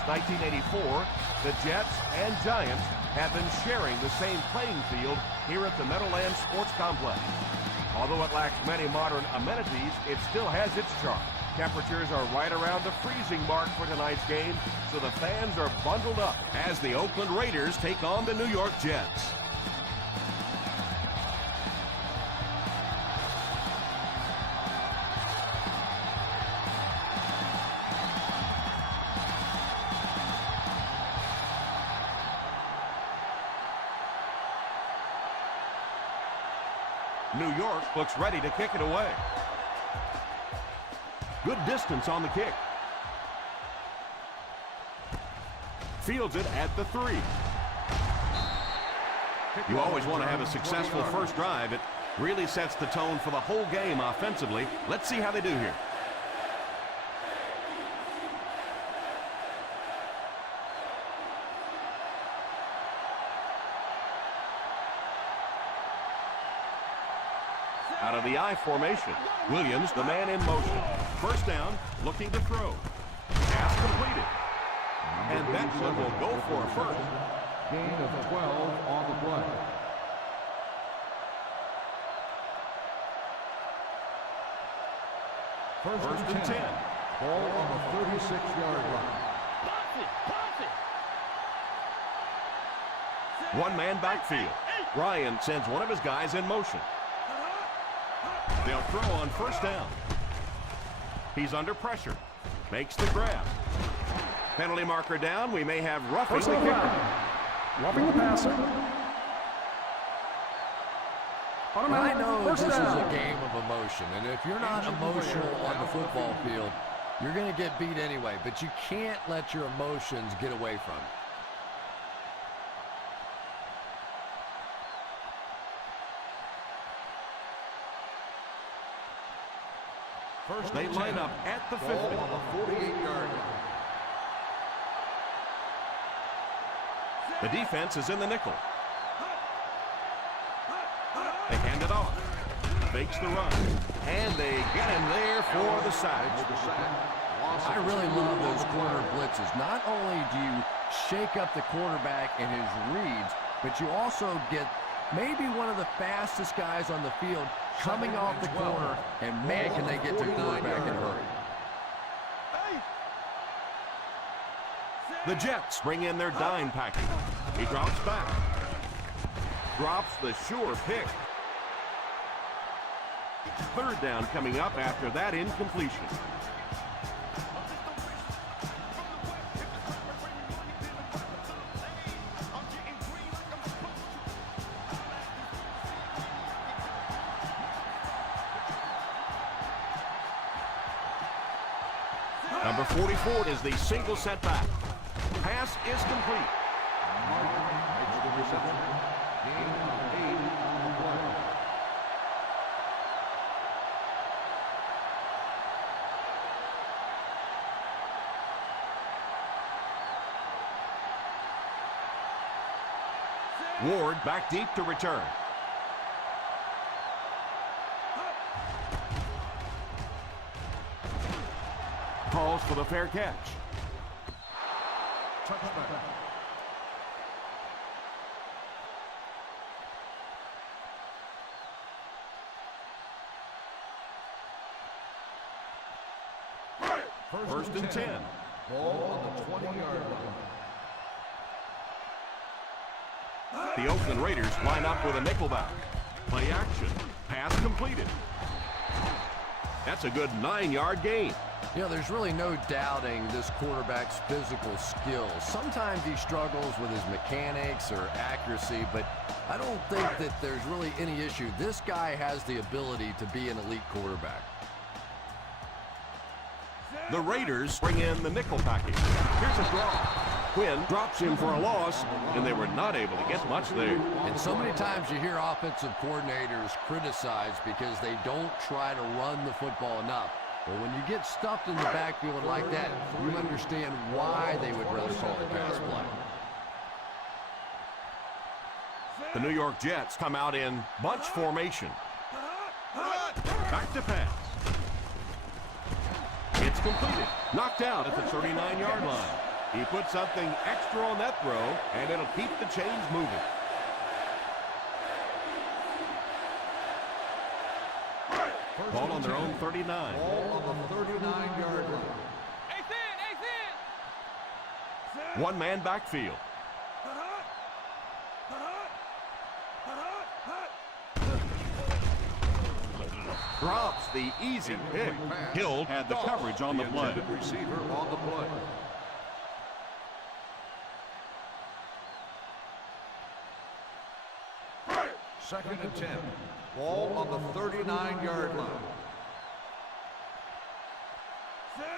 Since 1984, the Jets and Giants have been sharing the same playing field here at the Meadowlands Sports Complex. Although it lacks many modern amenities, it still has its charm. Temperatures are right around the freezing mark for tonight's game, so the fans are bundled up as the Oakland Raiders take on the New York Jets. New York looks ready to kick it away. Good distance on the kick. Fields it at the 3. You always want to have a successful first drive. It really sets the tone for the whole game offensively. Let's see how they do here. Out of the I formation. Williams, the man in motion. First down, looking to throw. Pass completed. And that one will go for a first. Gain of 12 on the play. First and 10. Ball on the 36-yard line. One-man backfield. Ryan sends one of his guys in motion. They'll throw on first down. He's under pressure. Makes the grab. Penalty marker down. We may have roughing the kicker. Roughing the passer. I know this is a game of emotion, and if you're not emotional on the football field, you're going to get beat anyway, but you can't let your emotions get away from you. First, they line up at the 50. On the 48-yard line. The defense is in the nickel. They hand it off. Fakes the run. And they get him there for the sack. I really love those corner blitzes. Not only do you shake up the quarterback in his reads, but you also get maybe one of the fastest guys on the field coming off the corner, and man, can they get to the quarterback in a hurry. The Jets bring in their dime package. He drops back. Drops the sure pick. Third down coming up after that incompletion. Number 44 is the single setback. Pass is complete. Makes the reception. Gain of 8 on the play. Ward back deep to return. Calls for the fair catch. Touchback. First and 10. Ball on the 20-yard line. The Oakland Raiders line up with a nickelback. Play action. Pass completed. That's a good 9-yard gain. You know, there's really no doubting this quarterback's physical skills. Sometimes he struggles with his mechanics or accuracy, but I don't think that there's really any issue. This guy has the ability to be an elite quarterback. The Raiders bring in the nickel package. Here's a draw. Quinn drops him for a loss, and they were not able to get much there. And so many times you hear offensive coordinators criticized because they don't try to run the football enough. But when you get stuffed in the backfield like that, you understand why they would rather call the pass play. The New York Jets come out in bunch formation. Back to pass. It's completed. Knocked out at the 39-yard line. He put something extra on that throw, and it'll keep the chains moving. Ball on their own 39. Ball on the 39-yard line. One-man backfield. Drops the easy pick. Hill had the coverage on the play. Receiver on the play. Second and 10. Ball on the 39-yard line.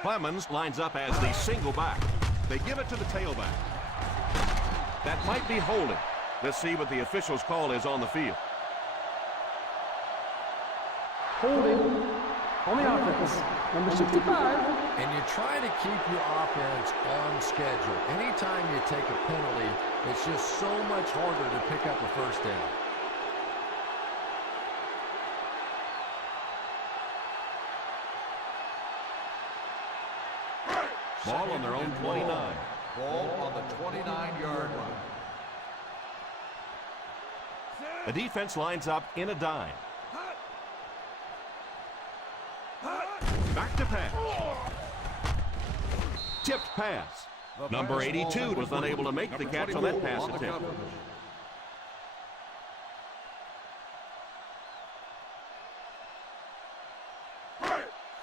Clemens lines up as the single back. They give it to the tailback. That might be holding. Let's see what the official's call is on the field. Holding on the offense, number 65. And you try to keep your offense on schedule. Anytime you take a penalty, it's just so much harder to pick up a first down. Ball on their own 29. Ball on the 29-yard line. The defense lines up in a dime. Back to pass. Tipped pass. Number 82 was unable to make the catch on that pass attempt.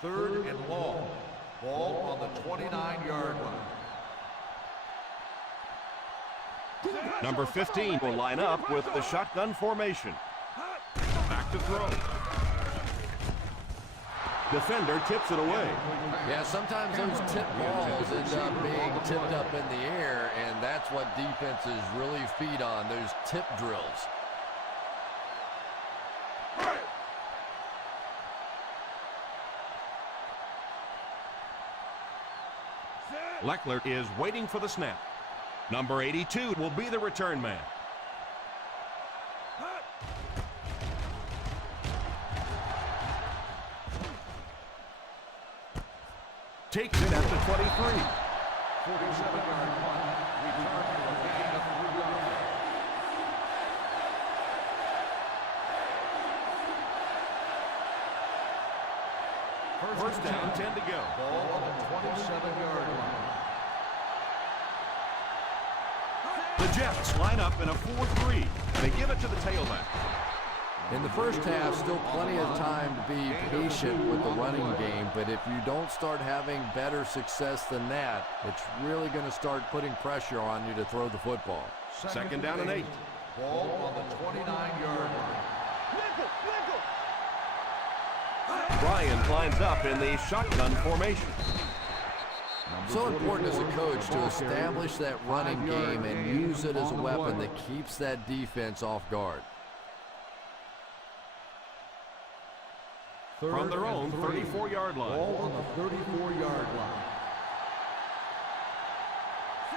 Third and long. Ball on the 29-yard line. Number 15 will line up with the shotgun formation. Back to throw. Defender tips it away. Yeah, sometimes those tip balls end up being tipped up in the air, and that's what defenses really feed on, those tip drills. Leckler is waiting for the snap. Number 82 will be the return man. Takes it at the 23. 47-yard punt. Return for a gain of 3 yards. First down, 10 to go. Ball on the 27-yard line. The Jets line up in a 4-3. They give it to the tailback. In the first half, still plenty of time to be patient with the running game, but if you don't start having better success than that, it's really going to start putting pressure on you to throw the football. Second down and 8. Ball on the 29-yard line. Bryant lines up in the shotgun formation. So important as a coach to establish that running game and use it as a weapon that keeps that defense off guard. From their own 34-yard line. Ball on the 34-yard line.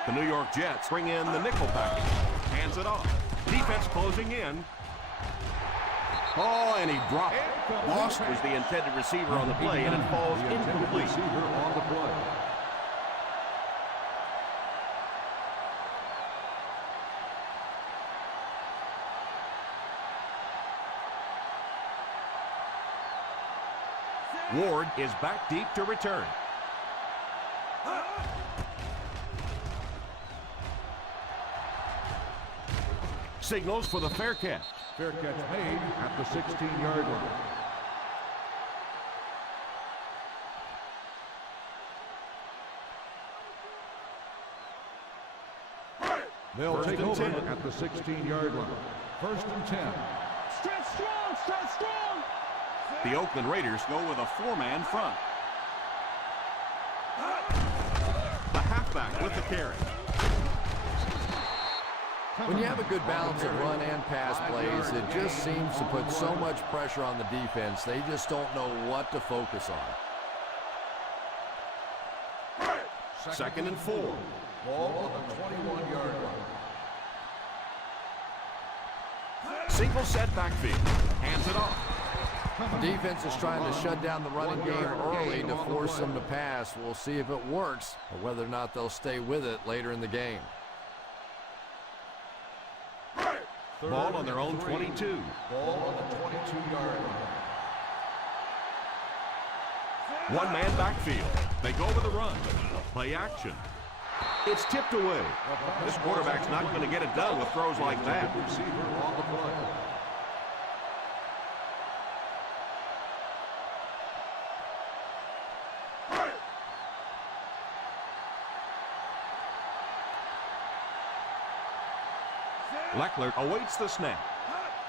The New York Jets bring in the nickel package. Hands it off. Defense closing in. Oh, and he dropped it. Lost was the intended receiver on the play, and it falls incomplete. Receiver on the play. Ward is back deep to return. Signals for the fair catch. Fair catch made at the 16-yard line. They'll First take and over 10. at the 16-yard line. First and 10. Stretch strong, stretch strong. The Oakland Raiders go with a 4-man front. The halfback with the carry. When you have a good balance of run and pass plays, it just seems to put so much pressure on the defense, they just don't know what to focus on. Second and 4. Ball on the 21-yard line. Single set backfield. Hands it off. The defense is trying to shut down the running game early to force them to pass. We'll see if it works or whether or not they'll stay with it later in the game. Ball on their own 22. Ball on the 22-yard line. One man backfield. They go with the run. Play action. It's tipped away. This quarterback's not going to get it done with throws like that. Receiver on the play. Leckler awaits the snap.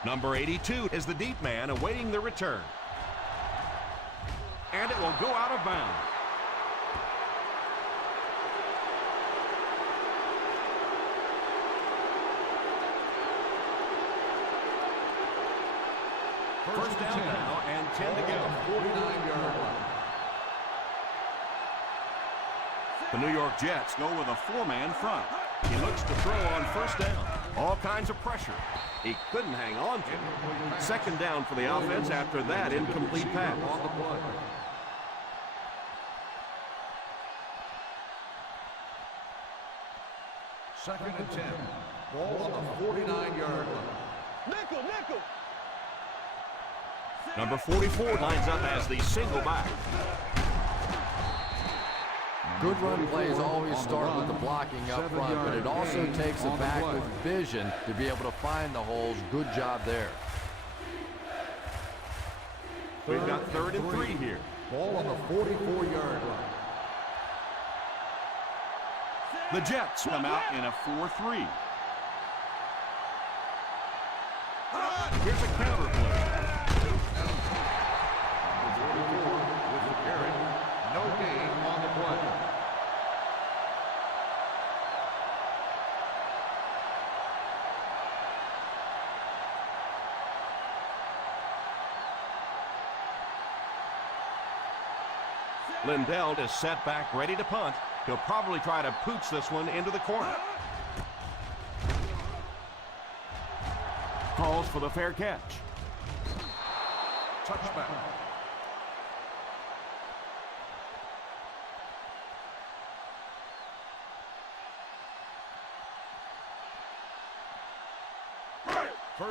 Number 82 is the deep man awaiting the return. And it will go out of bounds. First down now and 10 to go. 49-yard line. The New York Jets go with a four-man front. He looks to throw on first down. All kinds of pressure. He couldn't hang on to it. Second down for the offense after that incomplete pass. On the play. Second and 10. Ball on the 49-yard line. Nickel. Number 44 lines up as the single back. Good run plays always start with the blocking up front, but it also takes a back with vision to be able to find the holes. Good job there. We've got 3rd and 3 here. Ball on the 44-yard line. The Jets come out in a 4-3. Here's a counter play. With the carry. No gain on the play. Lindell is set back, ready to punt. He'll probably try to pooch this one into the corner. Calls for the fair catch. Touchback.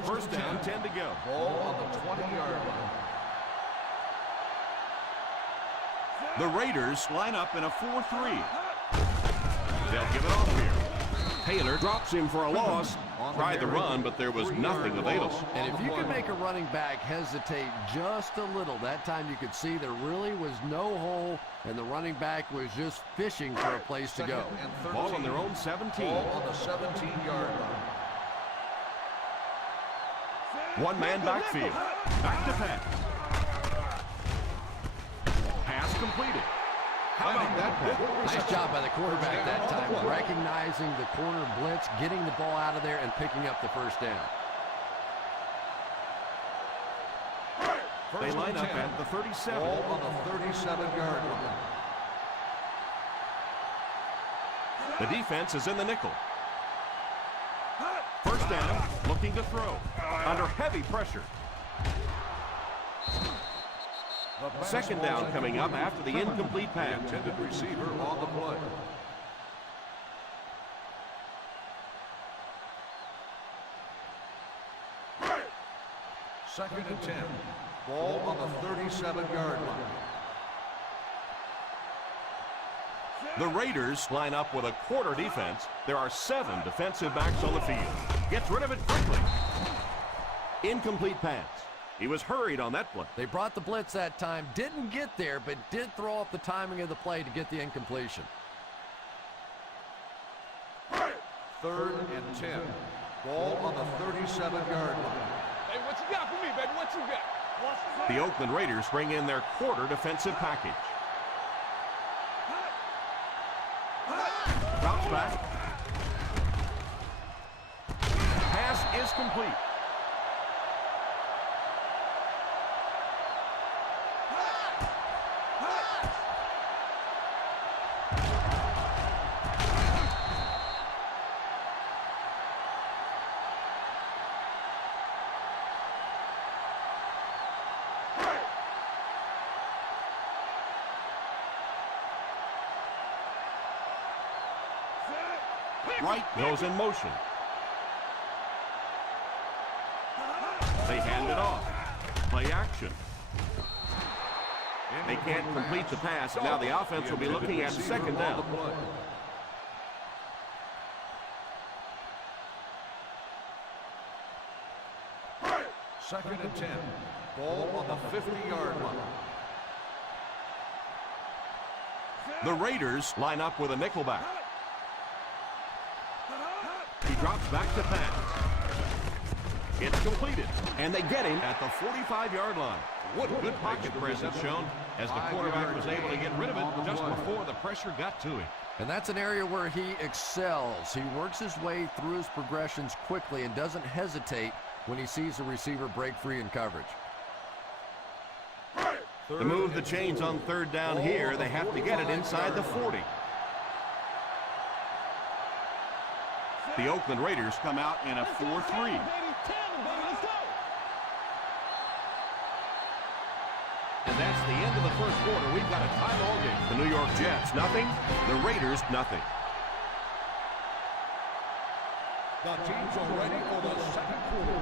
First down, 10 to go. Ball on the 20-yard line. The Raiders line up in a 4-3. They'll give it off here. Taylor drops him for a loss. Tried the run, but there was nothing available. And if you can make a running back hesitate just a little, that time you could see there really was no hole, and the running back was just fishing for a place to go. Ball on their own 17. Ball on the 17-yard line. One man backfield. Back to pass. Pass completed. How about that pass? Nice job by the quarterback that time, recognizing the corner blitz, getting the ball out of there, and picking up the first down. They line up at the 37. Ball on the 37-yard line. The defense is in the nickel. First down, looking to throw. Under heavy pressure. Second down coming up after the incomplete pass. Intended receiver on the play. Second and 10. Ball on the 37-yard line. The Raiders line up with a quarter defense. There are 7 defensive backs on the field. Gets rid of it quickly. Incomplete pass. He was hurried on that play. They brought the blitz that time, didn't get there, but did throw off the timing of the play to get the incompletion. Third and 10. Ball on the 37-yard line. Hey, what you got for me, baby? What you got? The Oakland Raiders bring in their quarter defensive package. Drops back. Pass is complete. right goes in motion. They hand it off. Play action. They can't complete the pass. Now the offense will be looking at second down. Second and 10. Ball on the 50-yard line. The Raiders line up with a nickelback. He drops back to pass. It's completed, and they get him at the 45-yard line. What good pocket presence shown as the quarterback was able to get rid of it just before the pressure got to him. And that's an area where he excels. He works his way through his progressions quickly and doesn't hesitate when he sees a receiver break free in coverage. To move the chains on third down here, they have to get it inside the 40. The Oakland Raiders come out in a 4-3. And that's the end of the first quarter. We've got a tie ball game. The New York Jets, nothing. The Raiders, nothing. The teams are ready for the second quarter.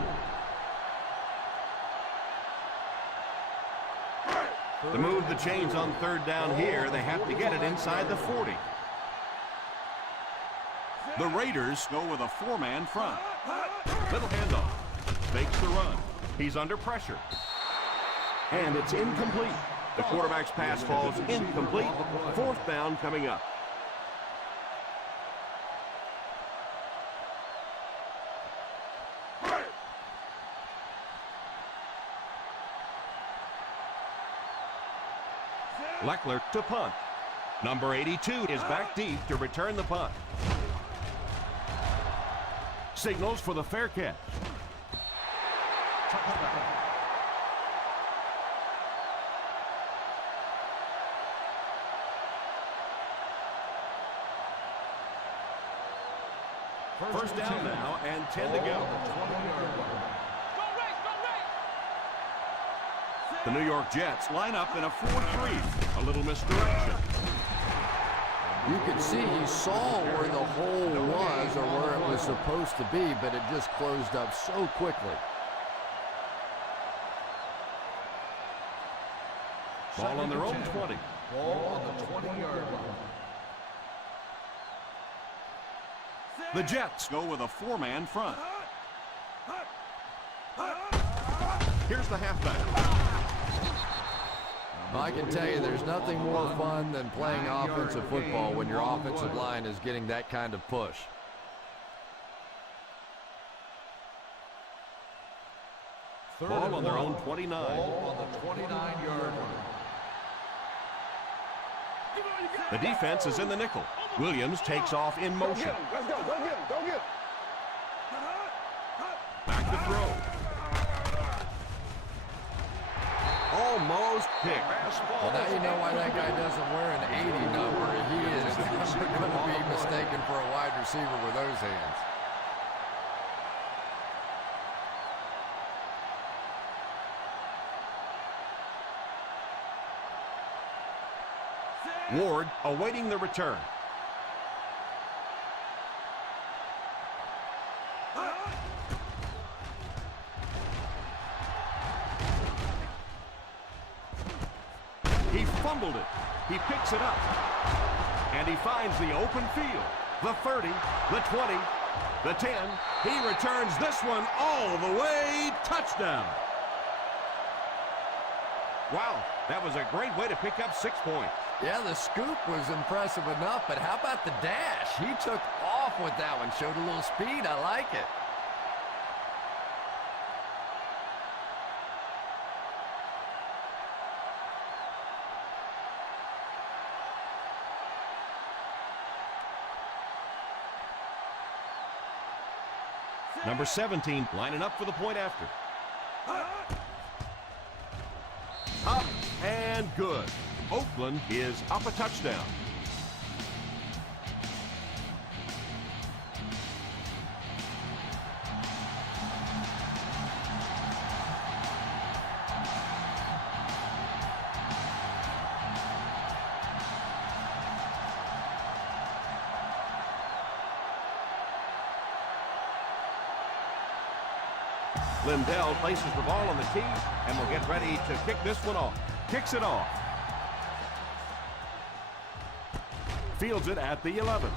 To move the chains on third down here, they have to get it inside the 40. The Raiders go with a four-man front. Little handoff. Fakes the run. He's under pressure. And it's incomplete. The quarterback's pass falls incomplete. Fourth down coming up. Leckler to punt. Number 82 is back deep to return the punt. Signals for the fair catch. First down now and 10 to go. The New York Jets line up in a 4-3. A little misdirection. You could see he saw where the hole was or where it was supposed to be, but it just closed up so quickly. Ball on their own 20. Ball on the 20-yard line. The Jets go with a four-man front. Here's the halfback. I can tell you there's nothing more fun than playing offensive football when your offensive line is getting that kind of push. Ball on their own 29. Ball on the 29-yard line. The defense is in the nickel. Williams takes off in motion. Let's go. Go get him. Go get him. Back to throw. Almost picked. Well, now you know why that guy doesn't wear an 80 number. He is never going to be mistaken for a wide receiver with those hands. Ward awaiting the return. He fumbled it. He picks it up. And he finds the open field. The 30, the 20, the 10. He returns this one all the way. Touchdown. Wow, that was a great way to pick up 6 points. Yeah, the scoop was impressive enough, but how about the dash? He took off with that one, showed a little speed. I like it. Number 17 lining up for the point after. Up and good. Oakland is up a touchdown. Lindell places the ball on the tee and will get ready to kick this one off. Kicks it off. Fields it at the 11.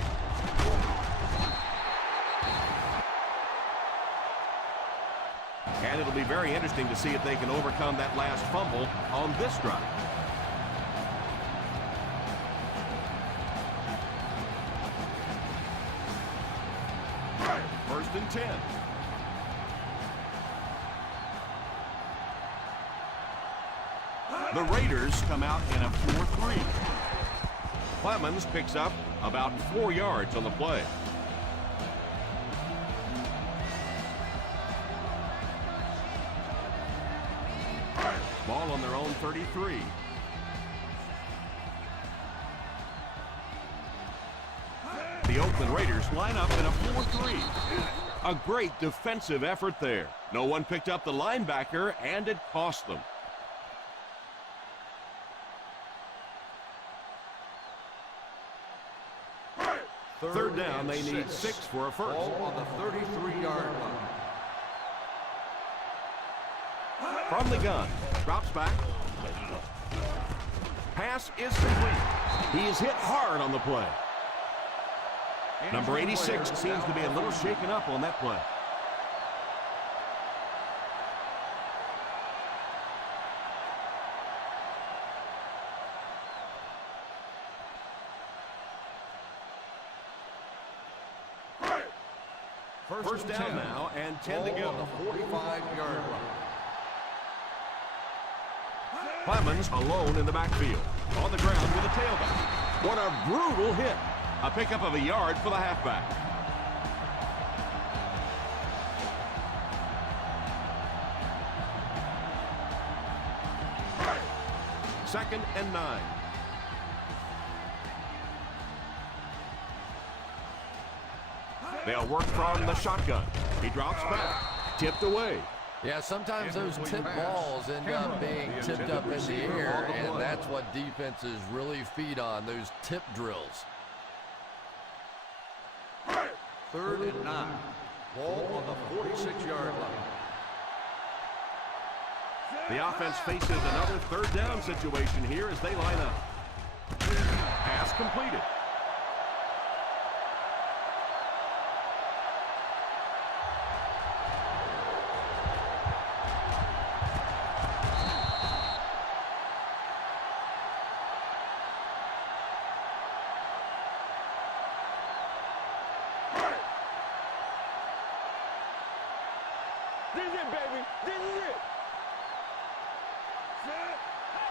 And it'll be very interesting to see if they can overcome that last fumble on this drive. First and 10. The Raiders come out in a 4-3. Clemens picks up about 4 yards on the play. Ball on their own 33. The Oakland Raiders line up in a 4-3. A great defensive effort there. No one picked up the linebacker, and it cost them. Third down, they need 6 for a first. Ball on the 33-yard line. From the gun, drops back. Pass is complete. He is hit hard on the play. Number 86 seems to be a little shaken up on that play. First down now and 10 to go. On the 45-yard line. Clemens alone in the backfield. On the ground with a tailback. What a brutal hit. A pickup of a yard for the halfback. Second and 9. They'll work from the shotgun. He drops back. Tipped away. Yeah, sometimes those tip balls end up being tipped up in the air, and that's what defenses really feed on, those tip drills. Third and 9. Ball on the 46-yard line. The offense faces another third down situation here as they line up. Pass completed.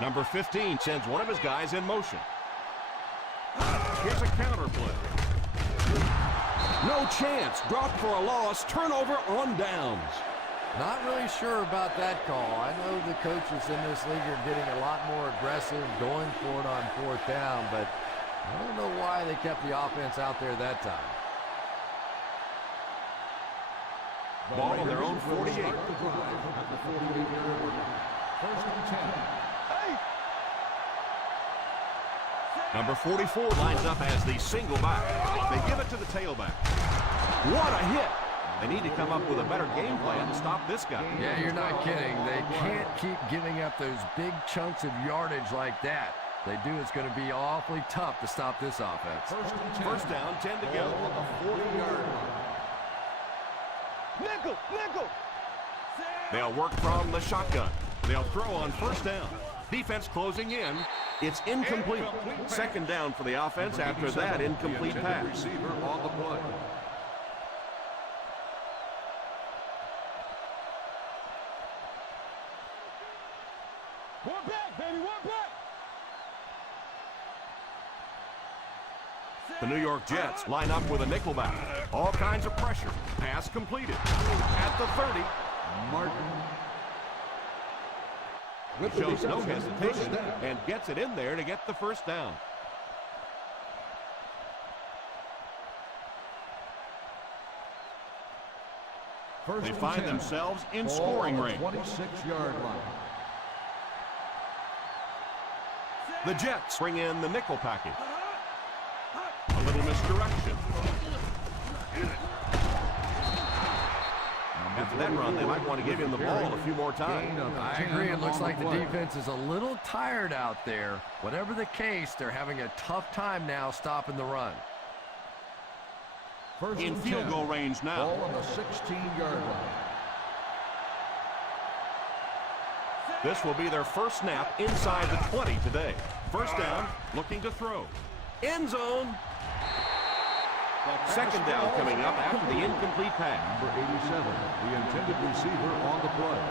Number 15 sends one of his guys in motion. Here's a counter play. No chance. Dropped for a loss. Turnover on downs. Not really sure about that call. I know the coaches in this league are getting a lot more aggressive, going for it on fourth down, but I don't know why they kept the offense out there that time. Ball on their own 48. First and 10. Number 44 lines up as the single back. They give it to the tailback. What a hit. They need to come up with a better game plan to stop this guy. Yeah, you're not kidding. They can't keep giving up those big chunks of yardage like that. They do, it's going to be awfully tough to stop this offense. First down, 10 to go. On the 40-yard line. Nickel! They'll work from the shotgun. They'll throw on first down. Defense closing in. It's incomplete. Second down for the offense after that incomplete pass. Receiver on the play. One back, baby, one back! The New York Jets line up with a nickelback. All kinds of pressure. Pass completed. At the 30. Martin. Shows no hesitation and gets it in there to get the first down. They find themselves in scoring range. 26-yard line. The Jets bring in the nickel package. A little misdirection. After that run, they might want to give him the ball a few more times. I agree. It looks like the defense is a little tired out there. Whatever the case, they're having a tough time now stopping the run. In field goal range now. Ball on the 16-yard line. This will be their first snap inside the 20 today. First down, looking to throw. End zone. Second down coming up after the incomplete pass. Number 87, the intended receiver on the play.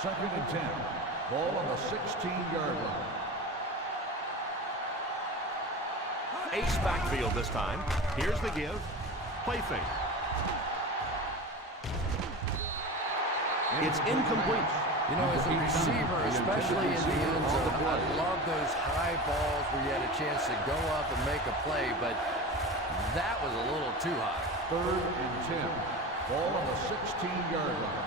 Second and 10. Ball on the 16-yard line. Ace backfield this time. Here's the give. Play fake. It's incomplete. You know, as a receiver, especially in the end zone, I love those high balls where you had a chance to go up and make a play, but that was a little too high. Third and 10. Ball on the 16-yard line.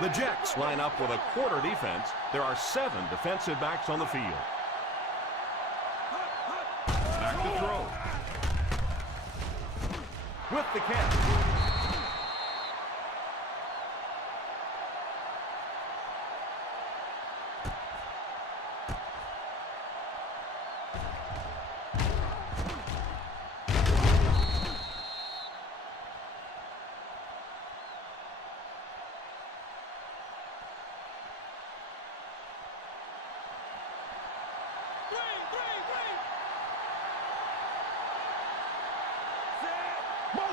The Jets line up with a quarter defense. There are 7 defensive backs on the field. Back to throw. With the catch.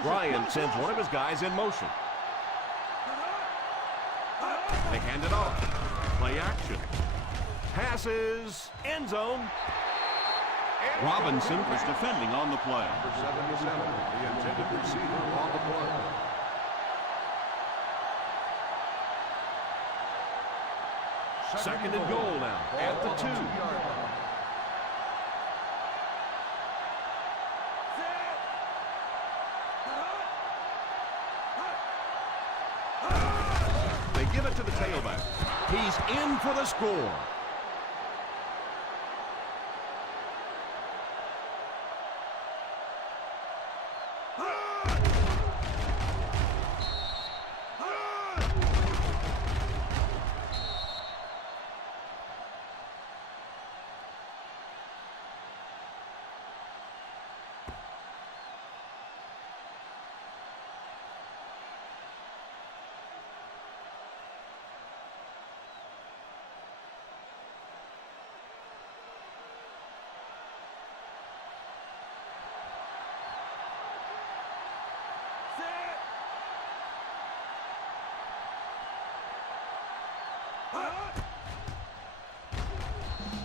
Ryan sends one of his guys in motion. They hand it off. Play action. Passes. End zone. Robinson is defending on the play. Number 77, the intended receiver on the play. Second and goal now at the 2. They give it to the tailback. He's in for the score.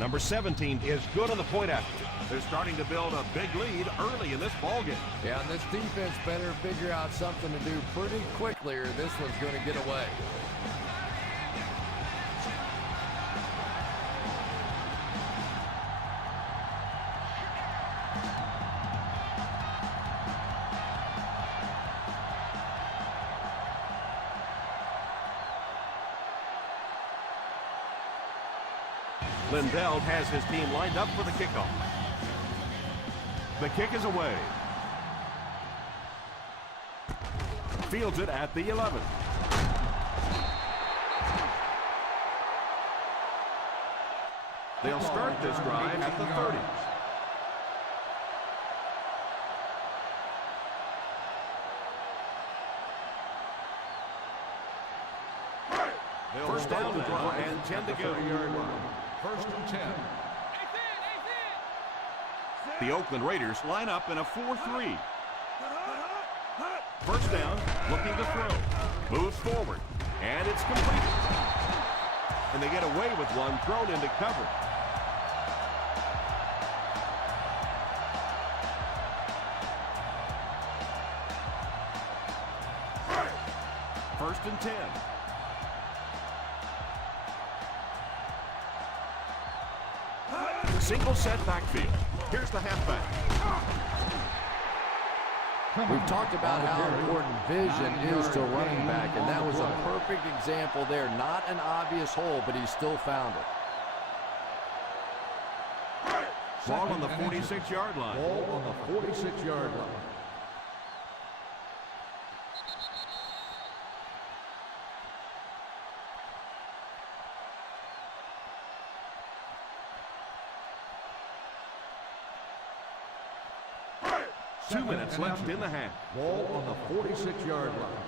Number 17 is good on the point after. They're starting to build a big lead early in this ballgame. Yeah, and this defense better figure out something to do pretty quickly or this one's going to get away. Lindell has his team lined up for the kickoff. The kick is away. Fields it at the 11. They'll start this drive at the 30. First down and 10 to go. First and 10. The Oakland Raiders line up in a 4-3. First down, looking to throw. Moves forward, and it's complete. And they get away with one thrown into cover. First and 10. Single set backfield. Here's the halfback. We've talked about how important vision is to a running back, and that was a perfect example there. Not an obvious hole, but he still found it. Ball on the 46-yard line. Ball on the 46-yard line. Two minutes left in the half. Ball on the 46-yard line.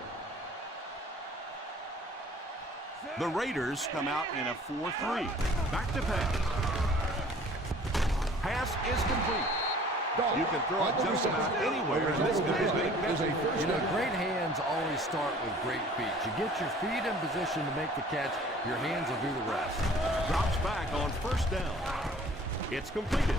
The Raiders come out in a 4-3. Back to pass. Pass is complete. You can throw it just about anywhere, and this guy's big message. You know, great hands always start with great feet. You get your feet in position to make the catch, your hands will do the rest. Drops back on first down. It's completed.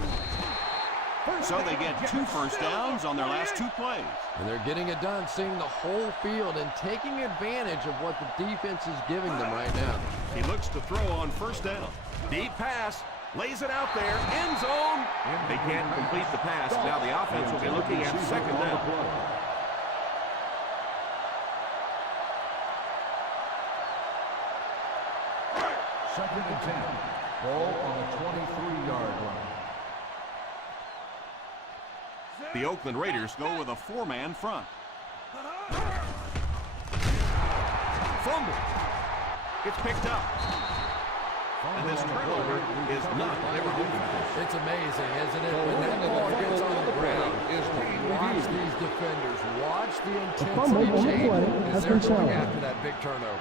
So they get 2 first downs on their last 2 plays. And they're getting it done, seeing the whole field and taking advantage of what the defense is giving them right now. He looks to throw on first down. Deep pass. Lays it out there. End zone. They can't complete the pass. Now the offense will be looking at second down. Second and 10. Ball on the 23-yard line. The Oakland Raiders go with a 4-man front. Fumble. It's picked up. And this turnover is not their defense. It's amazing, isn't it? When that ball gets on the ground, watch these defenders. Watch the intensity change as they're going after that big turnover.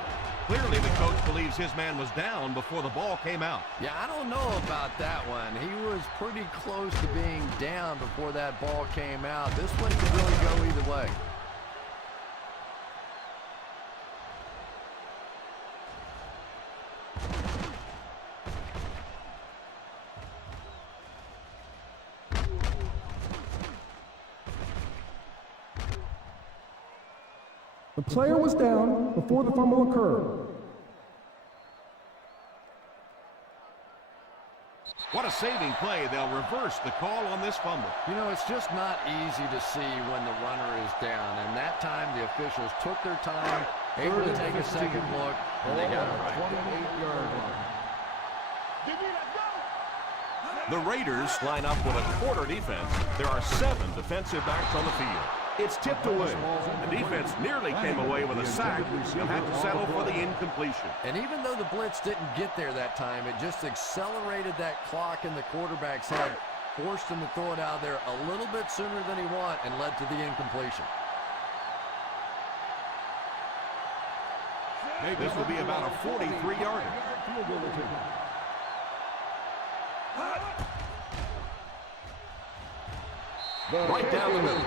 Clearly, the coach believes his man was down before the ball came out. Yeah, I don't know about that one. He was pretty close to being down before that ball came out. This one could really go either way. The player was down before the fumble occurred. What a saving play. They'll reverse the call on this fumble. You know, it's just not easy to see when the runner is down. And that time, the officials took their time, able to take a second look, and they got it right. 28-yard line. The Raiders line up with a quarter defense. There are 7 defensive backs on the field. It's tipped away. The defense nearly came away with a sack. You'll have to settle for the incompletion. And even though the blitz didn't get there that time, it just accelerated that clock in the quarterback's head, forced him to throw it out there a little bit sooner than he wanted, and led to the incompletion. This will be about a 43-yarder. Right down the middle.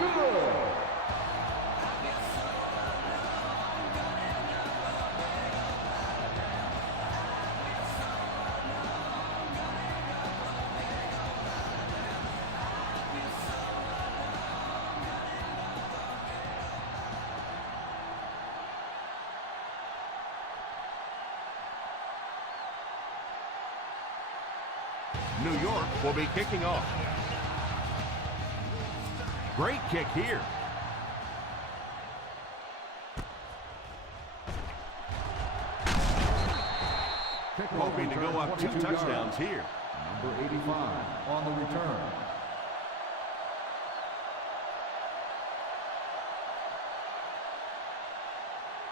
New York will be kicking off. Great kick here. Hoping to go up 2 touchdowns here. Number 85 on the return.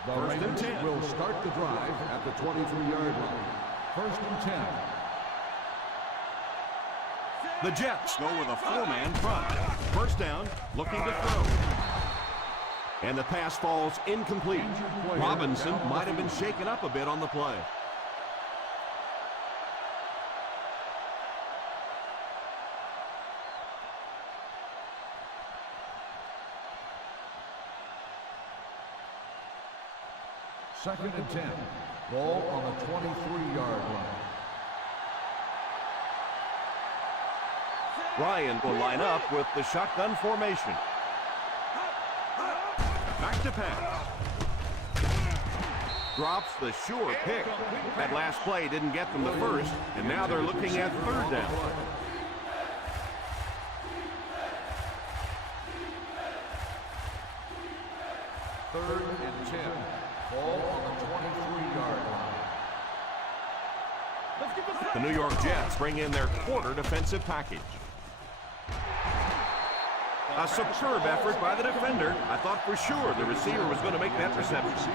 The Ravens will start the drive at the 23-yard line. First and 10. The Jets go with a 4-man front. First down, looking to throw. And the pass falls incomplete. Robinson might have been shaken up a bit on the play. Second and 10. Ball on the 23-yard line. Ryan will line up with the shotgun formation. Back to pass. Drops the sure pick. That last play didn't get them the first, and now they're looking at third down. Third and 10. Ball on the 23-yard line. The New York Jets bring in their quarter defensive package. A superb effort by the defender. I thought for sure the receiver was going to make that reception.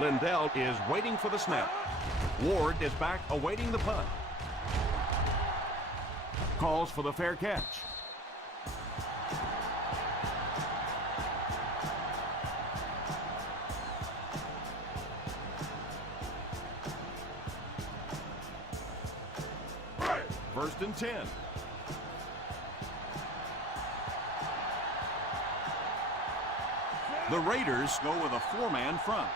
Lindell is waiting for the snap. Ward is back awaiting the punt. Calls for the fair catch. First and 10. The Raiders go with a four-man front.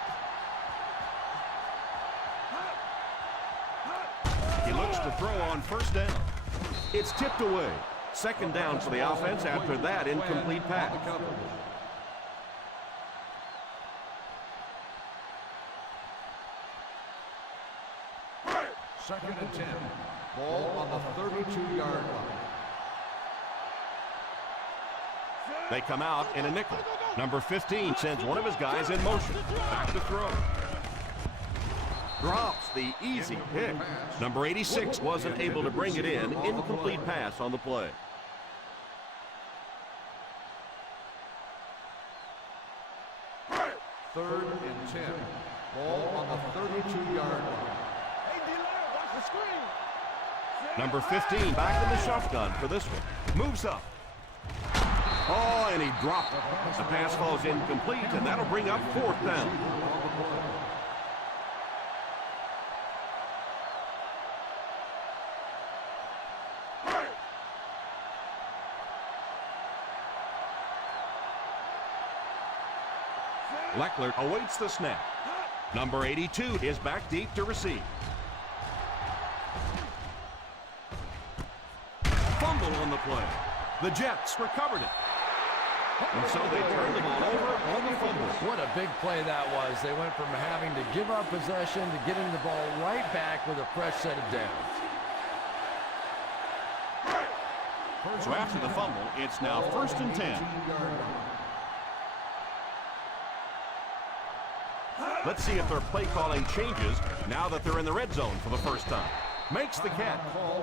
He looks to throw on first down. It's tipped away. Second down for the offense after that incomplete pass. Second and 10. Ball on the 32-yard line. They come out in a nickel. Number 15 sends one of his guys in motion. Back to throw. Drops the easy pick. Number 86 wasn't able to bring it in. Incomplete pass on the play. Third and 10. Ball on the 32-yard line. Number 15 back in the shotgun for this one. Moves up. Oh, and he dropped it. The pass falls incomplete, and that'll bring up fourth down. Leckler awaits the snap. Number 82 is back deep to receive. Fumble on the play. The Jets recovered it. And so they turned the ball over on the fumble. What a big play that was. They went from having to give up possession to getting the ball right back with a fresh set of downs. So after the fumble, it's now first and 10. Let's see if their play calling changes now that they're in the red zone for the first time. Makes the catch.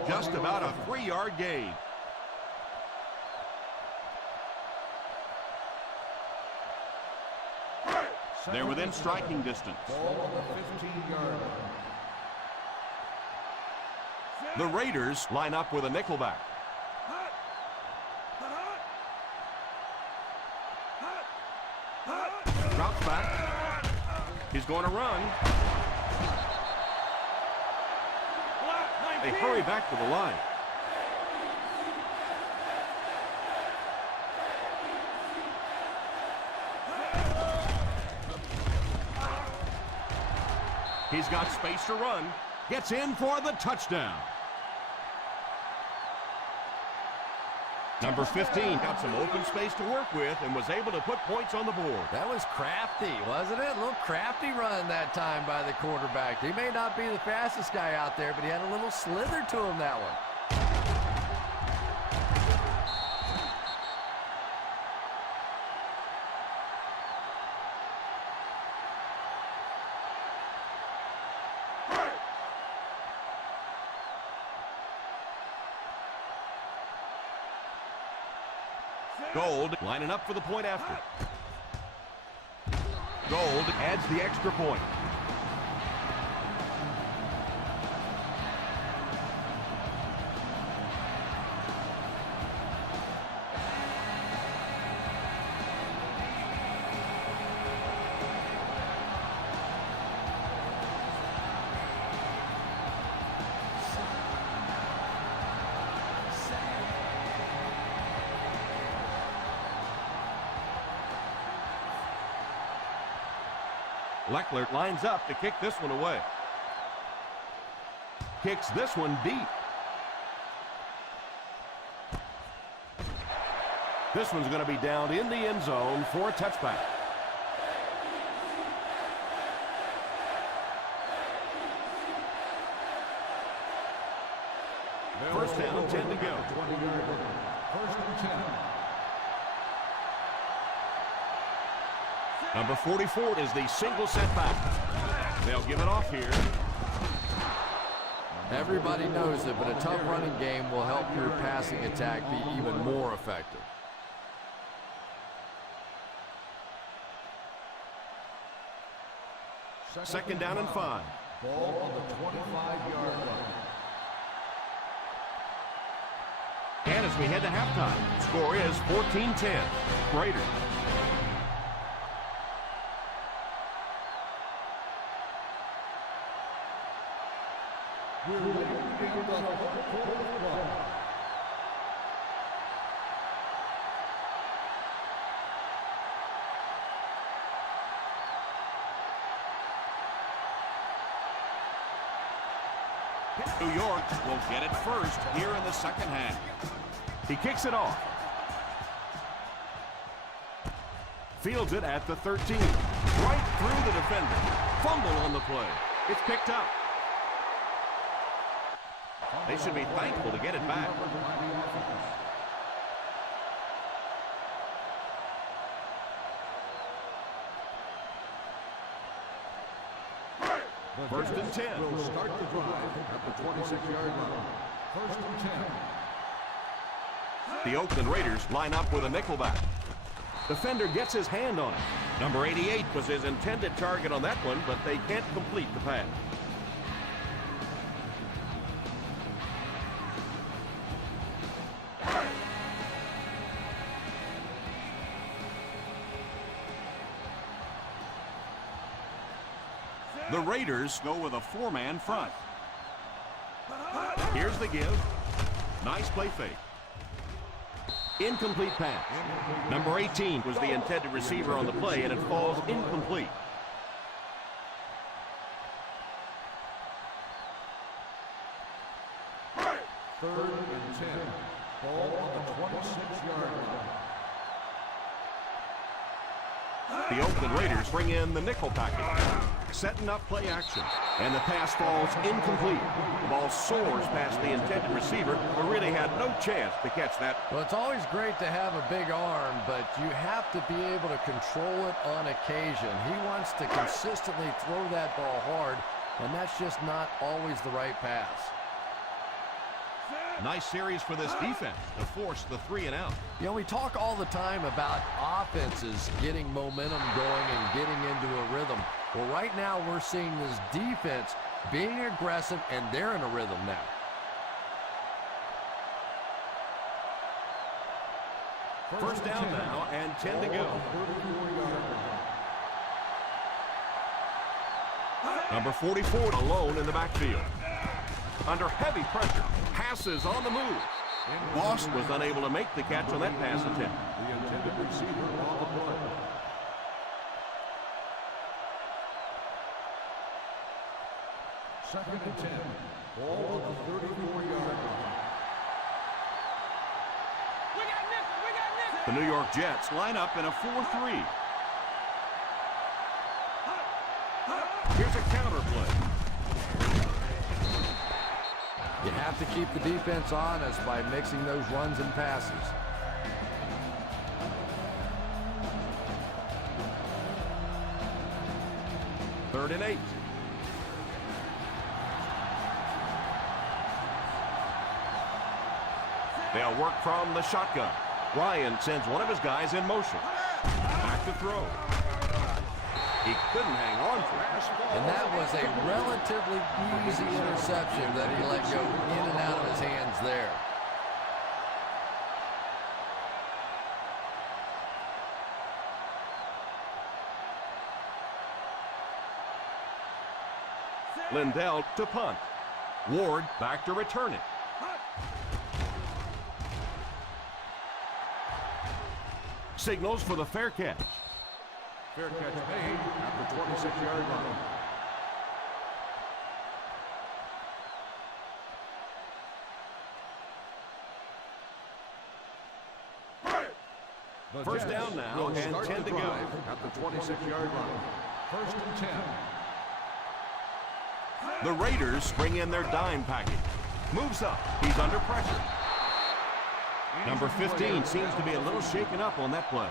Just about a 3-yard gain. They're within striking distance. Ball on the 15-yard line. The Raiders line up with a nickelback. Drops back. He's going to run. They hurry back to the line. He's got space to run. Gets in for the touchdown. Number 15 got some open space to work with and was able to put points on the board. That was crafty, wasn't it? A little crafty run that time by the quarterback. He may not be the fastest guy out there, but he had a little slither to him that one. Gold lining up for the point after. Gold adds the extra point. Leckler lines up to kick this one away. Kicks this one deep. This one's going to be down in the end zone for a touchback. First down, 10 to go. First and 10. Number 44 is the single setback. They'll give it off here. Everybody knows it, but a tough running game will help your passing attack be even more effective. Second down and 5. Ball on the 25-yard line. And as we head to halftime, score is 14-10. Raiders. New York will get it first here in the second half. He kicks it off. Fields it at the 13. Right through the defender. Fumble on the play. It's picked up. They should be thankful to get it back. First and 10. Will start the drive at the 26-yard line. First and 10. The Oakland Raiders line up with a nickelback. Defender gets his hand on it. Number 88 was his intended target on that one, but they can't complete the pass. The Raiders go with a 4-man front. Here's the give. Nice play fake. Incomplete pass. Number 18 was the intended receiver on the play, and it falls incomplete. Third and 10. Ball on the 26-yard line. The Oakland Raiders bring in the nickel package. Setting up play action. And the pass falls incomplete. The ball soars past the intended receiver, who really had no chance to catch that. Well, it's always great to have a big arm, but you have to be able to control it on occasion. He wants to consistently throw that ball hard, and that's just not always the right pass. Nice series for this defense to force the 3 and out. You know, we talk all the time about offenses getting momentum going and getting into a rhythm. Well, right now we're seeing this defense being aggressive, and they're in a rhythm now. First down now and 10 to go. Number 44 alone in the backfield. Under heavy pressure, passes on the move. Moss was unable to make the catch on that pass attempt. The intended receiver on the play. Second and 10. Ball on the 34-yard line. The New York Jets Line up in a 4-3. Here's a counter play. You have to keep the defense honest by mixing those runs and passes. Third and 8. They'll work from the shotgun. Ryan sends one of his guys in motion. Back to throw. He couldn't hang on to it. And that was a relatively easy interception that he let go in and out of his hands there. Lindell to punt. Ward back to return it. Signals for the fair catch. Fair catch made at the 26-yard line. First down now and 10 to go. At the 26-yard line. First and 10. The Raiders bring in their dime package. Moves up. He's under pressure. Number 15 seems to be a little shaken up on that play.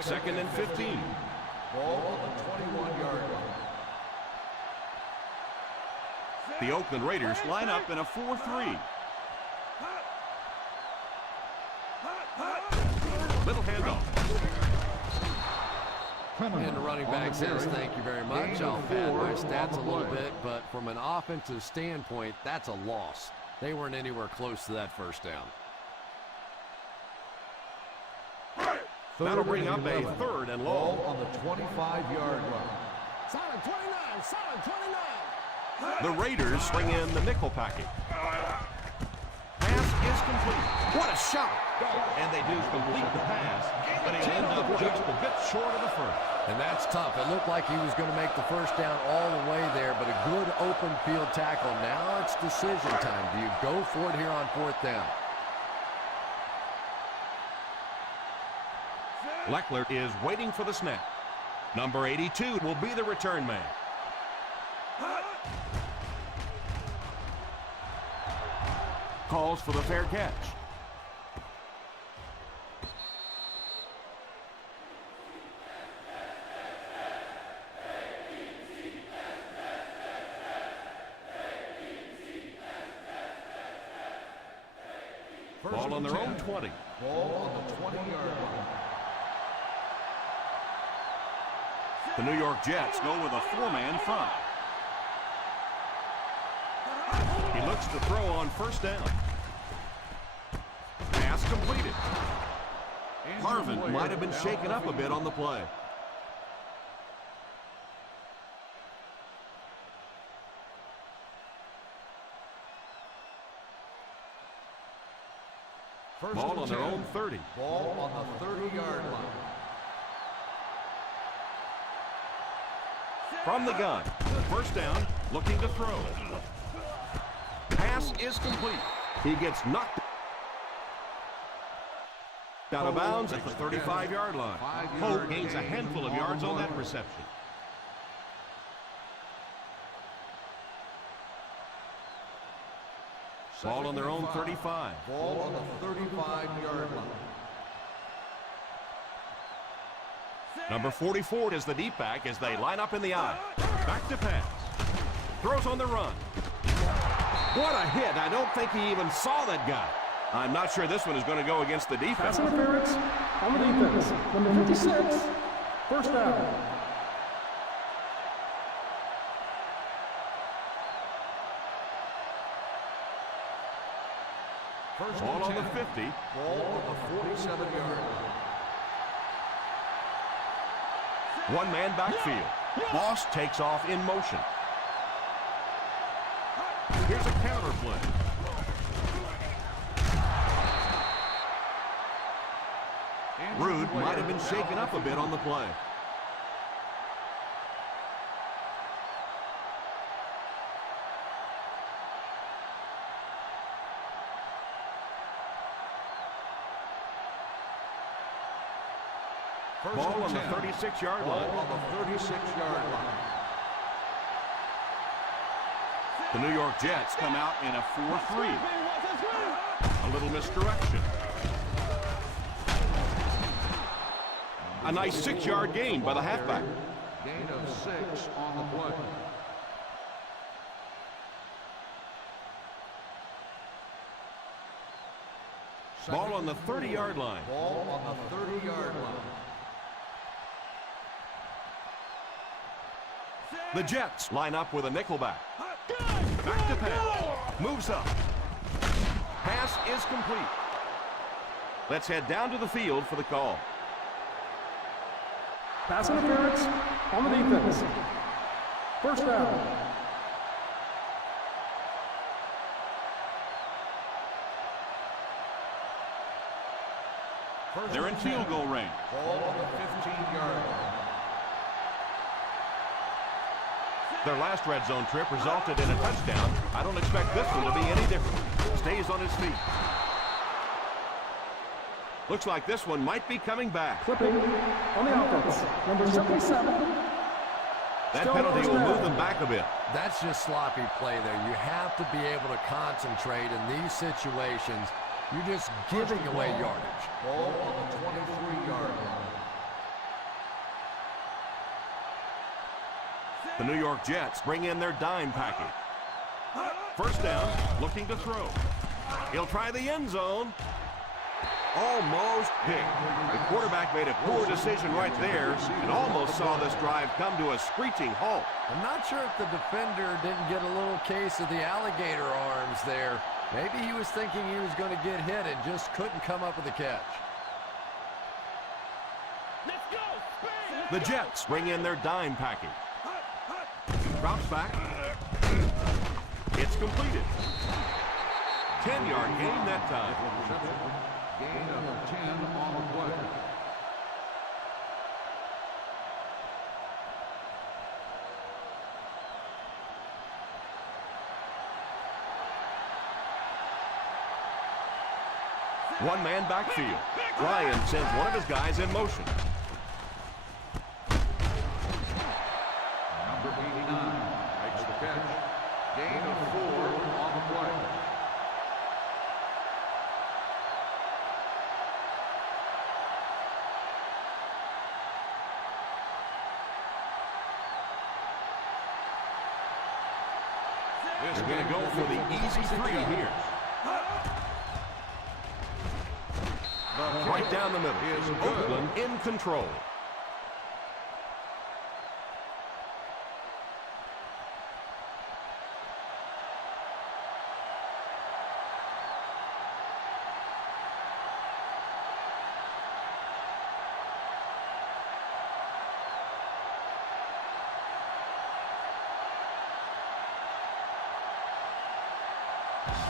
Second and 15. Ball on the 21-yard line. The Oakland Raiders line up in a 4-3. Little handoff. And the running back says, thank you very much. I'll pad my stats a little bit, but from an offensive standpoint, that's a loss. They weren't anywhere close to that first down. That'll bring up a third and long. Ball on the 25-yard line. Solid 29, solid 29. The Raiders bring in the nickel package. Pass is complete. What a shot! And they do complete the pass, but he'll end up just a bit short of the first. And that's tough. It looked like he was going to make the first down all the way there, but a good open field tackle. Now it's decision time. Do you go for it here on fourth down? Leckler is waiting for the snap. Number 82 will be the return man. Calls for the fair catch. Ball on their own 20. Ball on the 20-yard line. The New York Jets go with a 4-man front. He looks to throw on first down. Pass completed. Harvin might have been shaken up a bit on the play. Ball on their own 30. Ball on the 30-yard line. From the gun. First down, looking to throw. Pass is complete. He gets knocked out of bounds at the 35-yard line. Hope gains a handful of yards on that reception. Ball on their own 35. Ball on the 35-yard line. Number 44 is the deep back as they line up in the eye. Back to pass. Throws on the run. What a hit. I don't think he even saw that guy. I'm not sure this one is going to go against the defense. Pass interference on the defense. Number 56, first down. Ball on the 50. Ball on the 47-yard line. One man backfield. Boss takes off in motion. Here's a counter play. Rude might have been shaken up a bit on the play. Ball on the 36-yard line. Ball on the 36-yard line. The New York Jets come out in a 4-3. A little misdirection. A nice 6-yard gain by the halfback. Gain of 6 on the play. Ball on the 30-yard line. Ball on the 30-yard line. The Jets line up with a nickelback. Back to pass. Moves up. Pass is complete. Let's head down to the field for the call. Pass interference on the defense. First down. They're in field goal range. Ball on the 15-yard line. Their last red zone trip resulted in a touchdown. I don't expect this one to be any different. Stays on his feet. Looks like this one might be coming back. Clipping on the offense. Number 77. That penalty will move them back a bit. That's just sloppy play there. You have to be able to concentrate in these situations. You're just giving away yardage. Ball on the 23-yard line. The New York Jets bring in their dime package. First down, looking to throw. He'll try the end zone. Almost picked. The quarterback made a poor decision right there and almost saw this drive come to a screeching halt. I'm not sure if the defender didn't get a little case of the alligator arms there. Maybe he was thinking he was going to get hit and just couldn't come up with a catch. The Jets bring in their dime package. Drops back. It's completed. 10-yard gain that time. Gain of 10 on the play. One-man backfield. Ryan sends one of his guys in motion. Number 89 makes the catch. Gain of 4 on the play. They're going to go for the easy three here. Right down the middle. Oakland in control.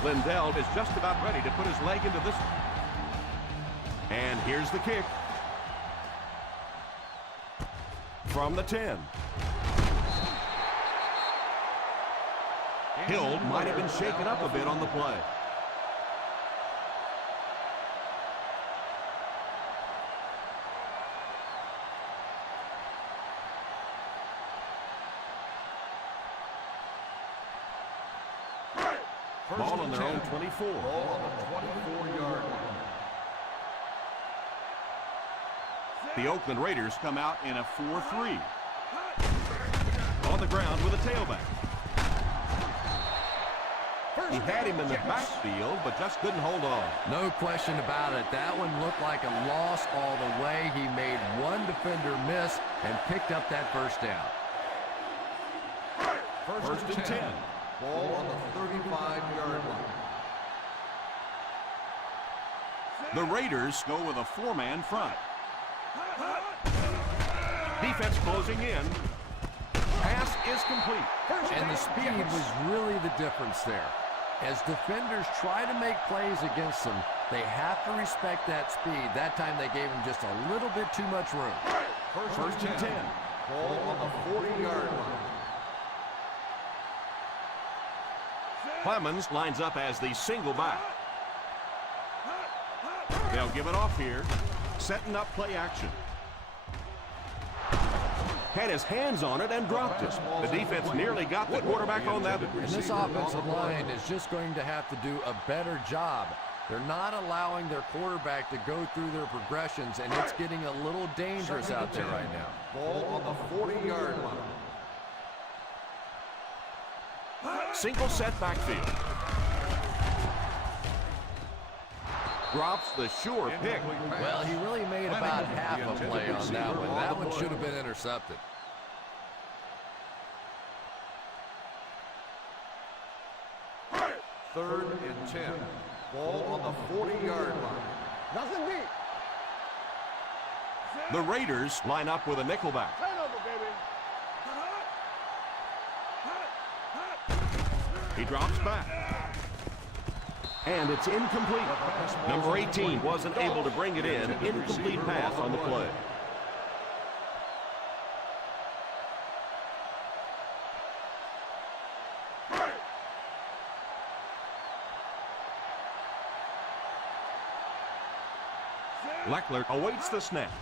Lindell is just about ready to put his leg into this one. And here's the kick. From the 10. Hill might have been shaken up a bit on the play. Ball on their own 24. Ball on the 24-yard line. The Oakland Raiders come out in a 4-3. On the ground with a tailback. He had him in the backfield, but just couldn't hold on. No question about it. That one looked like a loss all the way. He made one defender miss and picked up that first down. First and 10. Ball on the 35-yard line. The Raiders go with a 4-man front. Defense closing in. Pass is complete. And the speed was really the difference there. As defenders try to make plays against them, they have to respect that speed. That time they gave him just a little bit too much room. First and 10. Ball on the 40-yard line. Clemens lines up as the single back. They'll give it off here. Setting up play action. Had his hands on it and dropped it. The defense nearly got the quarterback on that. And this offensive line is just going to have to do a better job. They're not allowing their quarterback to go through their progressions, and it's getting a little dangerous out there right now. Ball on the 40-yard line. Single set backfield. Drops the sure pick. Well, he really made about half a play on that one. That one should have been intercepted. Third and 10. Ball on the 40-yard line. Nothing deep. The Raiders line up with a nickelback. He drops back. And it's incomplete. Number 18 wasn't able to bring it in. Incomplete pass on the play. Leckler awaits the snap.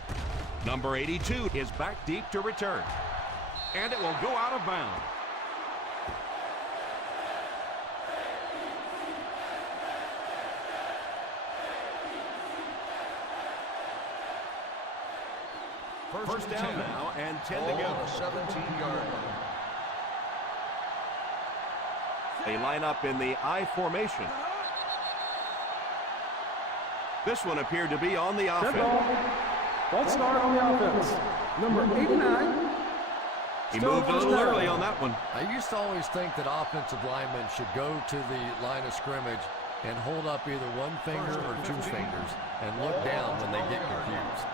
Number 82 is back deep to return. And it will go out of bounds. First down now and 10 to go. 17-yard line. They line up in the I formation. This one appeared to be on the Dead offense. ball. False start on the offense. Number 89. He Still moved a first little down. early on that one. I used to always think that offensive linemen should go to the line of scrimmage and hold up either one finger or two fingers and look down when they get confused.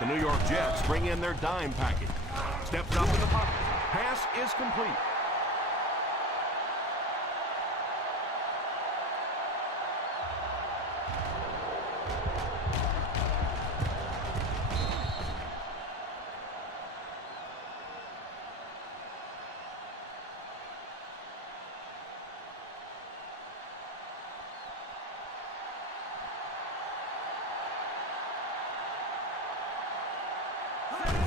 The New York Jets bring in their dime package. Steps up in the pocket. Pass is complete.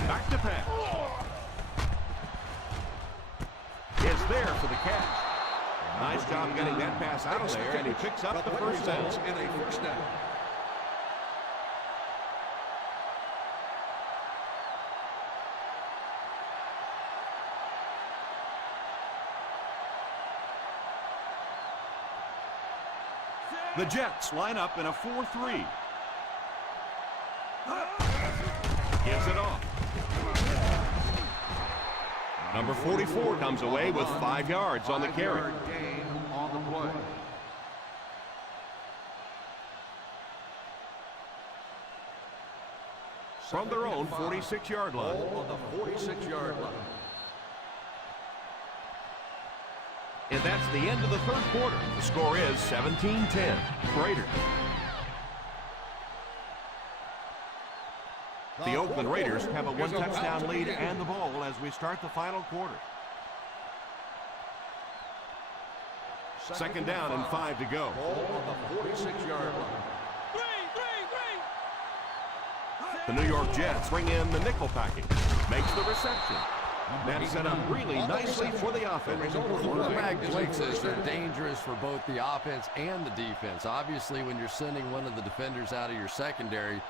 Back to pass. Is there for the catch. Nice job getting that pass out of there, and he picks up the first down. In a first down. The Jets line up in a 4-3. Gives it off. Number 44 comes away with 5 yards on the carry. 5-yard gain on the play. From their own 46-yard line. Ball on the 46-yard line. And that's the end of the third quarter. The score is 17-10. Raiders. The Oakland Raiders have a one-touchdown lead and the ball as we start the final quarter. Second down and 5 to go. Ball on the 46-yard line. The New York Jets bring in the nickel package. Makes the reception. That's set up really nicely for the offense. Quarterback blitzes are dangerous for both the offense and the defense. Obviously, when you're sending one of the defenders out of your secondary,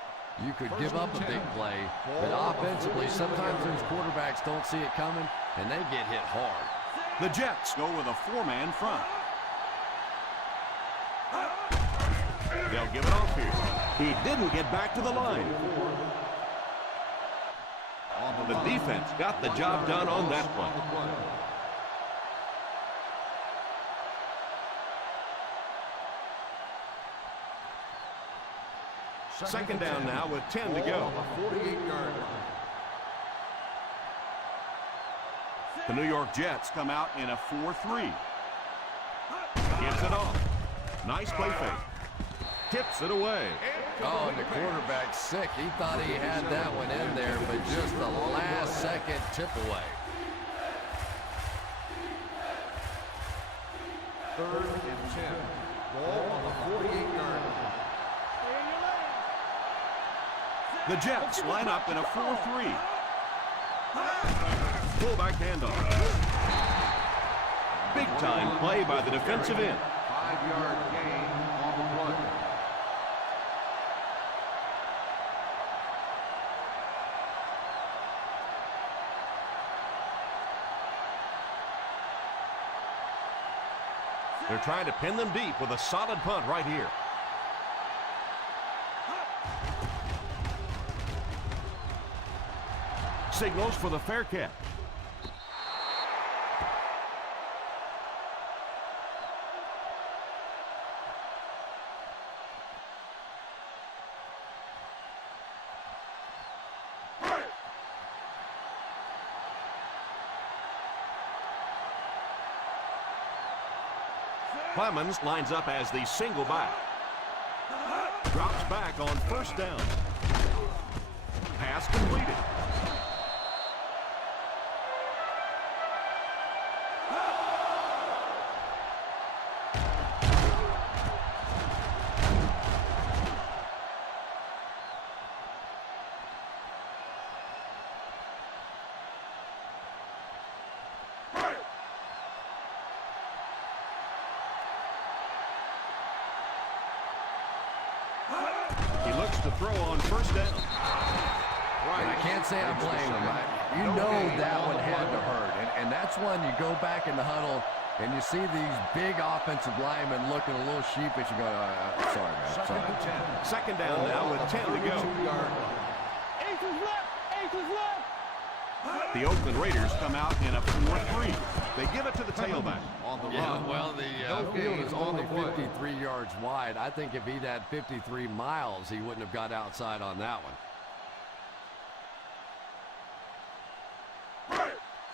you could give up a big play. But offensively, sometimes those quarterbacks don't see it coming, and they get hit hard. The Jets go with a 4-man front. They'll give it off here. He didn't get back to the line. The defense got the job done on that play. Second down now with 10 to go. 48-yard line. The New York Jets Come out in a 4-3. gives it off. Nice play fake. Tips it away. Oh, and the quarterback's sick. He thought he had that one in there, but just the last-second tip away. Third and 10. Ball on the 48-yard line. The Jets line up in a 4-3. Fullback handoff. Big time play by the defensive end. 5-yard gain on the play. They're trying to pin them deep with a solid punt right here. Signals for the fair catch. Clemens lines up as the single back. Drops back on first down. Pass completed. He looks to throw on first down. And I can't say I blame him. You know that one had to hurt. And that's when you go back in the huddle and you see these big offensive linemen looking a little sheepish and go, sorry, man. Sorry. Second down now with 10 to go. The Oakland Raiders come out in a 4-3. They give it to the tailback. On the Yeah, run. well, the field is only 53 yards wide. I think if he'd had 53 miles, he wouldn't have got outside on that one.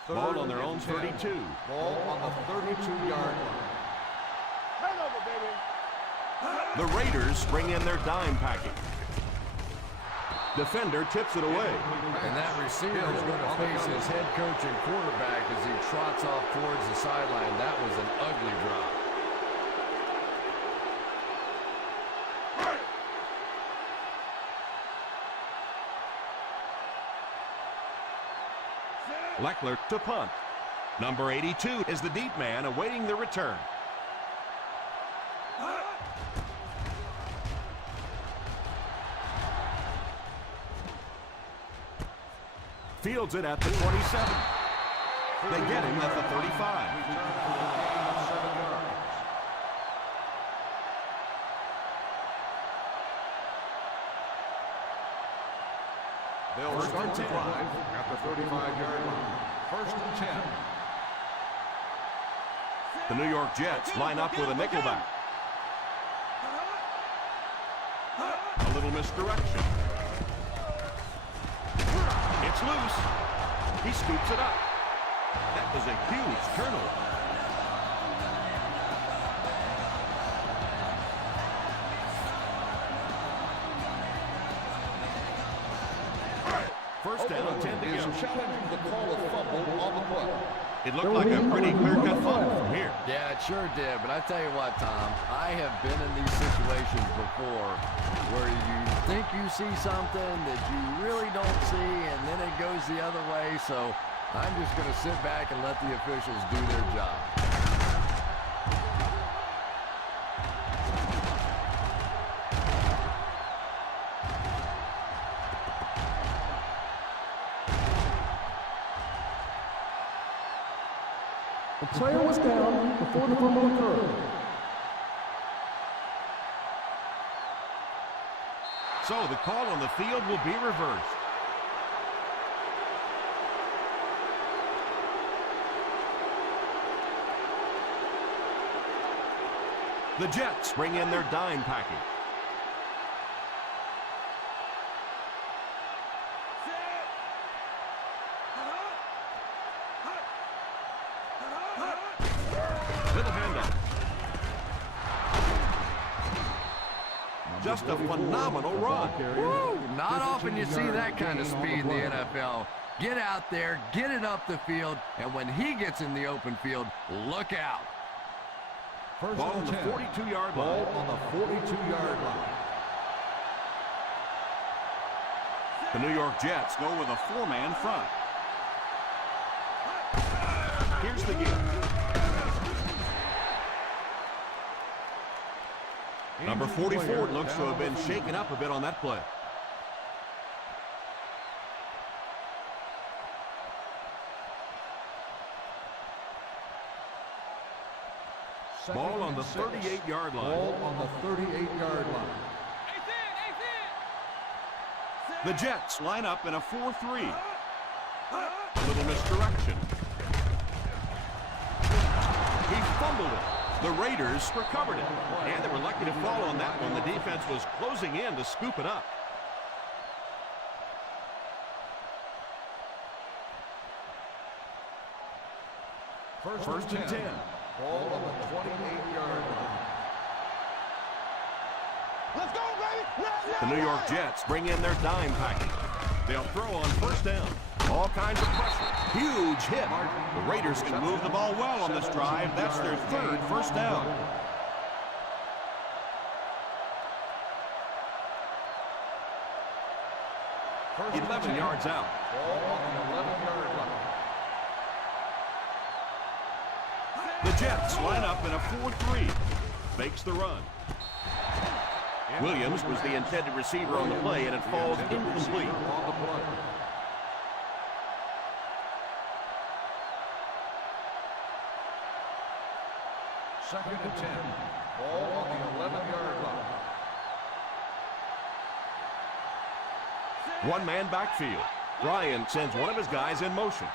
Ball on their own 32. Ball on the 32-yard line. The Raiders bring in their dime package. Defender tips it away. And that receiver is going to face his head coach and quarterback as he trots off towards the sideline. That was an ugly drop. Leckler to punt. Number 82 is the deep man awaiting the return. Fields it at the 27. They get him at the 35. They'll start to drive at the 35-yard line. First and 10. The New York Jets line up with a nickelback. A little misdirection. It's loose. He scoops it up. That was a huge turnover. First down, 10 to go. Challenging the call of fumble on the play. It looked like a pretty clear-cut fumble from here. Yeah, it sure did. But I tell you what, Tom, I have been in these situations before where you think you see something that you really don't see, and then it goes the other way. So I'm just going to sit back and let the officials do their job. The player was down before the fumble occurred. So the call on the field will be reversed. The Jets bring in their dime package. To the handoff. Just a phenomenal run. Woo! Not often you see that kind of speed in the NFL. Get out there, get it up the field, and when he gets in the open field, look out. Ball on the 42-yard line. Ball on the 42-yard line. The New York Jets go with a four-man front. Here's the give. Number 44 looks to have been shaken up a bit on that play. Ball on the 38-yard line. Ball on the 38-yard line. The Jets line up in a 4-3. A little misdirection. He fumbled it. The Raiders recovered it. And they were lucky to fall on that one. The defense was closing in to scoop it up. First and 10. Ball on the 28-yard line. Let's go, baby! The New York Jets bring in their dime package. They'll throw on first down. All kinds of pressure. Huge hit. The Raiders can move the ball well on this drive. That's their third first down. First and 11 10. yards out. Ball on the 11-yard line. The Jets line up in a 4-3. Fakes the run. Williams was the intended receiver on the play, and it falls incomplete. On the play. Second and 10. Ball on the 11-yard line. One-man backfield. Bryant sends one of his guys in motion.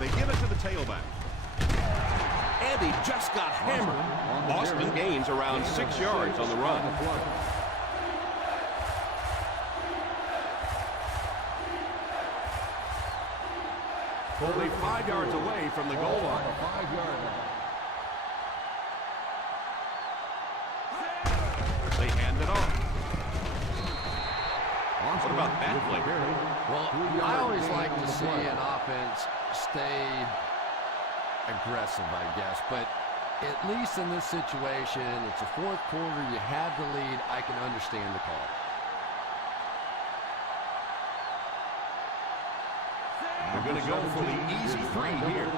They give it to the tailback. And he just got hammered. Boston gains around 6 yards on the run. Only 5 yards away from the goal line. 5-yard line. They hand it off. What about that play? Well, I always like to see an offense stay aggressive, I guess. But at least in this situation, it's a fourth quarter, you have the lead, I can understand the call. They're going to go for the easy 3 here.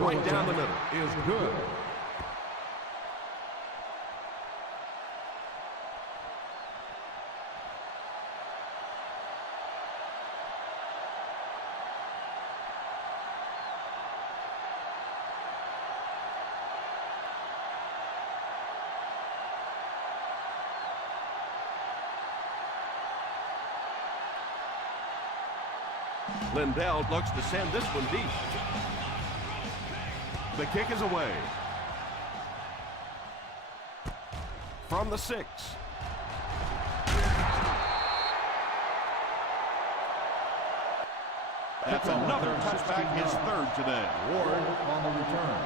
Right down the middle is good. Lindell looks to send this one deep. The kick is away. From the 6. That's another touchback, his 3rd today. Ward on the return.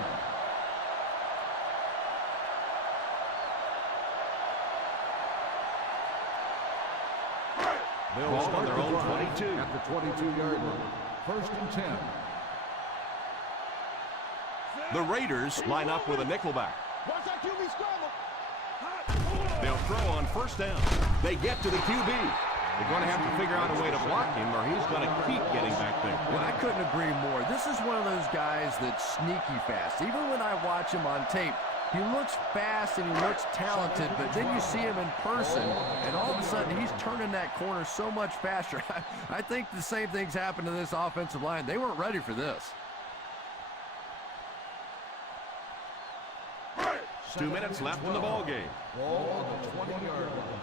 They'll start their own 22. At the 22-yard line. 1st and 10. The Raiders line up with a nickelback. Watch that QB scramble. They'll throw on 1st down. They get to the QB. They're going to have to figure out a way to block him or he's going to keep getting back there. Well, I couldn't agree more. This is one of those guys that's sneaky fast. Even when I watch him on tape, he looks fast and he looks talented, but then you see him in person, and all of a sudden he's turning that corner so much faster. I think the same thing's happened to this offensive line. They weren't ready for this. 2 minutes left in the ball game. Ball on the 20-yard line.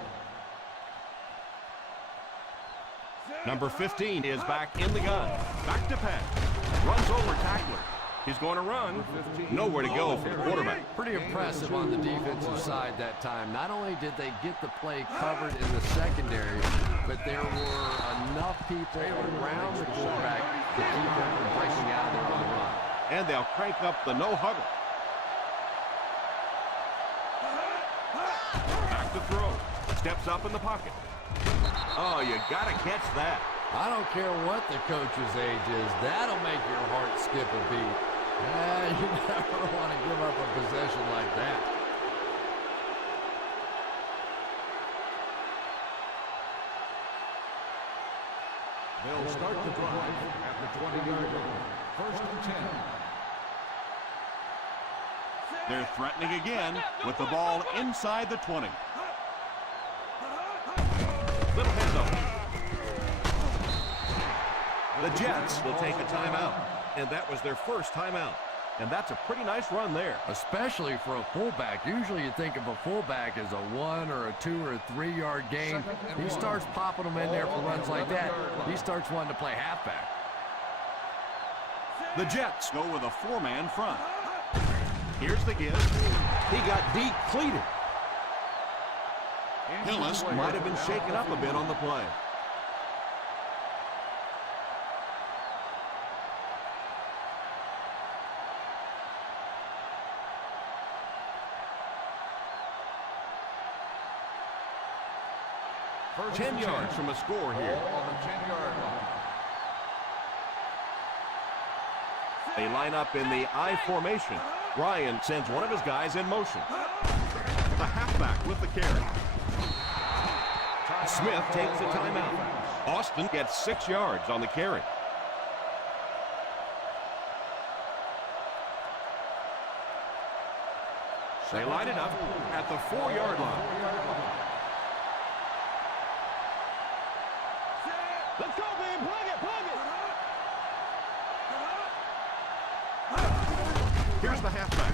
Number 15 is back in the gun. Back to pass. Runs over tackler. He's going to run. Nowhere to go for the quarterback. Pretty impressive on the defensive side that time. Not only did they get the play covered in the secondary, but there were enough people around the quarterback to keep him from breaking out of there on the run. And they'll crank up the no huddle. Back to throw. Steps up in the pocket. Oh, you got to catch that. I don't care what the coach's age is. That'll make your heart skip a beat. You never want to give up a possession like that. They'll start the drive at the 20-yard line. 1st and 10. They're threatening again with the ball inside the 20. Little handoff. The Jets will take a timeout. And that was their first timeout. And that's a pretty nice run there. Especially for a fullback. Usually you think of a fullback as a 1 or a 2 or a 3-yard gain. He starts popping them in there for runs like that. He starts wanting to play halfback. The Jets go with a 4-man front. Here's the give. He got depleted. Hillis might have been shaken up a bit on the play. First 10 yards from a score here. Ball on the 10-yard line. They line up in the I formation. Ryan sends one of his guys in motion. The halfback with the carry. Smith takes a timeout. Austin gets 6 yards on the carry. They line it up at the 4-yard line. Let's go, baby. Plug it. Here's the halfback.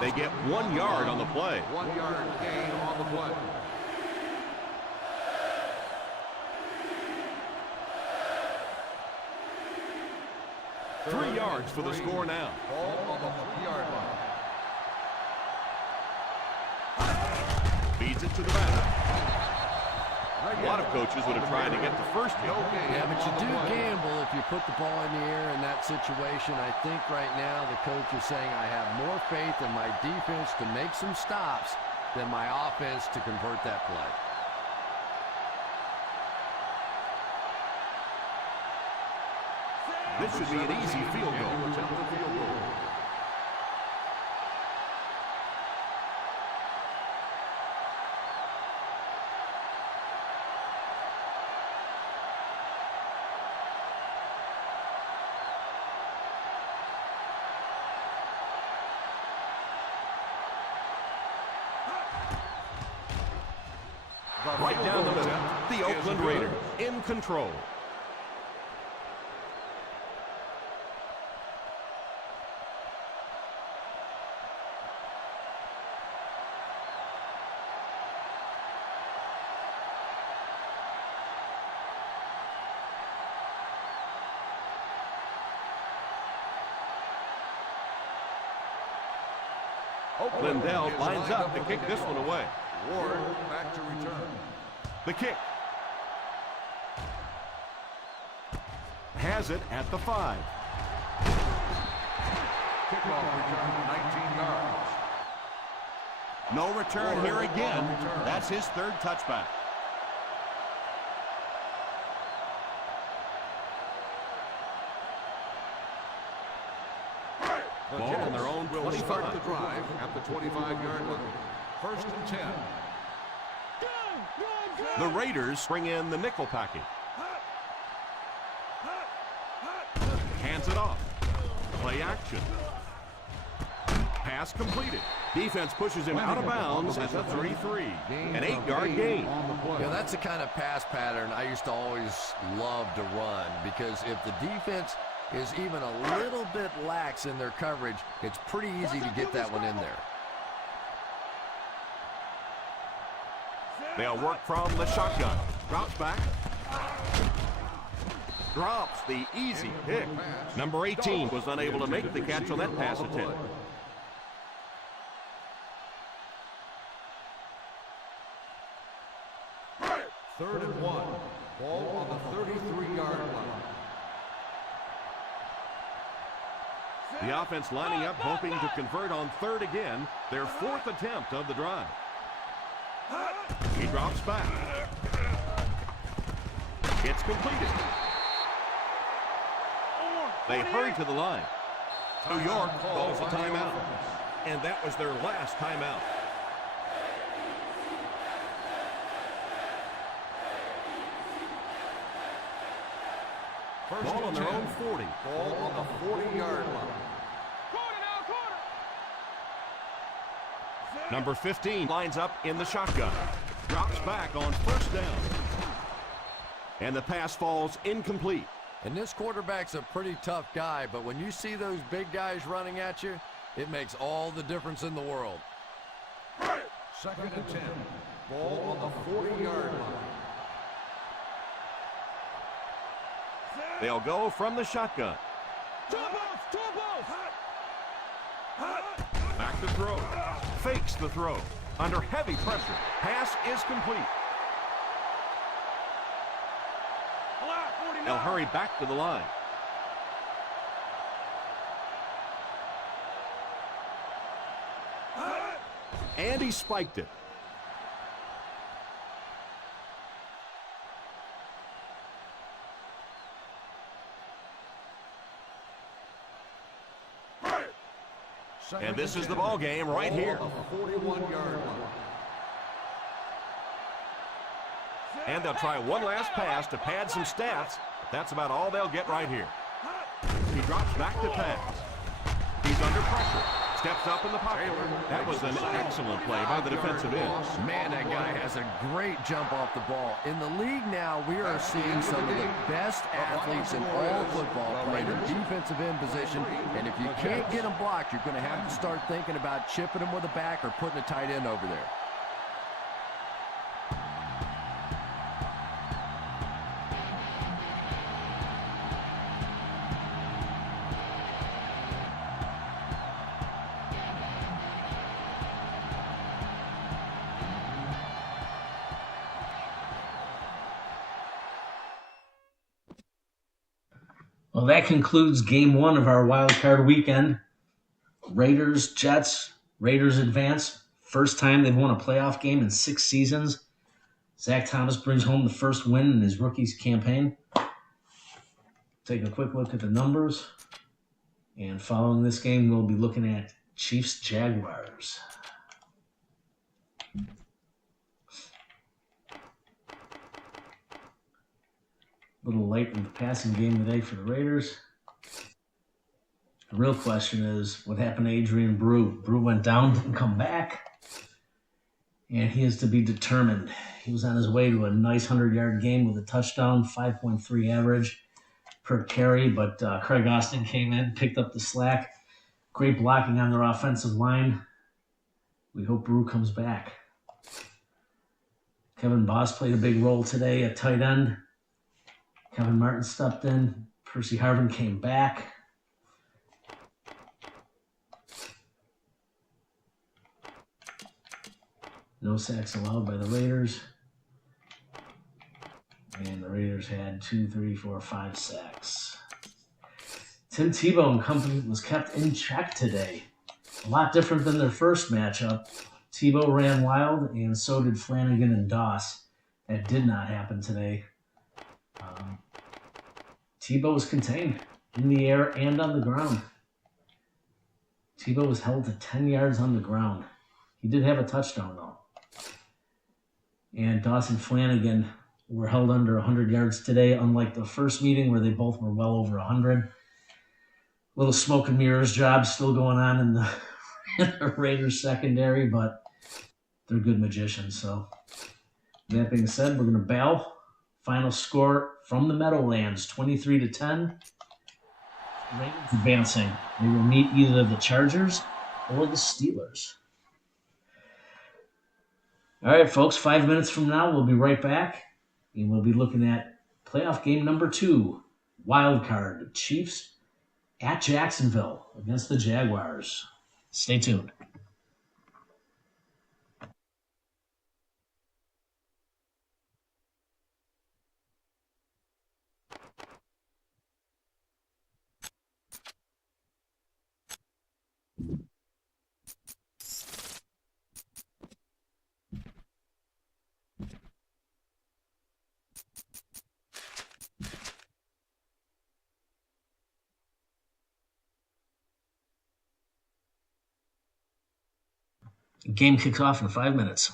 They get 1 yard on the play. 1 yard gain on the play. Three yards for the score now. Ball on the 3-yard line. Feeds it to the back. A lot of coaches would have tried to get the first hit. Yeah, but you do gamble if you put the ball in the air in that situation. I think right now the coach is saying I have more faith in my defense to make some stops than my offense to convert that play. This should be an easy field goal. Right down the middle, the Oakland Raiders in control. Lindell lines up to kick this one away. Ward back to return. The kick. Has it at the 5. Kickoff return, 19 yards. No return here again. That's his 3rd touchback. Ball on their own Will 25. start the drive at the 25-yard line. 1st and 10. The Raiders bring in the nickel package. Hands it off. Play action. Pass completed. Defense pushes him out of bounds at the 33. An 8-yard gain. Yeah, that's the kind of pass pattern I used to always love to run, because if the defense is even a little bit lax in their coverage, it's pretty easy to get that one in there. They'll work from the shotgun. Drops back. Drops the easy pick. Number 18 was unable to make the catch on that pass attempt. Third and 1. Ball on the 33-yard line. The offense lining up, hoping to convert on 3rd again, their 4th attempt of the drive. He drops back. It's completed. They hurry to the line. New York calls a timeout. And that was their last timeout. Ball on their own 40. Ball on the 40-yard line. Number 15 lines up in the shotgun. Drops back on 1st down. And the pass falls incomplete. And this quarterback's a pretty tough guy, but when you see those big guys running at you, it makes all the difference in the world. 2nd and 10. Ball on the 40-yard line. They'll go from the shotgun. Back to throw. Fakes the throw. Under heavy pressure. Pass is complete. They'll hurry back to the line. And he spiked it. And this is the ball game right here. 41-yard line. And they'll try one last pass to pad some stats. But that's about all they'll get right here. He drops back to pass. He's under pressure. Steps up in the pocket. That was an excellent play by the defensive end. Man, that guy has a great jump off the ball. In the league now, we are seeing some of the best athletes in all of football play the defensive end position. And if you can't get them blocked, you're going to have to start thinking about chipping them with a back or putting a tight end over there. Well, that concludes game one of our wild card weekend. Raiders, Jets, Raiders advance. First time they've won a playoff game in 6 seasons. Zach Thomas brings home the first win in his rookie's campaign. Take a quick look at the numbers. And following this game, we'll be looking at Chiefs-Jaguars. A little light in the passing game today for the Raiders. The real question is, what happened to Adrian Brew? Brew went down, didn't come back, and he is to be determined. He was on his way to a nice 100-yard game with a touchdown, 5.3 average per carry, but Craig Austin came in, picked up the slack. Great blocking on their offensive line. We hope Brew comes back. Kevin Boss played a big role today at tight end. Kevin Martin stepped in. Percy Harvin came back. No sacks allowed by the Raiders. And the Raiders had 5 sacks. Tim Tebow and company was kept in check today. A lot different than their first matchup. Tebow ran wild, and so did Flanagan and Doss. That did not happen today. Tebow was contained in the air and on the ground. Tebow was held to 10 yards on the ground. He did have a touchdown, though. And Doss and Flanagan were held under 100 yards today, unlike the first meeting where they both were well over 100. Little smoke and mirrors job still going on in the Raiders secondary, but they're good magicians. So that being said, we're going to bow. Final score from the Meadowlands, 23-10. Raiders advancing. They will meet either the Chargers or the Steelers. All right, folks, 5 minutes from now, we'll be right back, and we'll be looking at playoff game number 2, wild card, Chiefs at Jacksonville against the Jaguars. Stay tuned. Game kicks off in 5 minutes.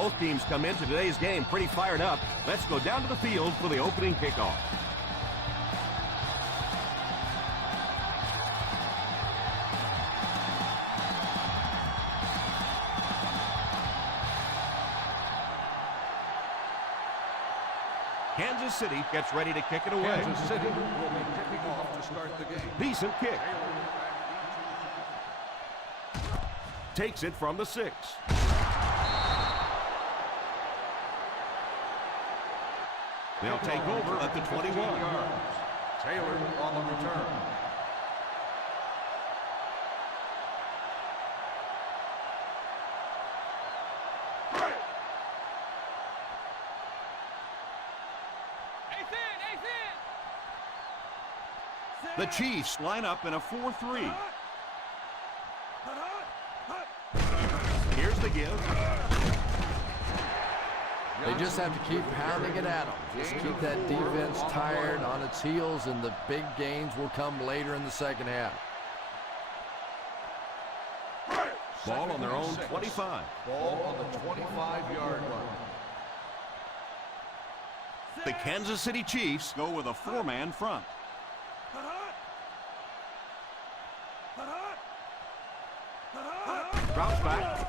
Both teams come into today's game pretty fired up. Let's go down to the field for the opening kickoff. Kansas City gets ready to kick it away. Kansas City will be kicking off to start the game. Decent kick. Takes it from the 6. They'll take over at the 21. Taylor on the return. The Chiefs line up in a 4-3. Here's the give. They just have to keep pounding it at them. Just keep that defense tired on its heels, and the big gains will come later in the second half. Ball on their own 25. Ball on the 25-yard line. The Kansas City Chiefs go with a 4-man front. Drops back.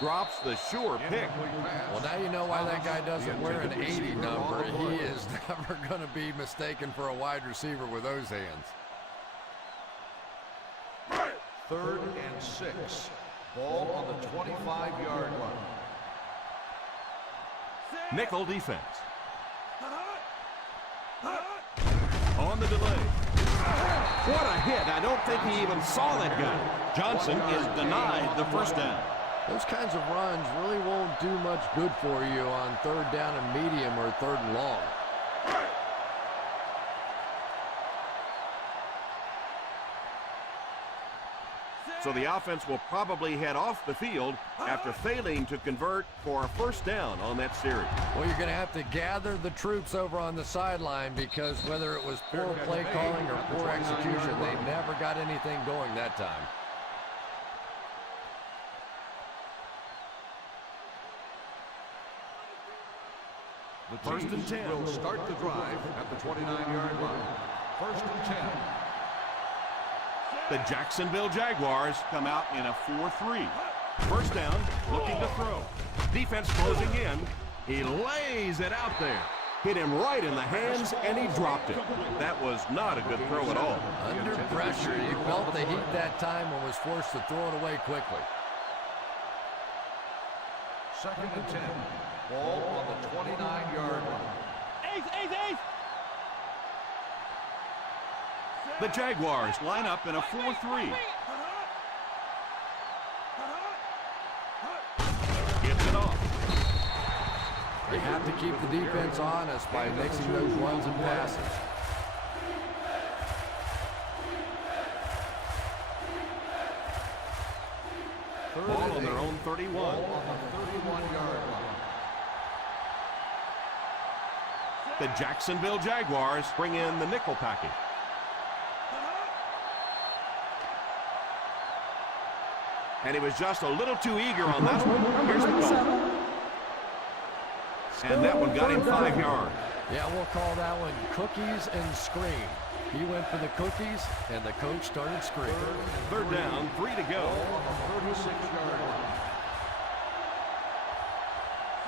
Drops the sure pick. Well, now you know why that guy doesn't wear an 80 number. He is never going to be mistaken for a wide receiver with those hands. 3rd and 6. Ball on the 25-yard line. Nickel defense. On the delay. What a hit. I don't think he even saw that guy. Johnson is denied the first down. Those kinds of runs really won't do much good for you on 3rd down and medium or 3rd and long. So the offense will probably head off the field after failing to convert for a first down on that series. Well, you're going to have to gather the troops over on the sideline, because whether it was poor play calling or poor execution, they never got anything going that time. The Chiefs 1st and 10. will start the drive at the 29-yard line. 1st and 10. The Jacksonville Jaguars Come out in a 4-3. first down, looking to throw. Defense closing in. He lays it out there. Hit him right in the hands, and he dropped it. That was not a good throw at all. Under pressure, he felt the heat that time and was forced to throw it away quickly. 2nd and 10. Ball on the 29-yard line. Ace. The Jaguars line up in a 4-3. Gets it off. You have to keep the defense honest by mixing those runs and passes. Ball on their own 31. Ball on the 31-yard line. The Jacksonville Jaguars bring in the nickel package. And he was just a little too eager on that one. Here's the ball. And that one got him 5 yards. Yeah, we'll call that one cookies and scream. He went for the cookies, and the coach started screaming. 3rd down, 3 to go. Ball on the 36-yard line.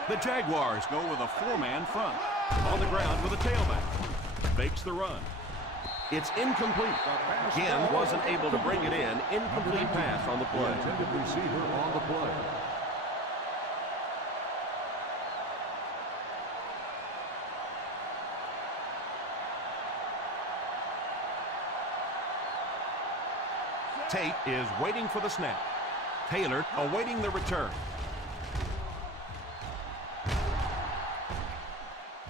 The Jaguars go with a 4-man front. On the ground with a tailback. Fakes the run. It's incomplete. Again, wasn't able to bring it in. Incomplete pass on the play. Intended receiver on the play. Tate is waiting for the snap. Taylor awaiting the return.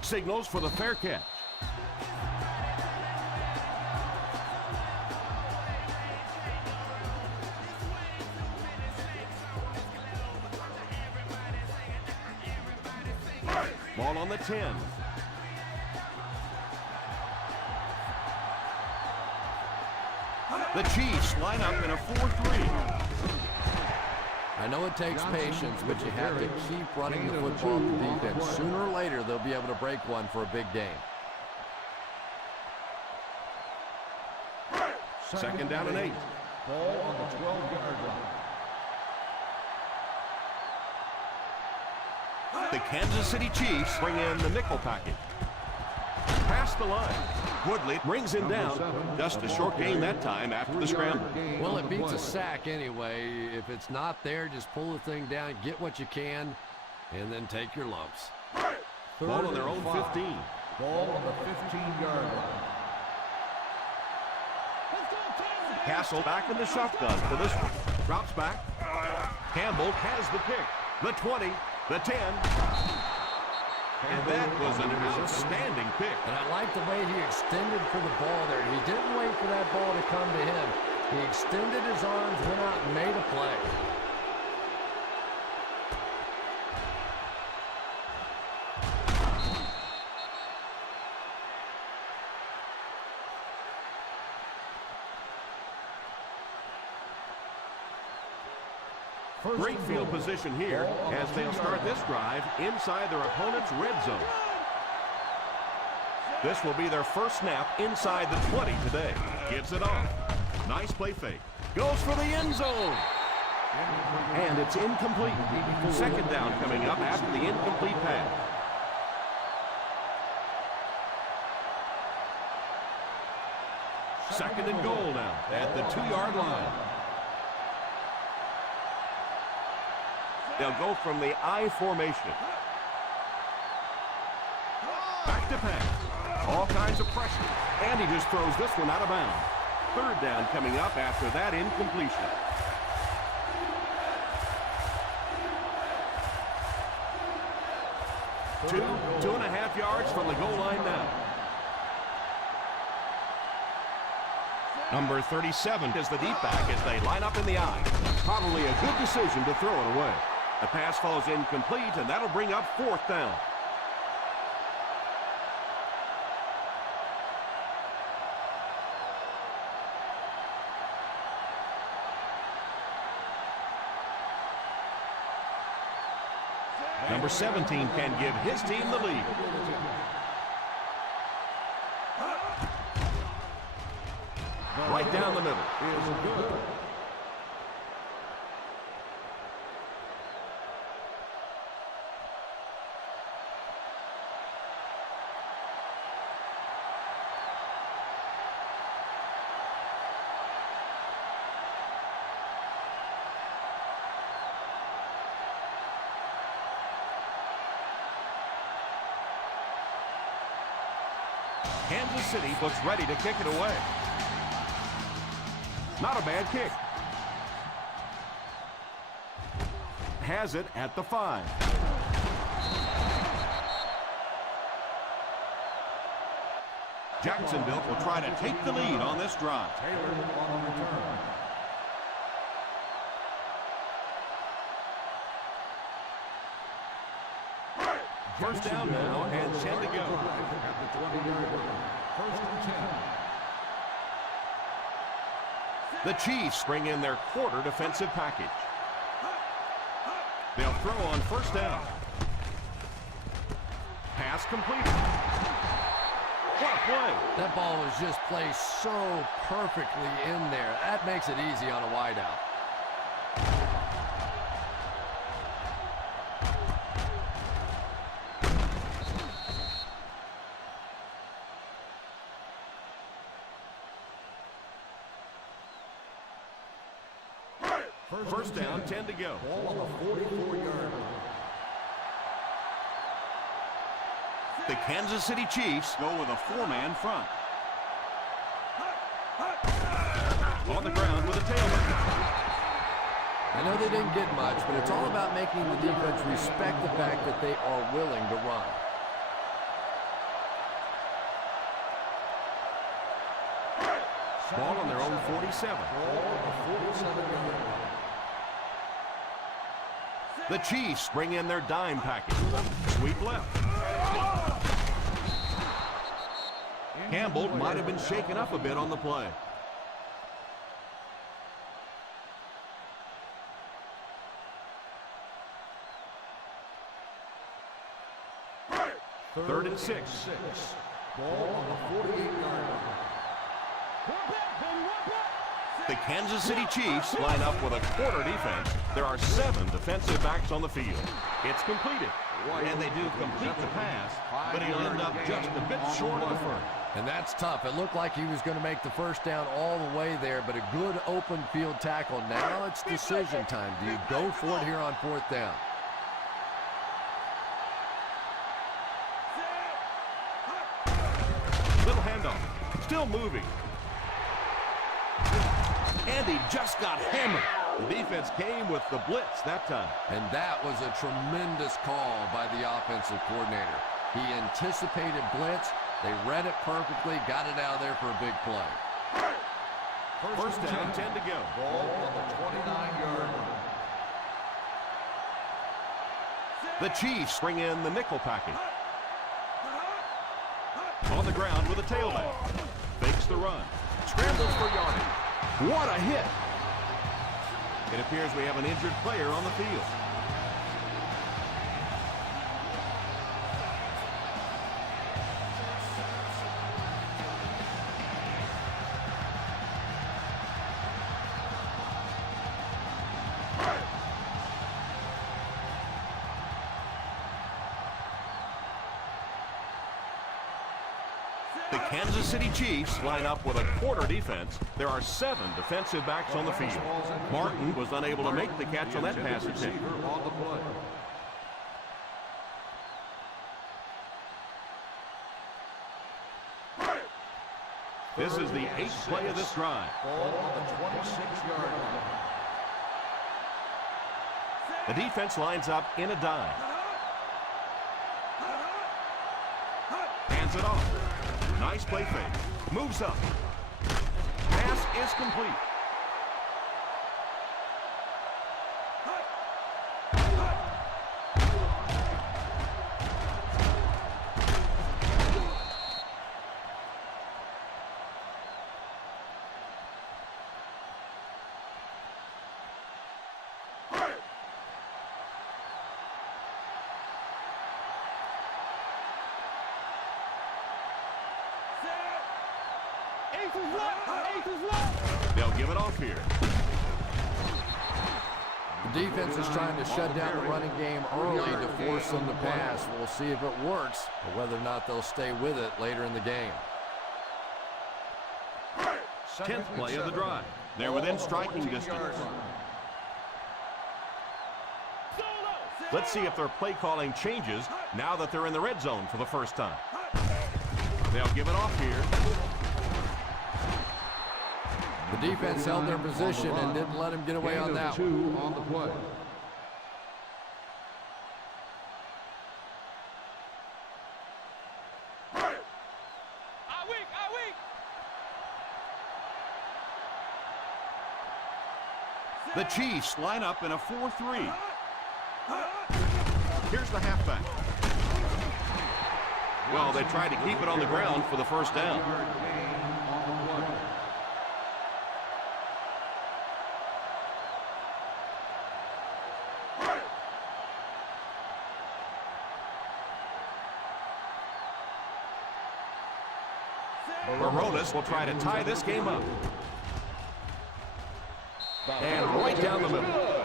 Signals for the fair catch. Ball on the 10. The Chiefs line up in a 4-3. know it takes patience, but you have to keep running the football to defense. Sooner or later, they'll be able to break one for a big game. Second down and 8. Ball on the 12-yard line. The Kansas City Chiefs bring in the nickel package. Past the line. Woodley brings him down. Just a short gain that time after the scramble. Well, it beats a sack anyway. If it's not there, just pull the thing down, get what you can, and then take your lumps. Ball on their own 15. Ball on the 15-yard line. Castle back in the shotgun for this one. Drops back. Campbell has the pick. The 20, the 10. And that was an outstanding pick. And I like the way he extended for the ball there. He didn't wait for that ball to come to him. He extended his arms, went out and made a play. Great field position here as they'll start this drive inside their opponent's red zone. This will be their first snap inside the 20 today. Gives it off. Nice play fake. Goes for the end zone. And it's incomplete. Second down coming up after the incomplete pass. Second and goal now at the 2-yard line. They'll go from the I formation. Back to pass. All kinds of pressure. And he just throws this one out of bounds. Third down coming up after that incompletion. Two and a half yards from the goal line now. Number 37 is the deep back as they line up in the I. Probably a good decision to throw it away. The pass falls incomplete, and that'll bring up fourth down. Number 17 can give his team the lead. Right down the middle. Kansas City looks ready to kick it away. Not a bad kick. Has it at the 5. Jacksonville will try to take the lead on this drive. Taylor on the return. First down now and 10 to go. At the 20-yard line. First and 10. The Chiefs bring in their quarter defensive package. They'll throw on first down. Pass completed. What a play. That ball was just placed so perfectly in there. That makes it easy on a wideout. First down, 10 to go. Ball on the 44-yard line. The Kansas City Chiefs go with a 4-man front. On the ground with a tailback. I know they didn't get much, but it's all about making the defense respect the fact that they are willing to run. Ball on their own 47. Ball on the 47-yard line. The Chiefs bring in their dime package. Sweep left. Campbell might have been shaken up a bit on the play. Third and 6. Ball on the 48-yard line. The Kansas City Chiefs line up with a quarter defense. There are 7 defensive backs on the field. It's completed. And they do complete the pass, but he'll end up just a bit short of the first. And that's tough. It looked like he was going to make the first down all the way there, but a good open field tackle. Now it's decision time. Do you go for it here on 4th down? Little handoff. Still moving. And he just got hammered. The defense came with the blitz that time. And that was a tremendous call by the offensive coordinator. He anticipated blitz. They read it perfectly, got it out of there for a big play. First down, 10 to go. Ball on the 29-yard line. The Chiefs bring in the nickel package. On the ground with a tailback. Fakes the run. Scrambles for yardage. What a hit! It appears we have an injured player on the field. The Kansas City Chiefs line up with a quarter defense. There are 7 defensive backs on the field. Martin was unable to make the catch on that pass attempt. On the play. This is the 8th play of this drive. Ball on the 26-yard line. The defense lines up in a dime. Hands it off. Nice play fake. Moves up. Pass is complete. They'll give it off here. The defense is trying to shut down the running game early to force them to pass. We'll see if it works, or whether or not they'll stay with it later in the game. 10th play of the drive. They're within striking distance. Let's see if their play calling changes now that they're in the red zone for the first time. They'll give it off here. The defense held their position and didn't let him get away on that one. 2 on the play. The Chiefs line up in a 4-3. Here's the halfback. Well, they tried to keep it on the ground for the first down. Baronis will try to tie this game up. And right down the middle.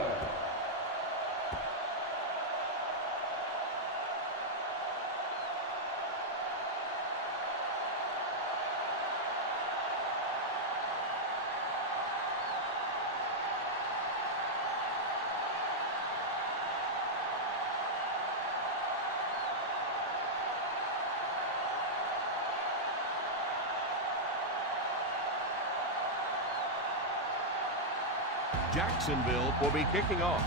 Jacksonville will be kicking off.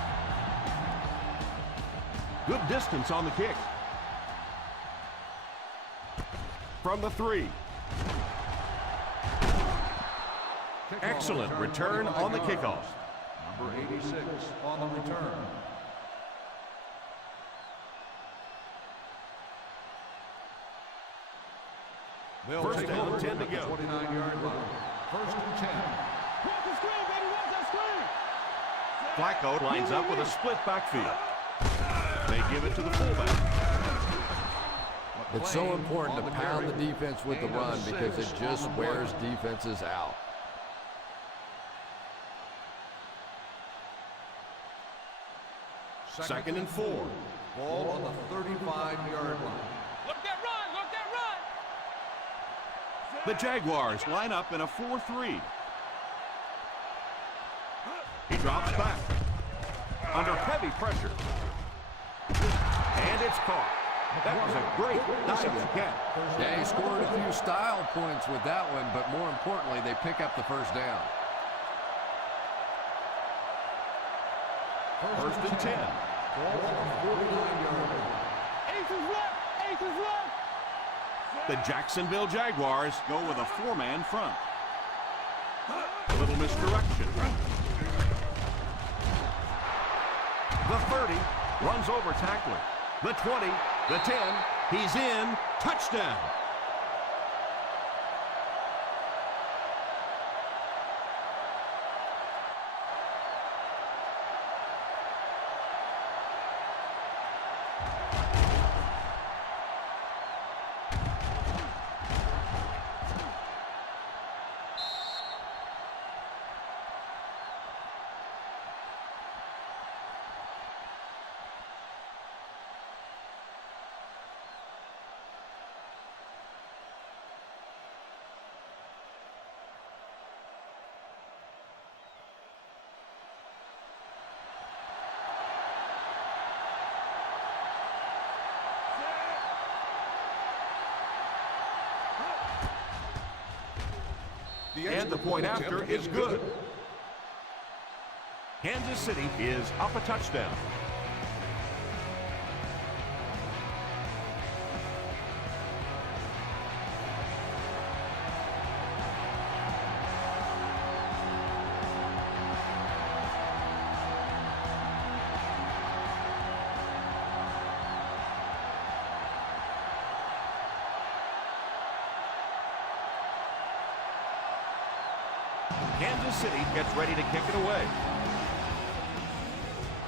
Good distance on the kick. From the 3. Excellent return on the kickoff. Number 86 on the return. First down, 10 to go. 29-yard line. First and 10. Flacco lines up with a split backfield. They give it to the fullback. It's so important to pound the defense with the run because it just wears defenses out. Second and 4. Ball on the 35-yard line. Look that run! Look that run! The Jaguars line up in a 4-3. He drops back. Under heavy pressure. And it's caught. That was a great dive catch. Yeah, he scored a few style points with that one, but more importantly, they pick up the first down. First and 10. Ball on the 49-yard line. Aces left! Aces left! The Jacksonville Jaguars go with a 4-man front. A little misdirection. The 30 runs over tackler. The 20, the 10, he's in, touchdown. And the point after is good. Kansas City is up a touchdown. Kansas City gets ready to kick it away.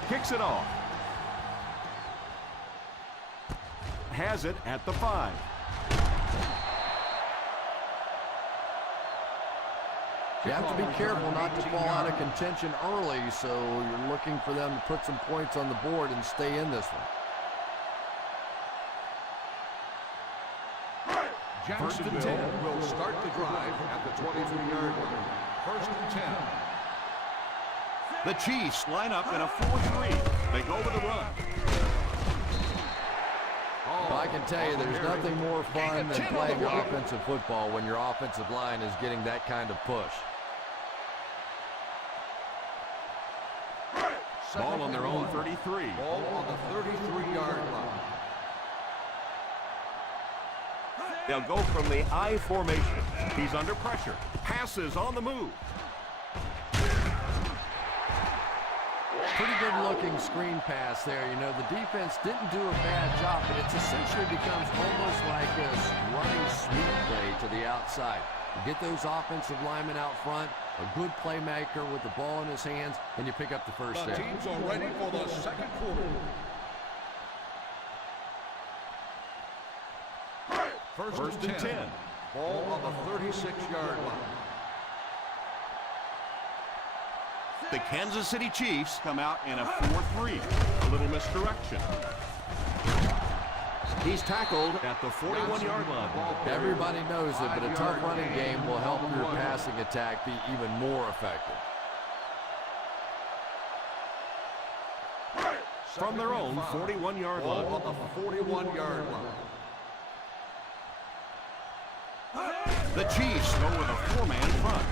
Kicks it off. Has it at the 5. You have to be careful not to fall out of contention early, so you're looking for them to put some points on the board and stay in this one. Jacksonville will start the drive at the 23-yard line. First and 10. The Chiefs line up in a 4-3. They go with a run. Well, I can tell you there's nothing more fun than playing offensive football when your offensive line is getting that kind of push. Ball on their own 33. Ball on the 33-yard line. They'll go from the I formation. He's under pressure. Passes on the move. Pretty good looking screen pass there. You know, the defense didn't do a bad job, but it essentially becomes almost like a running sweep play to the outside. You get those offensive linemen out front, a good playmaker with the ball in his hands, and you pick up the first down. The teams are ready for the second quarter. First and 10. Ball on the 36-yard line. The Kansas City Chiefs come out in a 4-3. A little misdirection. He's tackled at the 41-yard line. Everybody knows it, but a tough running game will help your passing attack be even more effective. From their own 41-yard Ball line. on the 41-yard line. The Chiefs go with a 4-man front.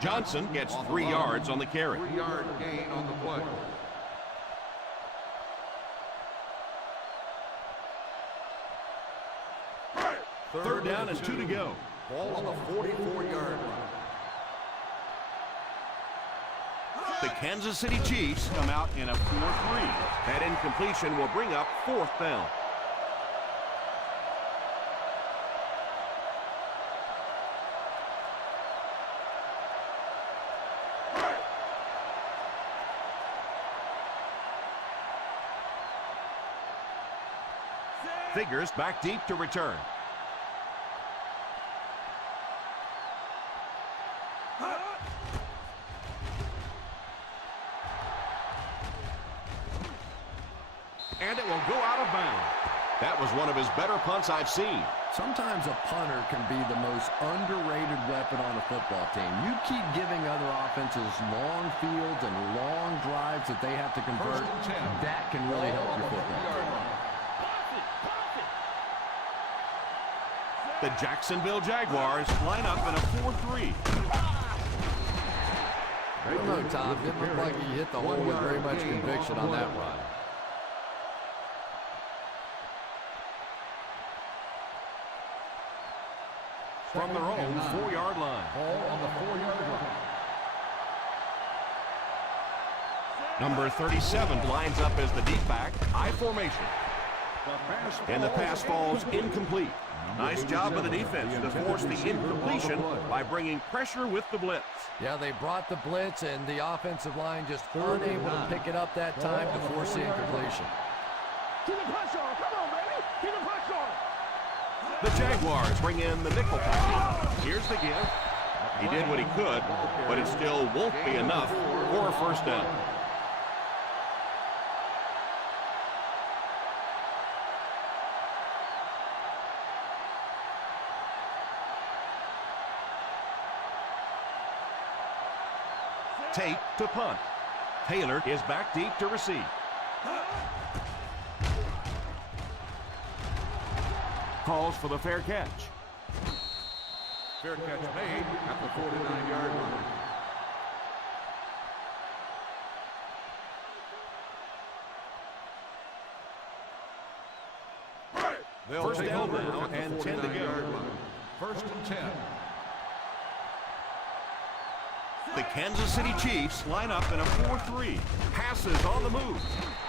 Johnson gets 3 yards on the carry. 3-yard gain on the play. Third down and 2 to go. Ball on the 44-yard line. The Kansas City Chiefs come out in a 4-3. That incompletion will bring up 4th down. figures back deep to return. And it will go out of bounds. That was one of his better punts I've seen. Sometimes a punter can be the most underrated weapon on a football team. You keep giving other offenses long fields and long drives that they have to convert. That can really help your football team. The Jacksonville Jaguars line up in a 4-3. I don't know, Tom. Didn't look like he hit the hole with very much conviction on that run. From their own 4-yard line. Ball on the 4-yard line. Number 37 lines up as the deep back, I formation. And the pass falls incomplete. Nice job by the defense to force the incompletion by bringing pressure with the blitz. Yeah, they brought the blitz, and the offensive line just unable to pick it up that time to force the incompletion. Keep the pressure on. Come on, baby. Keep the pressure on. The Jaguars bring in the nickel package. Here's the give. He did what he could, but it still won't be enough for a first down. Take to punt. Taylor is back deep to receive. Calls for the fair catch. Fair catch made at the 49-yard line. First down now and 10 to go. First and 10. The Kansas City Chiefs line up in a 4-3. Passes on the move.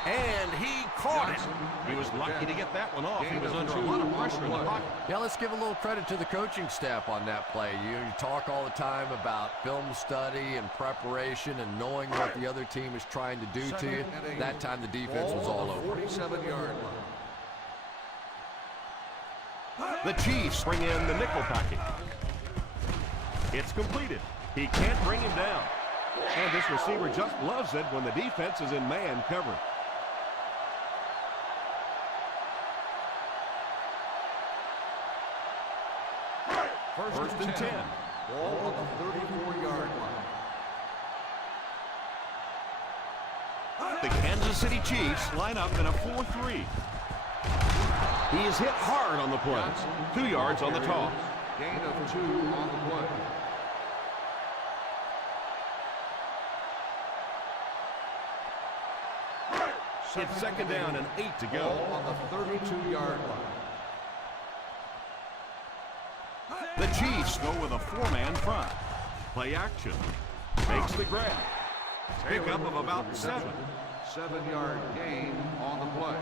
And he caught it. He was lucky to get that one off. He was under a lot of pressure in the pocket. Yeah, let's give a little credit to the coaching staff on that play. You talk all the time about film study and preparation and knowing what the other team is trying to do to you. That time the defense was all over. 47-yard line. The Chiefs bring in the nickel package. It's completed. He can't bring him down. And this receiver just loves it when the defense is in man coverage. First and 10. Ball on the 34-yard line. The Kansas City Chiefs line up in a 4-3. He is hit hard on the play. 2 yards on the toss. Gain of 2 on the play. It's second down and 8 to go. Ball on the 32-yard line. The Chiefs go with a 4-man front. Play action. Makes the grab. Pick up of about 7. 7-yard gain on the play.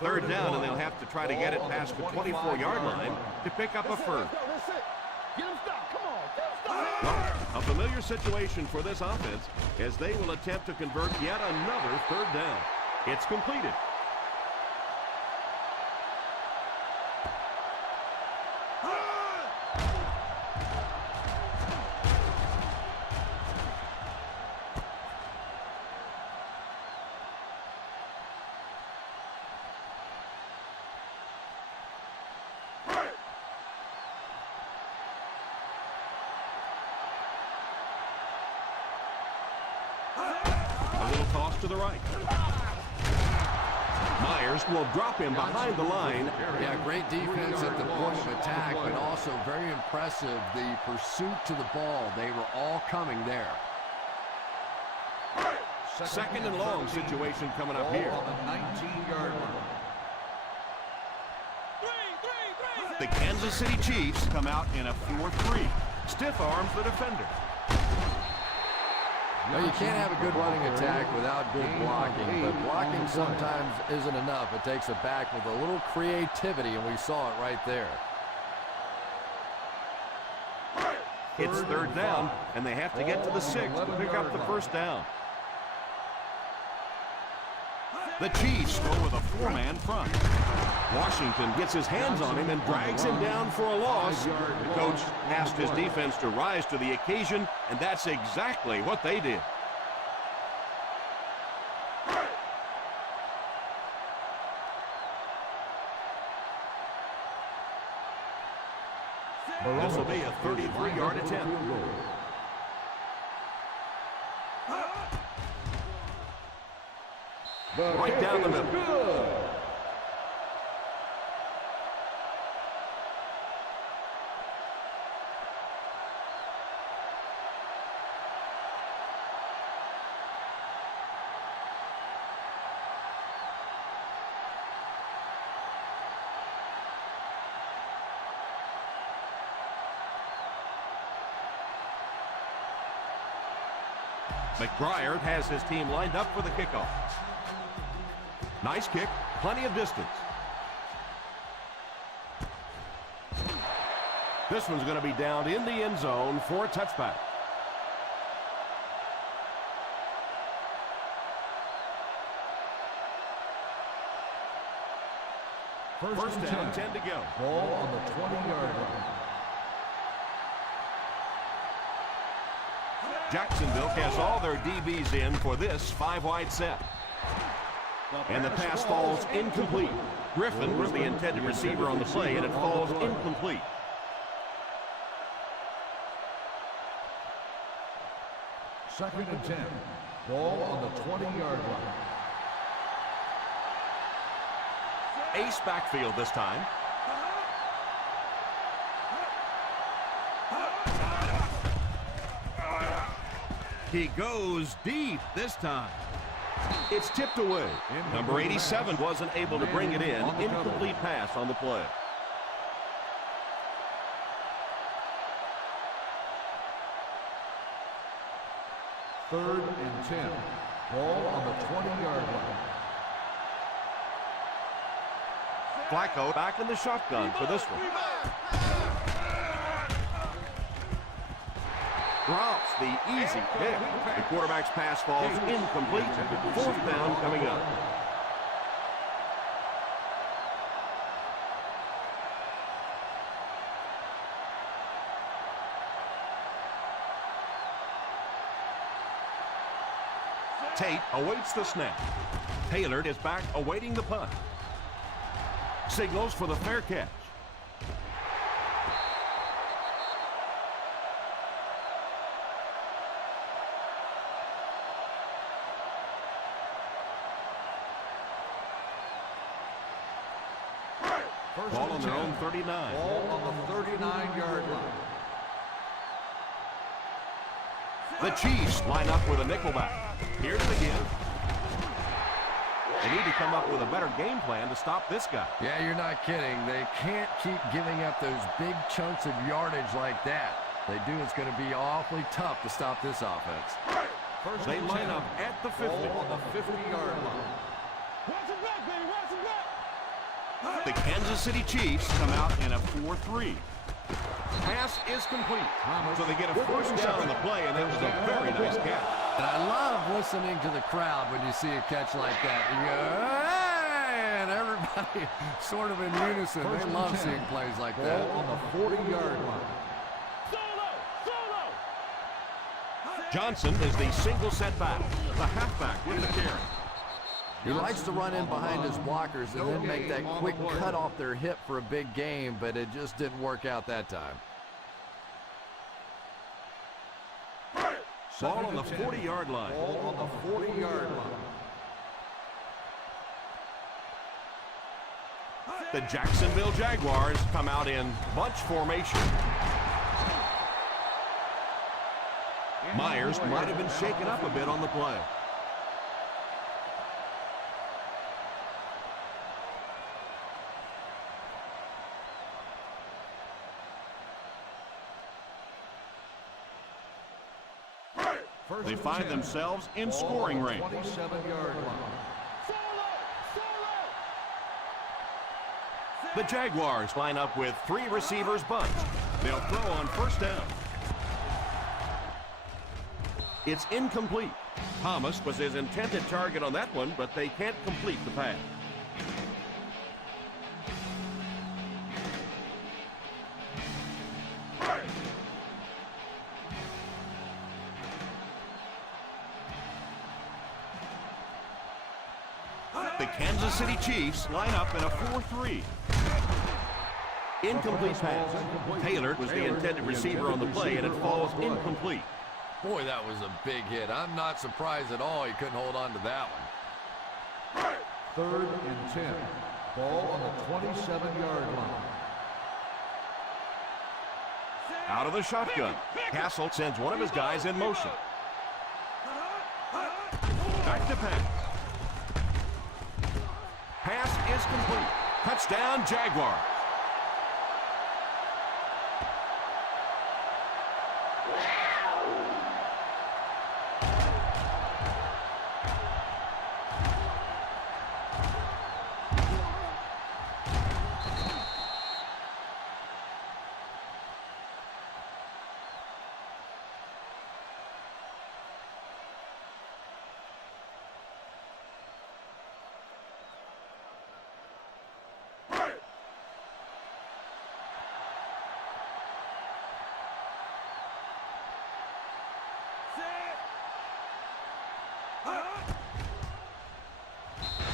Third down, and they'll have to try to get it past the 24-yard line to pick up a first. That's it. Get him stopped. Come on. Get him stopped. Well, a familiar situation for this offense as they will attempt to convert yet another third down. It's completed. A little toss to the right. Myers will drop him behind the line. Yeah, great defense at the point of attack, but also very impressive the pursuit to the ball. They were all coming there. Second and long situation coming up here. On the 19-yard line. The Kansas City Chiefs come out in a 4-3. Stiff arms the defender. Well, you can't have a good running attack without good blocking, but blocking sometimes isn't enough. It takes a back with a little creativity, and we saw it right there. It's third down, and they have to get to the 6 to pick up the first down. The Chiefs go with a 4-man front. Washington gets his hands on him and drags him down for a loss. The coach asked his defense to rise to the occasion, and that's exactly what they did. This will be a 33-yard attempt. Right down the middle. McBriar has his team lined up for the kickoff. Nice kick, plenty of distance. This one's going to be down in the end zone for a touchback. First down, 10 to go. Ball on the 20-yard line. Jacksonville has all their DBs in for this 5-wide set. And the pass falls incomplete. Griffin was the intended receiver on the play, and it falls incomplete. Second and 10. Ball on the 20-yard line. Ace backfield this time. He goes deep this time. It's tipped away. Number 87 wasn't able to bring it in. Incomplete pass on the play. Third and 10. Ball on the 20-yard line. Flacco back in the shotgun for this one. Drops the easy pick. The quarterback's pass falls incomplete. Fourth down coming up. Tate awaits the snap. Taylor is back awaiting the punt. Signals for the fair catch. Ball on their own 39. Ball on the 39-yard line. The Chiefs line up with a nickelback. Here's the give. They need to come up with a better game plan to stop this guy. Yeah, you're not kidding. They can't keep giving up those big chunks of yardage like that. They do, it's going to be awfully tough to stop this offense. They line up at the 50. Ball on the 50-yard line. Watch it back, baby. Watch it back. The Kansas City Chiefs come out in a 4-3. Pass is complete. So they get a first down on the play, and that was a very nice catch. And I love listening to the crowd when you see a catch like that. You go, hey! And everybody sort of in unison. They love seeing plays like that. Ball on the 40-yard line. Solo. Solo. Johnson is the single setback. The halfback with the carry. He likes to run in behind his blockers and then make that quick cut off their hip for a big game, but it just didn't work out that time. Ball on the 40-yard line. Ball on the 40-yard line. The Jacksonville Jaguars come out in bunch formation. Myers might have been shaken up a bit on the play. They find themselves in scoring range. 27-yard line. The Jaguars line up with 3 receivers bunched. They'll throw on first down. It's incomplete. Thomas was his intended target on that one, but they can't complete the pass. The Kansas City Chiefs line up in a 4-3. Incomplete pass. Taylor was the intended receiver on the play, and it falls incomplete. Boy, that was a big hit. I'm not surprised at all he couldn't hold on to that one. 3rd and 10. Ball on the 27-yard line. Out of the shotgun. Castle sends one of his guys in motion. Back to pass. Pass is complete. Touchdown, Jaguars.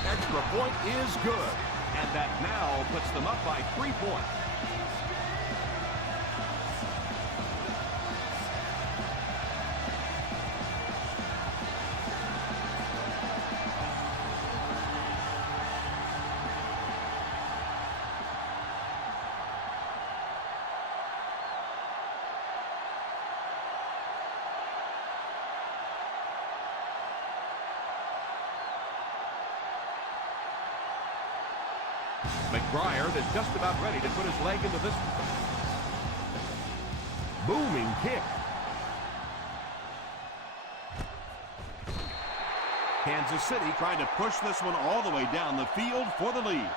Extra point is good, and that now puts them up by 3 points. McBriar is just about ready to put his leg into this booming kick. Kansas City trying to push this one all the way down the field for the lead.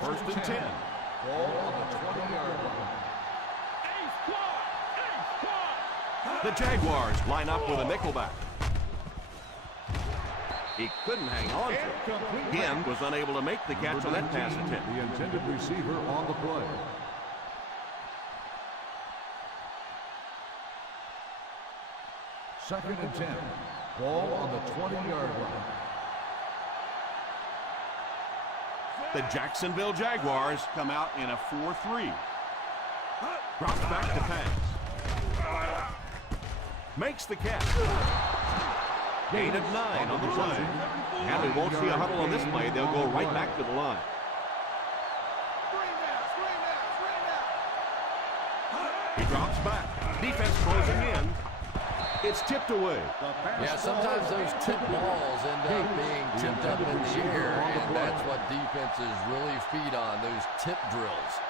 First and 10. Ball on the 20-yard line. The Jaguars line up with a nickelback. He couldn't hang on to it. Again, was unable to make the catch on that pass attempt. The intended receiver on the play. Second and 10. Ball on the 20-yard line. The Jacksonville Jaguars come out in a 4-3. Drops back to pass. Makes the catch. 8 of 9 on the play. And we won't see a huddle on this play. They'll go right back to the line. He drops back. Defense closing in. It's tipped away. Yeah, sometimes those tipped balls end up being tipped up in the air, and that's what defenses really feed on, those tip drills.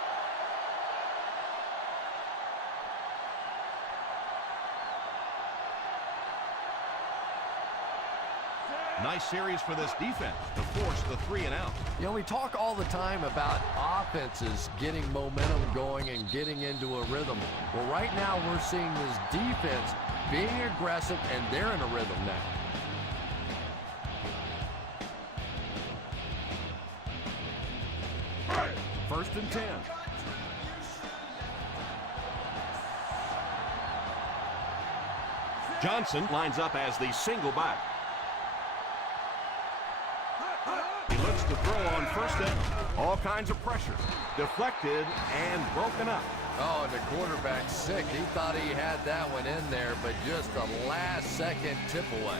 Nice series for this defense to force the 3 and out. You know, we talk all the time about offenses getting momentum going and getting into a rhythm. Well, right now we're seeing this defense being aggressive, and they're in a rhythm now. First and 10. Johnson lines up as the single back. He looks to throw on first down. All kinds of pressure. Deflected and broken up. Oh, and the quarterback's sick. He thought he had that one in there, but just a last-second tip away.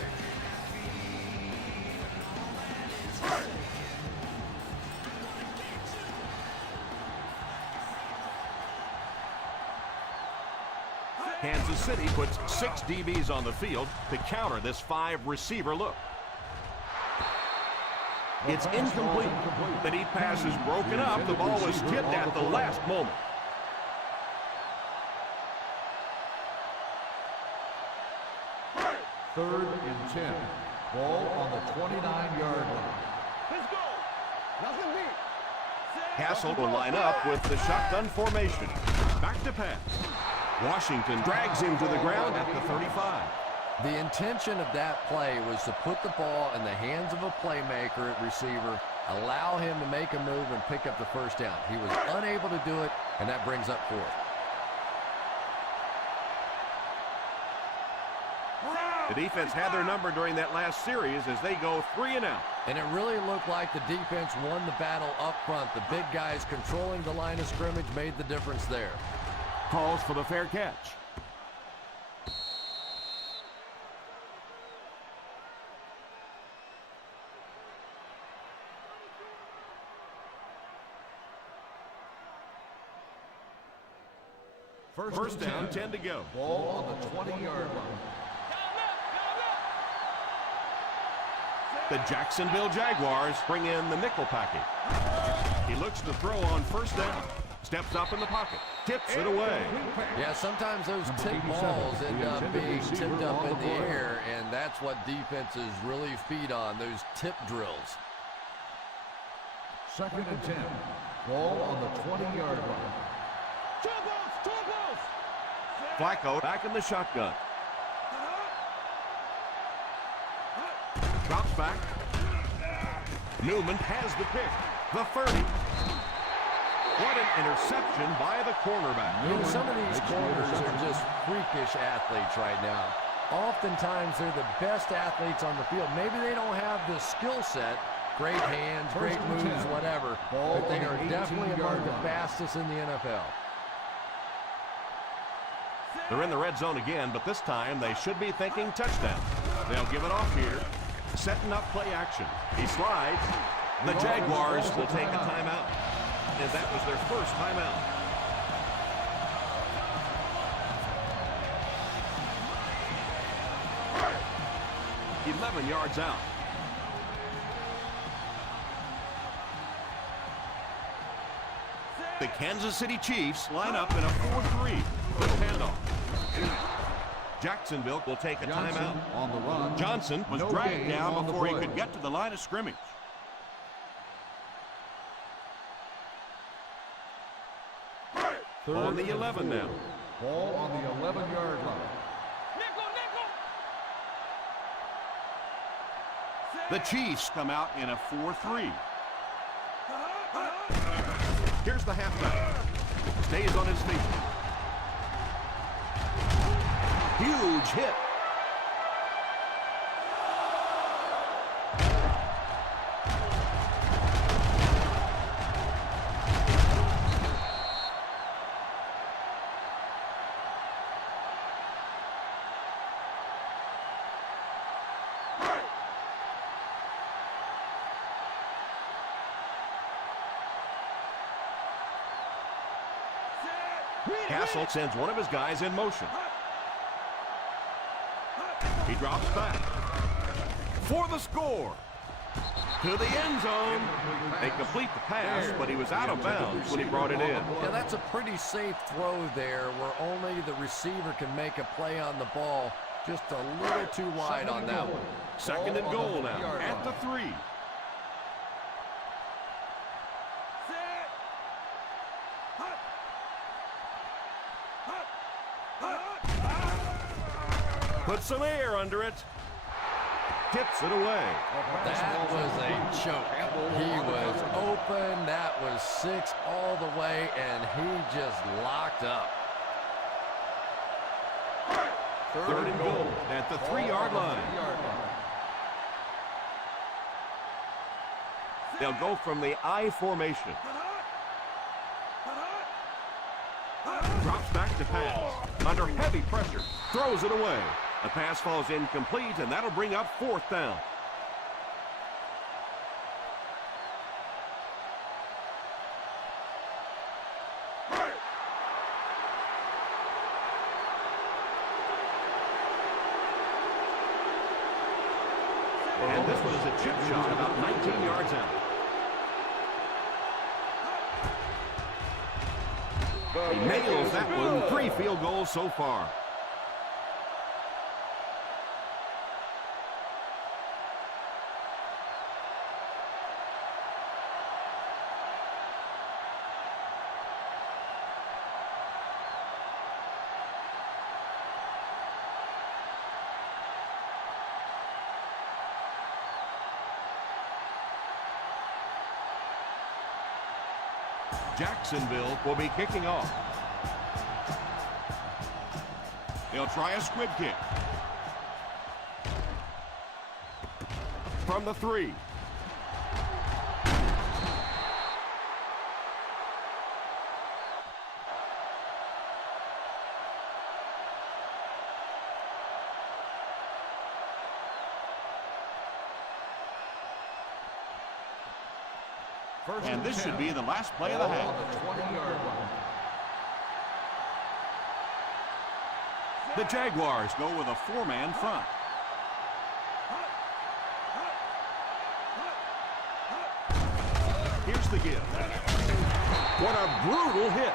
Kansas City puts 6 DBs on the field to counter this 5-receiver look. It's incomplete. The deep pass is broken up. The ball was tipped at the last moment. Third and 10. Ball on the 29-yard line. Let's go. Nothing deep. Castle will line up with the shotgun formation. Back to pass. Washington drags him to the ground at the 35. The intention of that play was to put the ball in the hands of a playmaker at receiver, allow him to make a move and pick up the first down. He was unable to do it, and that brings up 4th. The defense had their number during that last series as they go 3 and out. And it really looked like the defense won the battle up front. The big guys controlling the line of scrimmage made the difference there. Calls for the fair catch. First down, 10 to go. Ball on the 20-yard line. The Jacksonville Jaguars bring in the nickel package. He looks to throw on first down. Steps up in the pocket. Tips it away. Yeah, sometimes those tip balls end up being tipped up in the air, and that's what defenses really feed on, those tip drills. 2nd and 10. Ball on the 20-yard line. Flacco back in the shotgun. Drops back. Newman has the pick. The 30. What an interception by the cornerback. You know, some of these corners are just freakish athletes right now. Oftentimes, they're the best athletes on the field. Maybe they don't have the skill set, great hands, great moves, whatever, but they are definitely among the fastest in the NFL. They're in the red zone again, but this time they should be thinking touchdown. They'll give it off here. Setting up play action. He slides. The Jaguars will take a timeout. And that was their first timeout. Right. 11 yards out. The Kansas City Chiefs line up in a 4-3. Good handoff. Jacksonville will take a timeout. On the run. Johnson was dragged down before he could get to the line of scrimmage. On the 11 now. Ball on the 11-yard line. The Chiefs come out in a 4-3. Here's the halfback. Stays on his feet. Huge hit. Castle sends one of his guys in motion. He drops back for the score. To the end zone. They complete the pass, but he was out of bounds when he brought it in. Yeah, that's a pretty safe throw there where only the receiver can make a play on the ball. Just a little too wide on that one. 2nd and goal now at the 3. Put some air under it. Tips it away. That was a choke. He was open. That was 6 all the way, and he just locked up. 3rd and goal at the 3-yard line. They'll go from the I formation. Drops back to pass. Under heavy pressure. Throws it away. The pass falls incomplete, and that'll bring up 4th down. And this one is a chip shot about 19 yards out. He nails that one. 3 field goals so far. Jacksonville will be kicking off. They'll try a squib kick. From the 3. And this should be the last play of the half. On the 20-yard line. The Jaguars go with a 4-man front. Here's the give. What a brutal hit.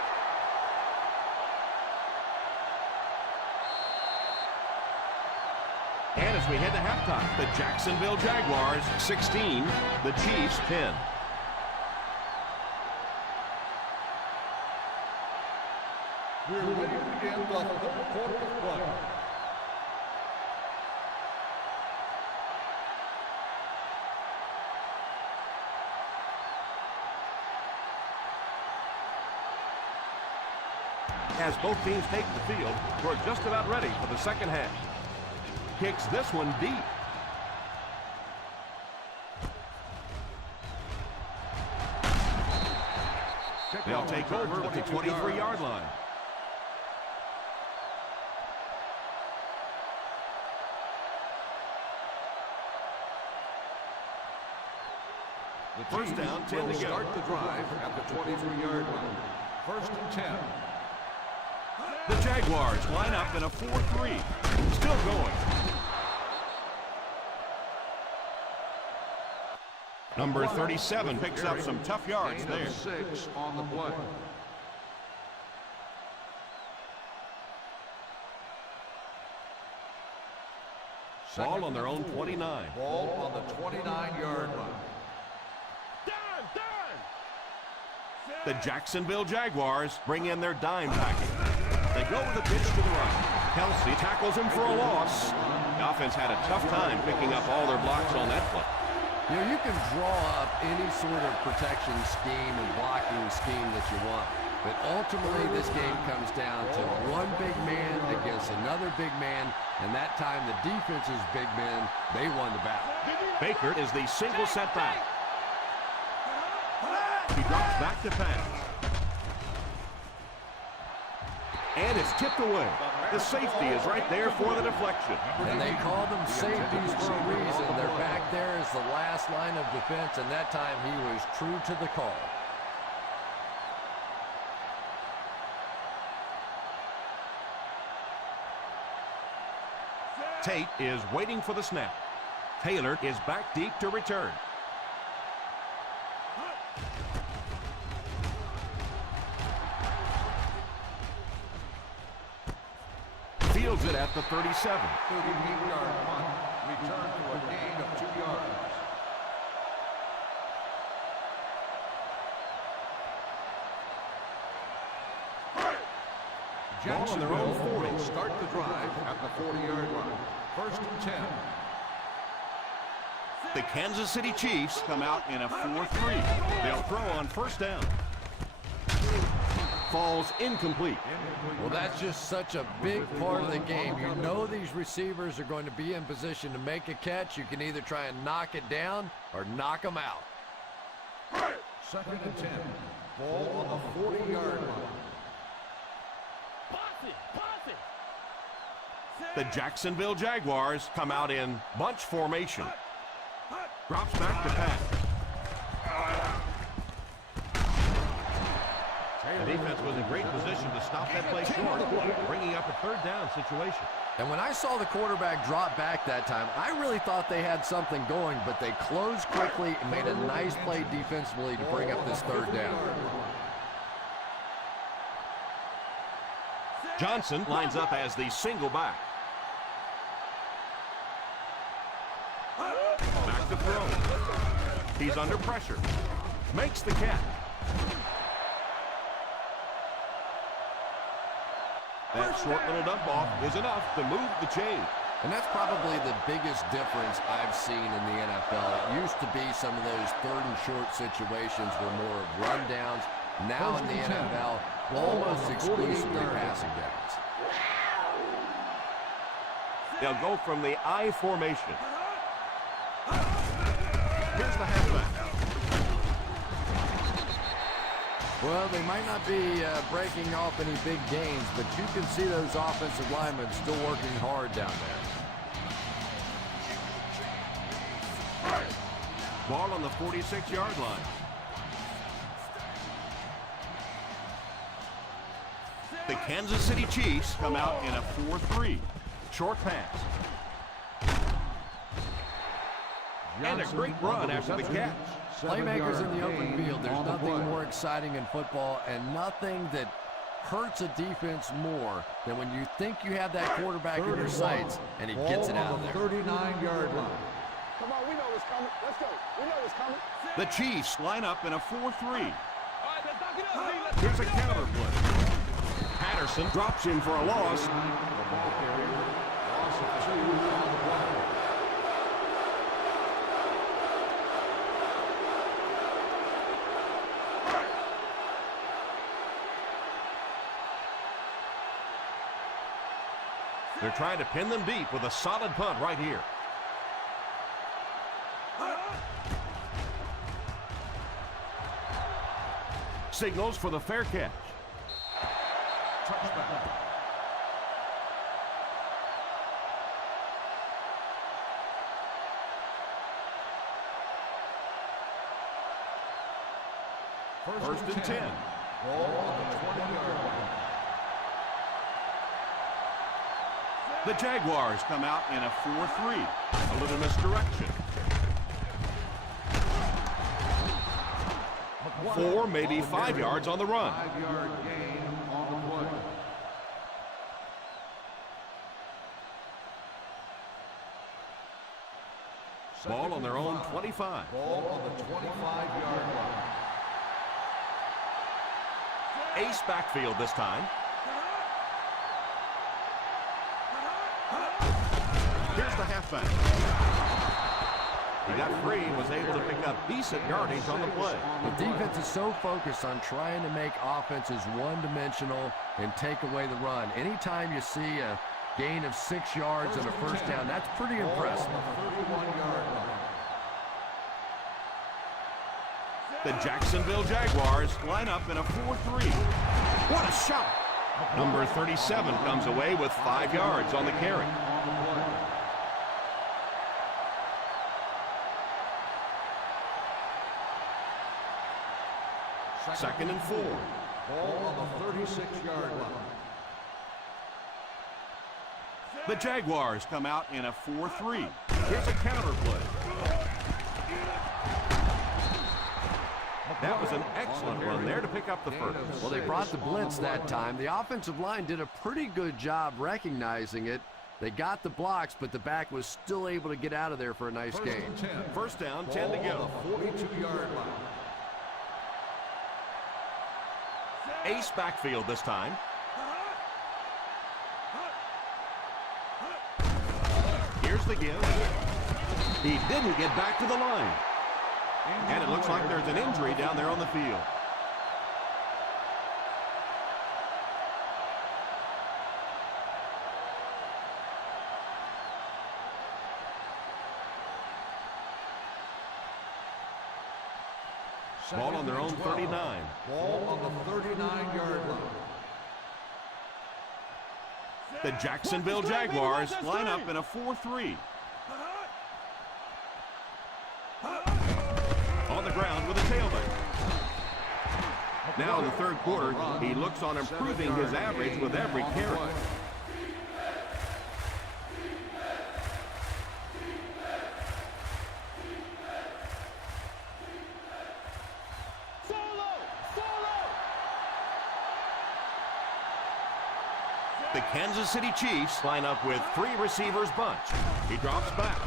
And as we head to halftime, the Jacksonville Jaguars 16, the Chiefs 10. We're ready to begin the third quarter of play. As both teams take the field, we're just about ready for the second half. Kicks this one deep. They'll take over at the 23-yard line. The First down, 10 to go. Start the drive at the 23-yard line. First and 10. The Jaguars line up in a 4-3. Still going. Number 37 picks up some tough yards Gain there. of 6 on the play. Ball on their own 29. Ball on the 29-yard line. The Jacksonville Jaguars bring in their dime package. They go with a pitch to the right. Kelsey tackles him for a loss. The offense had a tough time picking up all their blocks on that play. You know, you can draw up any sort of protection scheme and blocking scheme that you want. But ultimately, this game comes down to one big man against another big man. And that time, the defense's big men, they won the battle. Baker is the single setback. He drops back to pass. And it's tipped away. The safety is right there for the deflection. And they call them safeties for a reason. They're back there as the last line of defense, and that time he was true to the call. Tate is waiting for the snap. Taylor is back deep to return. Fields it at the 37. 38-yard punt. Return to a gain of 2 yards. Jacksonville will start the drive at the 40-yard line. First and 10. The Kansas City Chiefs come out in a 4-3. They'll throw on first down. Falls incomplete. Well, that's just such a big part of the game. You know these receivers are going to be in position to make a catch. You can either try and knock it down or knock them out. Second and 10. Ball on the 40-yard line. The Jacksonville Jaguars come out in bunch formation. Drops back to pass. The defense was in great position to stop that play short, bringing up a third down situation. And when I saw the quarterback drop back that time, I really thought they had something going, but they closed quickly and made a nice play defensively to bring up this third down. Johnson lines up as the single back. Back to throw. He's under pressure. Makes the catch. That short little dump off is enough to move the chain. And that's probably the biggest difference I've seen in the NFL. It used to be some of those third and short situations were more of rundowns. now in the NFL, almost exclusively passing downs. They'll go from the I formation. Here's the halfback. Well, they might not be breaking off any big gains, but you can see those offensive linemen still working hard down there. Ball on the 46-yard line. The Kansas City Chiefs come out in a 4-3. Short pass. And a great run after the catch. Playmakers in the open field, there's nothing more exciting in football and nothing that hurts a defense more than when you think you have that quarterback in your sights and he gets it out of there. 39-yard line. Come on, we know what's coming. Let's go. We know what's coming. The Chiefs line up in a 4-3. All right, let's knock it out. Here's a counter play. Patterson drops him for a loss. They're trying to pin them deep with a solid punt right here. Signals for the fair catch. Touchback. First and 10. Ball on the 20-yard line. The Jaguars come out in a 4-3. A little misdirection. 4, maybe 5 yards on the run. 5-yard gain on the play. Ball on their own 25. Ball on the 25-yard line. Ace backfield this time. Here's the halfback. He got free and was able to pick up decent yardage on the play. The defense is so focused on trying to make offenses one-dimensional and take away the run. Anytime you see a gain of 6 yards and a first down, that's pretty impressive. Ball on the 31-yard line. The Jacksonville Jaguars line up in a 4-3. What a shot! Number 37 comes away with 5 yards on the carry. Second and 4. Ball on the 36-yard line. The Jaguars come out in a 4-3. Here's a counter play. That was an excellent run there to pick up the first. Well, they brought the blitz that time. The offensive line did a pretty good job recognizing it. They got the blocks, but the back was still able to get out of there for a nice gain. First down, 10 to go. Ball on the 42-yard line. Ace backfield this time. Here's the give. He didn't get back to the line. And it looks like there's an injury down there on the field. Ball on their own 39. Ball on the 39-yard line. The Jacksonville Jaguars line up in a 4-3. On the ground with a tailback. Now in the third quarter, he looks on improving his average with every carry. The Kansas City Chiefs line up with 3 receivers bunch. He drops back.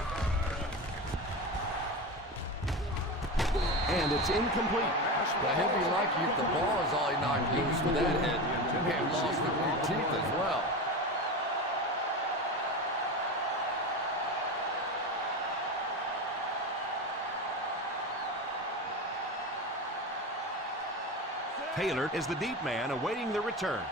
And it's incomplete. Now, he'll be lucky if the ball is all he knocked loose with that hit. He may have lost the front teeth as well. Taylor is the deep man awaiting the return.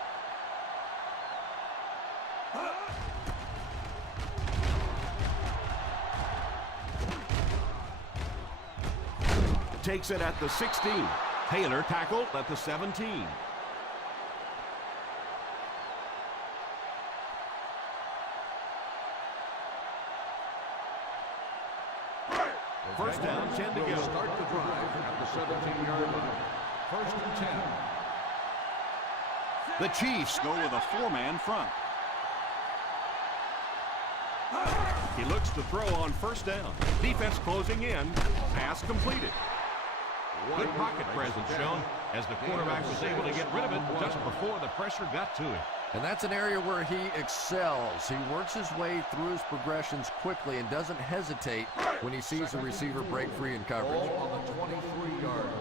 Takes it at the 16. Taylor tackled at the 17. First down, 10 to go. Start the drive at the 17-yard line. First and 10. The Chiefs go with a 4-man front. He looks to throw on first down. Defense closing in. Pass completed. Good pocket presence shown as the quarterback was able to get rid of it just before the pressure got to him. And that's an area where he excels. He works his way through his progressions quickly and doesn't hesitate when he sees the receiver break free in coverage. Ball on the 23-yard line.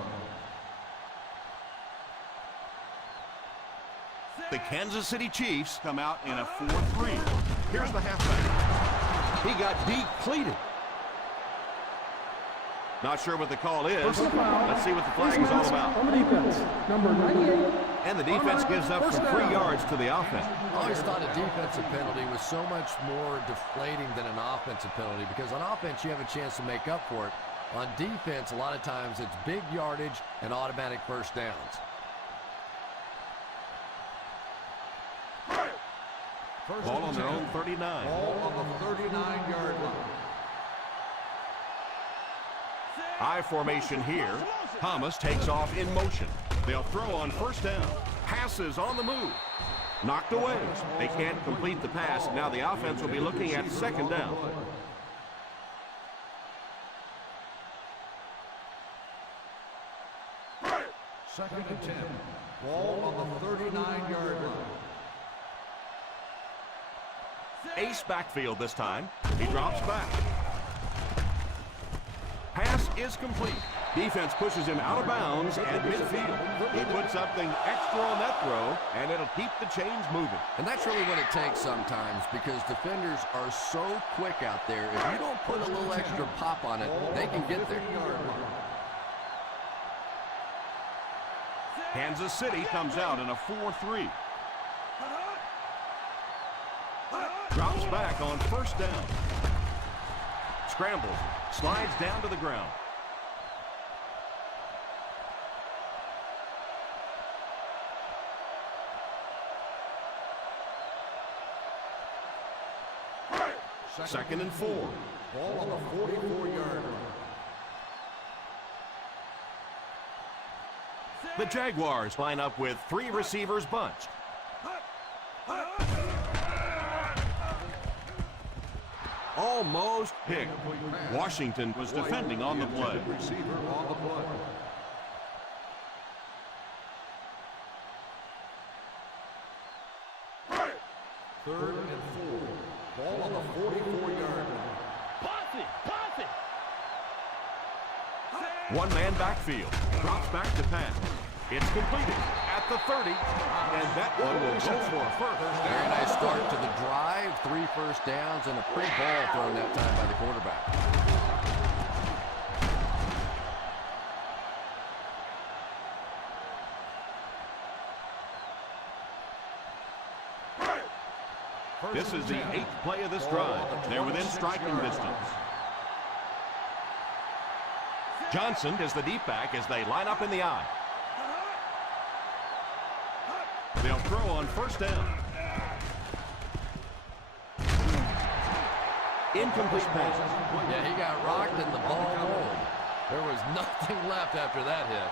The Kansas City Chiefs come out in a 4-3. Here's the halfback. He got depleted. Not sure what the call is. Let's see what the flag is all about. On the defense, number 98. And the defense gives up some 3 yards to the offense. I always thought a defensive penalty was so much more deflating than an offensive penalty because on offense you have a chance to make up for it. On defense, a lot of times it's big yardage and automatic first downs. Ball on their own 39. Ball on the 39-yard line. I formation here. Thomas takes off in motion. They'll throw on first down. Passes on the move. Knocked away. They can't complete the pass. Now the offense will be looking at second down. Second and 10. Ball on the 39-yard line. Ace backfield this time. He drops back. Pass is complete. Defense pushes him out of bounds at midfield. He puts something extra on that throw, and it'll keep the chains moving. And that's really what it takes sometimes because defenders are so quick out there. If you don't put a little extra pop on it, they can get there. Kansas City comes out in a 4-3. Drops back on first down. Scrambles. Slides down to the ground. Second and 4. Ball on the 44-yard line. The Jaguars line up with 3 receivers bunched. Almost picked. Washington was defending on the play. Receiver on the play. Third and 4. Ball on the 44-yard line. Posse! One-man backfield. Drops back to pass. It's completed at the 30, and that one will go for a first. Very nice start to the drive. 3 first downs and a pretty ball thrown that time by the quarterback. This is the 8th play of this drive. They're within striking distance. Johnson is the deep back as they line up in the I. They'll throw on first down. Incomplete pass. Yeah, he got rocked and the ball rolled. There was nothing left after that hit.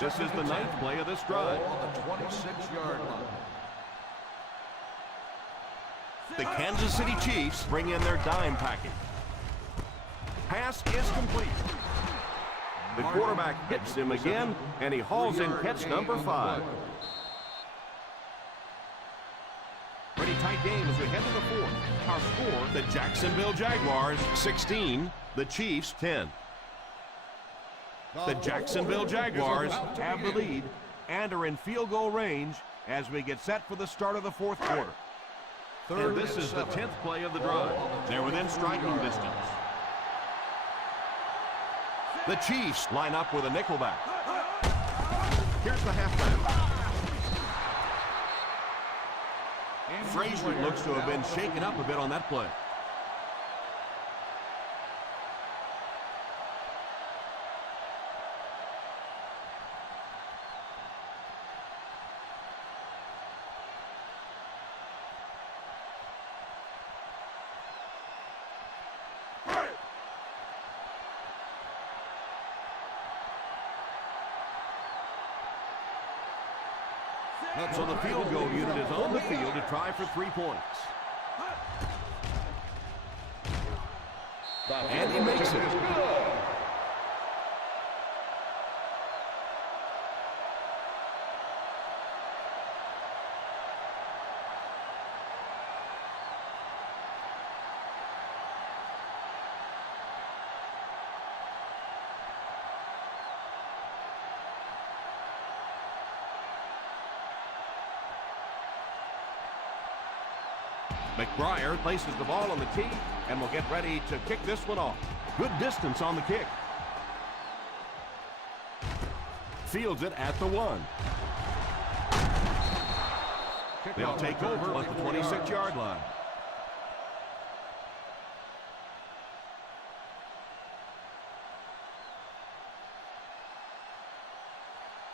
This is the 9th play of this drive. Ball on the 26-yard line. The Kansas City Chiefs bring in their dime package. Pass is complete. The quarterback hits him again, and he hauls in catch number 5. Pretty tight game as we head to the 4th. Our score, the Jacksonville Jaguars 16, the Chiefs 10. The Jacksonville Jaguars have the lead and are in field goal range as we get set for the start of the 4th quarter. And this is the 10th play of the drive. They're within striking distance. The Chiefs line up with a nickelback. Here's the halfback. Frazier looks to have been shaken up a bit on that play. So the field goal unit is on the field to try for 3 points. And he makes it. McBriar places the ball on the tee and will get ready to kick this one off. Good distance on the kick. Fields it at the 1. They'll take over at the 26-yard line.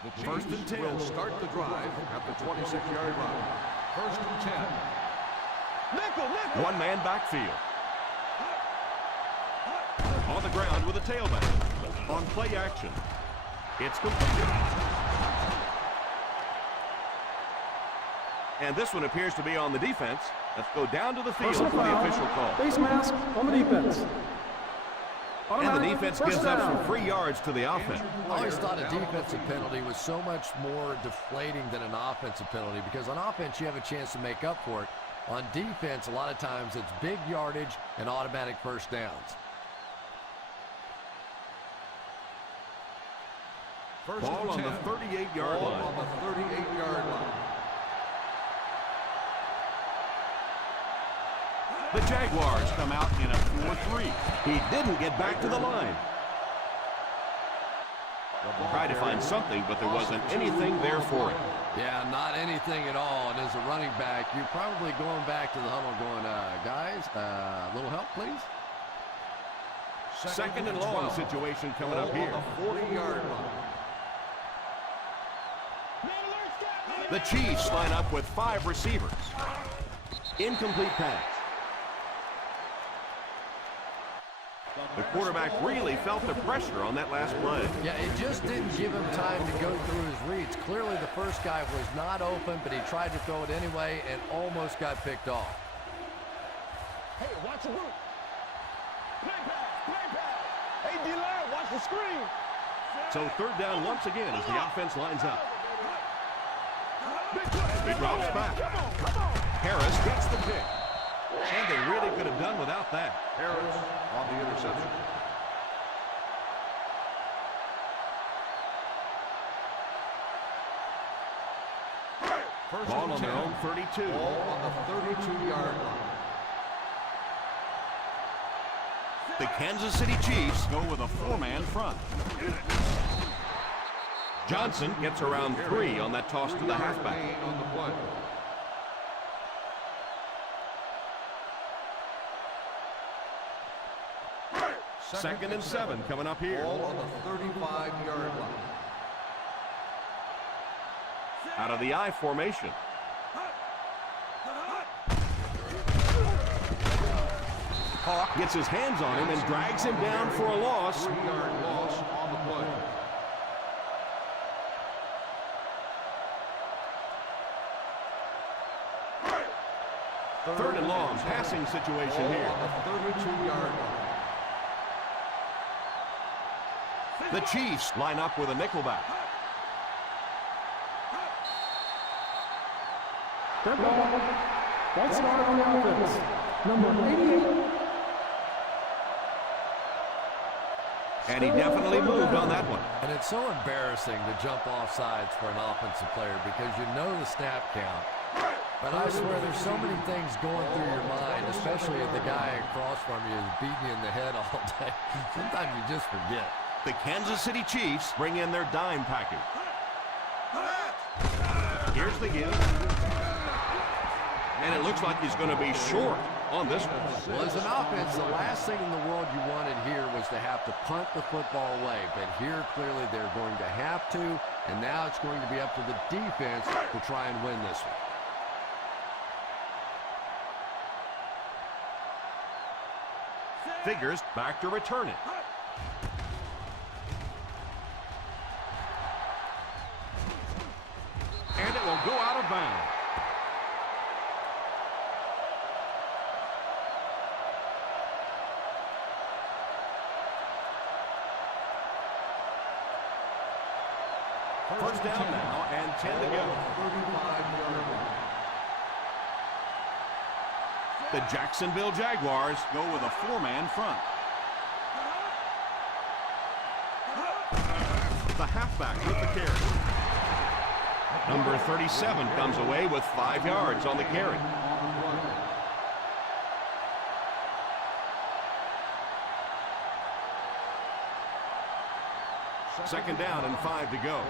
The First and 10 will start the drive at the 26-yard line. First and 10. One man backfield. On the ground with a tailback. On play action. It's complete. And this one appears to be on the defense. Let's go down to the field for the official call. Face mask on the defense. And the defense gives up some free yards to the offense. I always thought a defensive penalty was so much more deflating than an offensive penalty, because on offense you have a chance to make up for it. On defense, a lot of times it's big yardage and automatic first downs. Ball on the 38-yard line. On the 38-yard line. The Jaguars come out in a 4-3. He didn't get back to the line. Tried to find something, but there wasn't anything there for him. Yeah, not anything at all. And as a running back, you're probably going back to the huddle going, guys, a little help, please? Second and long situation coming up here. On the 40-yard line. The Chiefs line up with 5 receivers. Incomplete pass. The quarterback really felt the pressure on that last play. Yeah, it just didn't give him time to go through his reads. Clearly the first guy was not open, but he tried to throw it anyway and almost got picked off. Hey, watch the route. Play pass. Hey, D-line, watch the screen. So third down once again as the offense lines up. He drops back. Harris gets the pick. And they really could have done without that. Harris on the interception. Ball on their own 32. Ball on the 32-yard line. The Kansas City Chiefs go with a 4-man front. Johnson gets around 3 on that toss to the halfback. On the play. Second and 7 coming up here. Ball on the 35-yard line. Out of the I formation. Hawk gets his hands on him and drags him down for a loss. 3-yard loss on the play. Third and long passing situation Ball here. on the 32-yard line. The Chiefs line up with a nickelback. Dead ball. White star on the offense. Number 88. And he definitely moved on that one. And it's so embarrassing to jump off sides for an offensive player because you know the snap count. But I swear there's so many things going through your mind, especially if the guy across from you is beating you in the head all day. Sometimes you just forget. the Kansas City Chiefs bring in their dime package. Here's the give. And it looks like he's going to be short on this one. Well, as an offense, the last thing in the world you wanted here was to have to punt the football away. But here, clearly, they're going to have to. And now it's going to be up to the defense to try and win this one. Figures back to return it. And it will go out of bounds. First down now and 10 to go. The Jacksonville Jaguars go with a four-man front. The halfback with the carry. Number 37 comes away with 5 yards on the carry. Second down and 5 to go.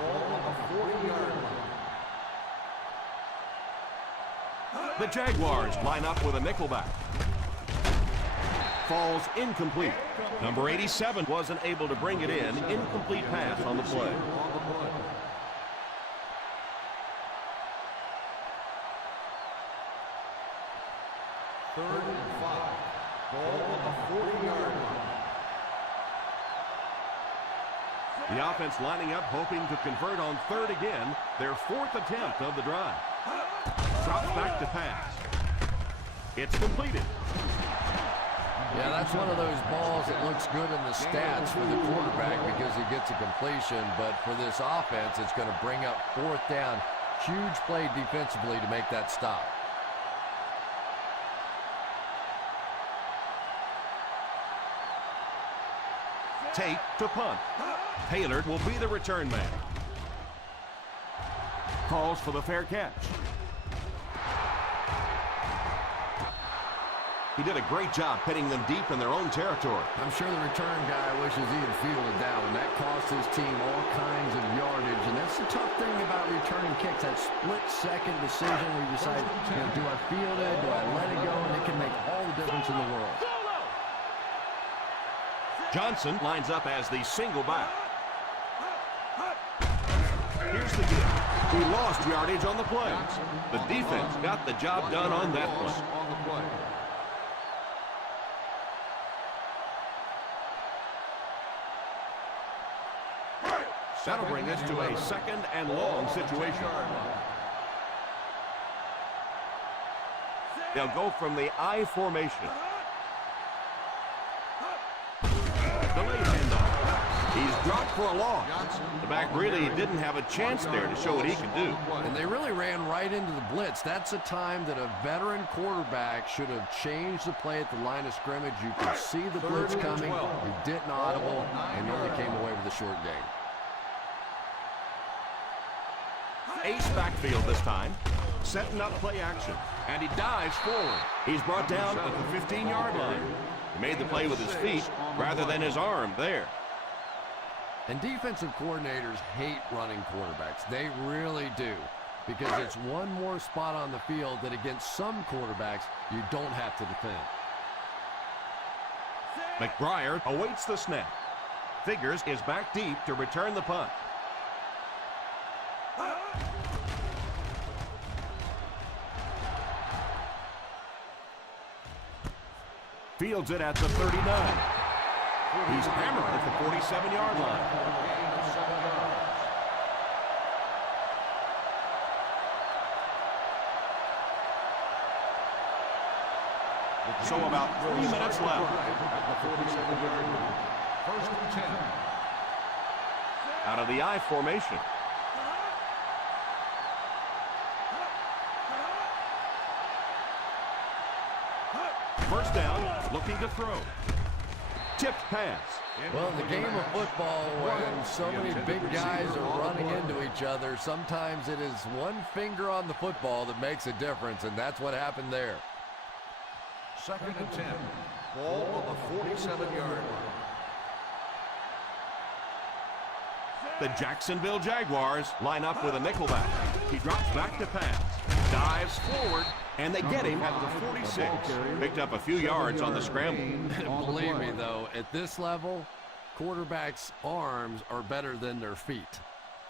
The Jaguars line up with a nickelback. Falls incomplete. Number 87 wasn't able to bring it in. Incomplete pass on the play. Third and 5. Ball on the 40-yard line. The offense lining up, hoping to convert on third again. Their 4th attempt of the drive. Drops back to pass. It's completed. Yeah, that's one of those balls that looks good in the stats for the quarterback because he gets a completion. But for this offense, it's going to bring up 4th down. Huge play defensively to make that stop. Tate to punt. Taylor will be the return man. Calls for the fair catch. He did a great job pitting them deep in their own territory. I'm sure the return guy wishes he had fielded that one. That cost his team all kinds of yardage, and that's the tough thing about returning kicks, that split-second decision where you decide, do I field it, do I let it go, and it can make all the difference in the world. Johnson lines up as the single back. Here's the give. He lost yardage on the play. The defense got the job done on that play. That'll bring us to a second and long situation. They'll go from the I formation. Delayed handoff. He's dropped for a loss. The back really didn't have a chance there to show what he could do. And they really ran right into the blitz. That's a time that a veteran quarterback should have changed the play at the line of scrimmage. You could see the blitz coming. He didn't audible and only came away with a short gain. Ace backfield this time, setting up play action, and he dives forward. He's brought down at the 15-yard line. He made the play with his feet rather than his arm there. And defensive coordinators hate running quarterbacks. They really do, because it's one more spot on the field that against some quarterbacks you don't have to defend. McBriar awaits the snap. Figures is back deep to return the punt. Fields it at the 39. He's hammered at the 47-yard line. So about 3 minutes left. First and 10. Out of the I formation. First down, looking to throw. Tipped pass. Well, in the game of football, when so many big guys are running into each other, sometimes it is one finger on the football that makes a difference, and that's what happened there. Second and 10. Ball on the 47-yard line. The Jacksonville Jaguars line up with a nickelback. He drops back to pass, dives forward, and they get him at the 46. Picked up a few yards on the scramble. Believe me, though, at this level, quarterbacks' arms are better than their feet.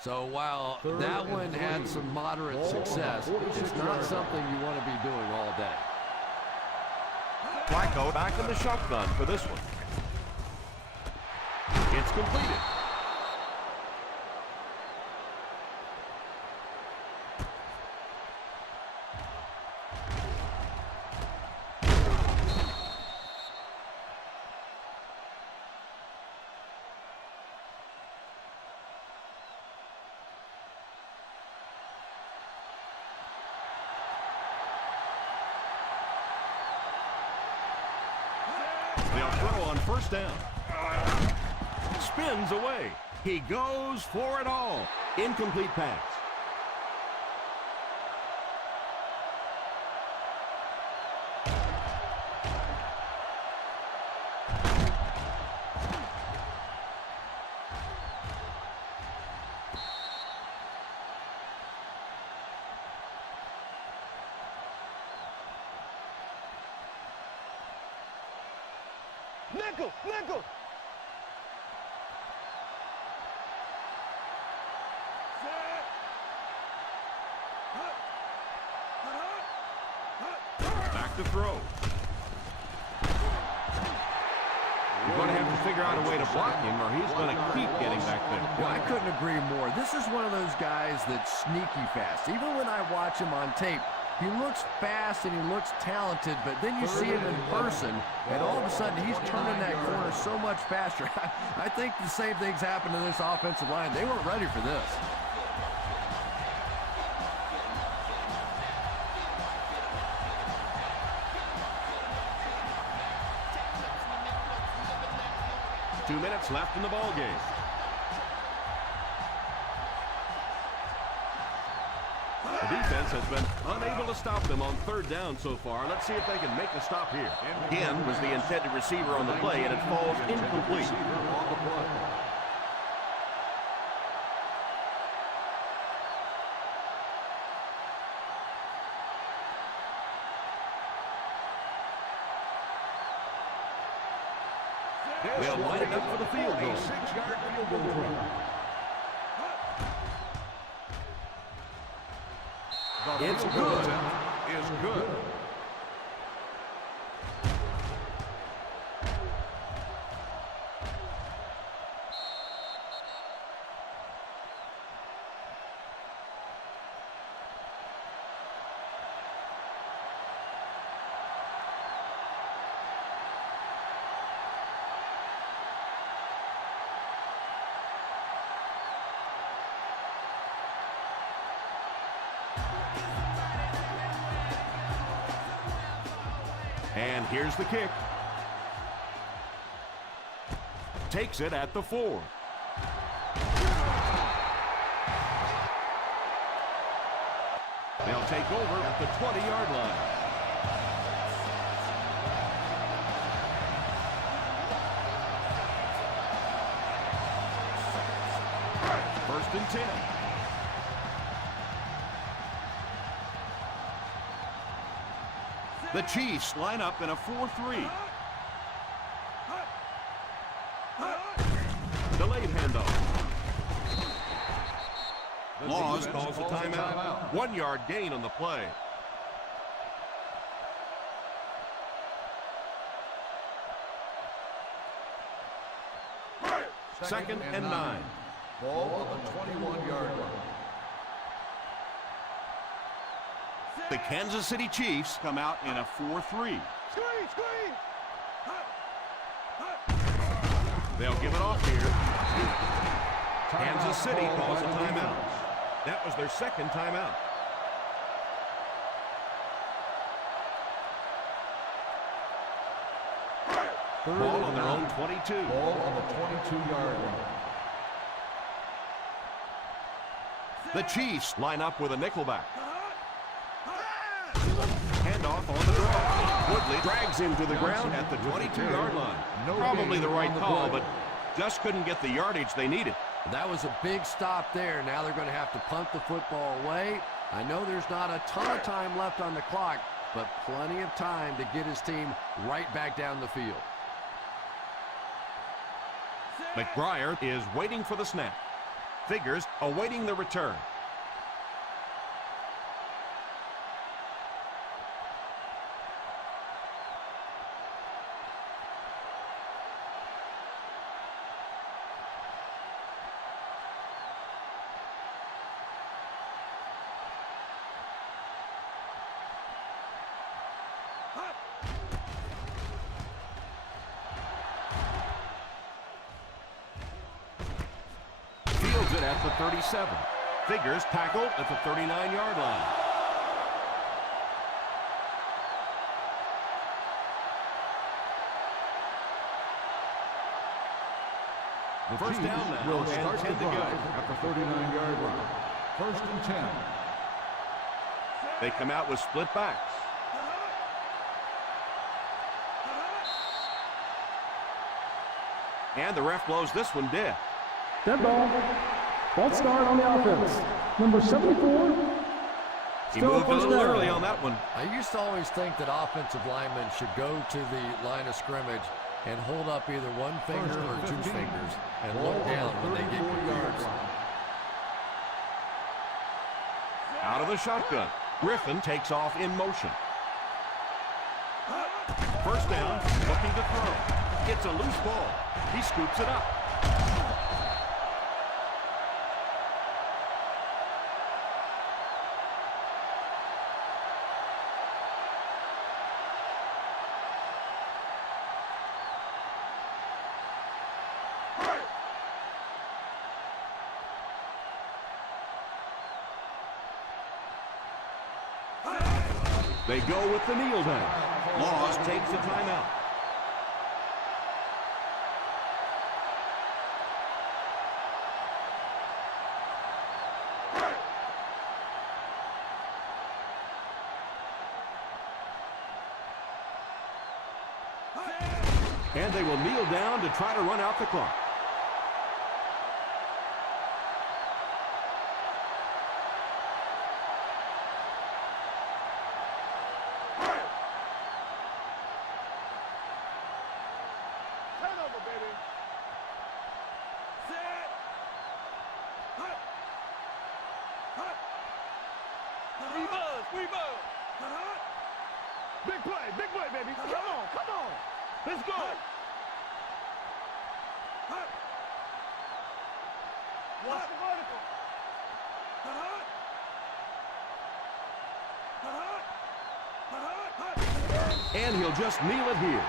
So while that one had some moderate success, it's not something you want to be doing all day. Flacco back in the shotgun for this one. It's completed. They'll throw on first down. Spins away. He goes for it all. Incomplete pass. Nickel, nickel. Back to throw. You're going to have to figure out a way to block him or he's going to keep getting back there. Well, I couldn't agree more. This is one of those guys that's sneaky fast. Even when I watch him on tape, he looks fast and he looks talented, but then you see him in person, and all of a sudden he's turning that corner so much faster. I think the same thing's happened to this offensive line. They weren't ready for this. Two minutes left in the ball game. The defense has been unable to stop them on third down so far. Let's see if they can make a stop here. Again was the intended receiver on the play, and it falls incomplete. They'll line it up for the field goal. 6-yard field goal try. It's good. Is good. And here's the kick. Takes it at the 4. They'll take over at the 20-yard line. First and 10. The Chiefs line up in a 4-3. Delayed handoff. Laws calls a timeout. 1-yard gain on the play. Second and 9. Ball on the 21-yard line. The Kansas City Chiefs come out in a 4-3. Screen. They'll give it off here. Kansas City calls a timeout. That was their second timeout. Ball on their own 22. Ball on the 22-yard line. The Chiefs line up with a nickelback. Handoff on the draw. Woodley drags him to the ground at the 22-yard line. Probably the right call, but just couldn't get the yardage they needed. That was a big stop there. Now they're going to have to punt the football away. I know there's not a ton of time left on the clock, but plenty of time to get his team right back down the field. McBriar is waiting for the snap. Figures awaiting the return. Fields it at the 37. Figures tackled at the 39-yard line. First down now, will and start 10 the to go. drive at the 39-yard line. First and 10. They come out with split backs. And the ref blows this one dead. Dead ball. False start on the offense. Number 74. He Still moved a first little down. early on that one. I used to always think that offensive linemen should go to the line of scrimmage and hold up either one finger or two fingers and look down when they get good yards. Out of the shotgun. Griffin takes off in motion. First down, looking to throw. It's a loose ball. He scoops it up. They go with the kneel down. Laws takes the timeout. And they will kneel down to try to run out the clock. Turnover, baby. Set. Hut. Hut. We buzz. Hut. Big play, baby. Come on. Let's go. Hut. Watch the vertical. Hut. And he'll just kneel it here.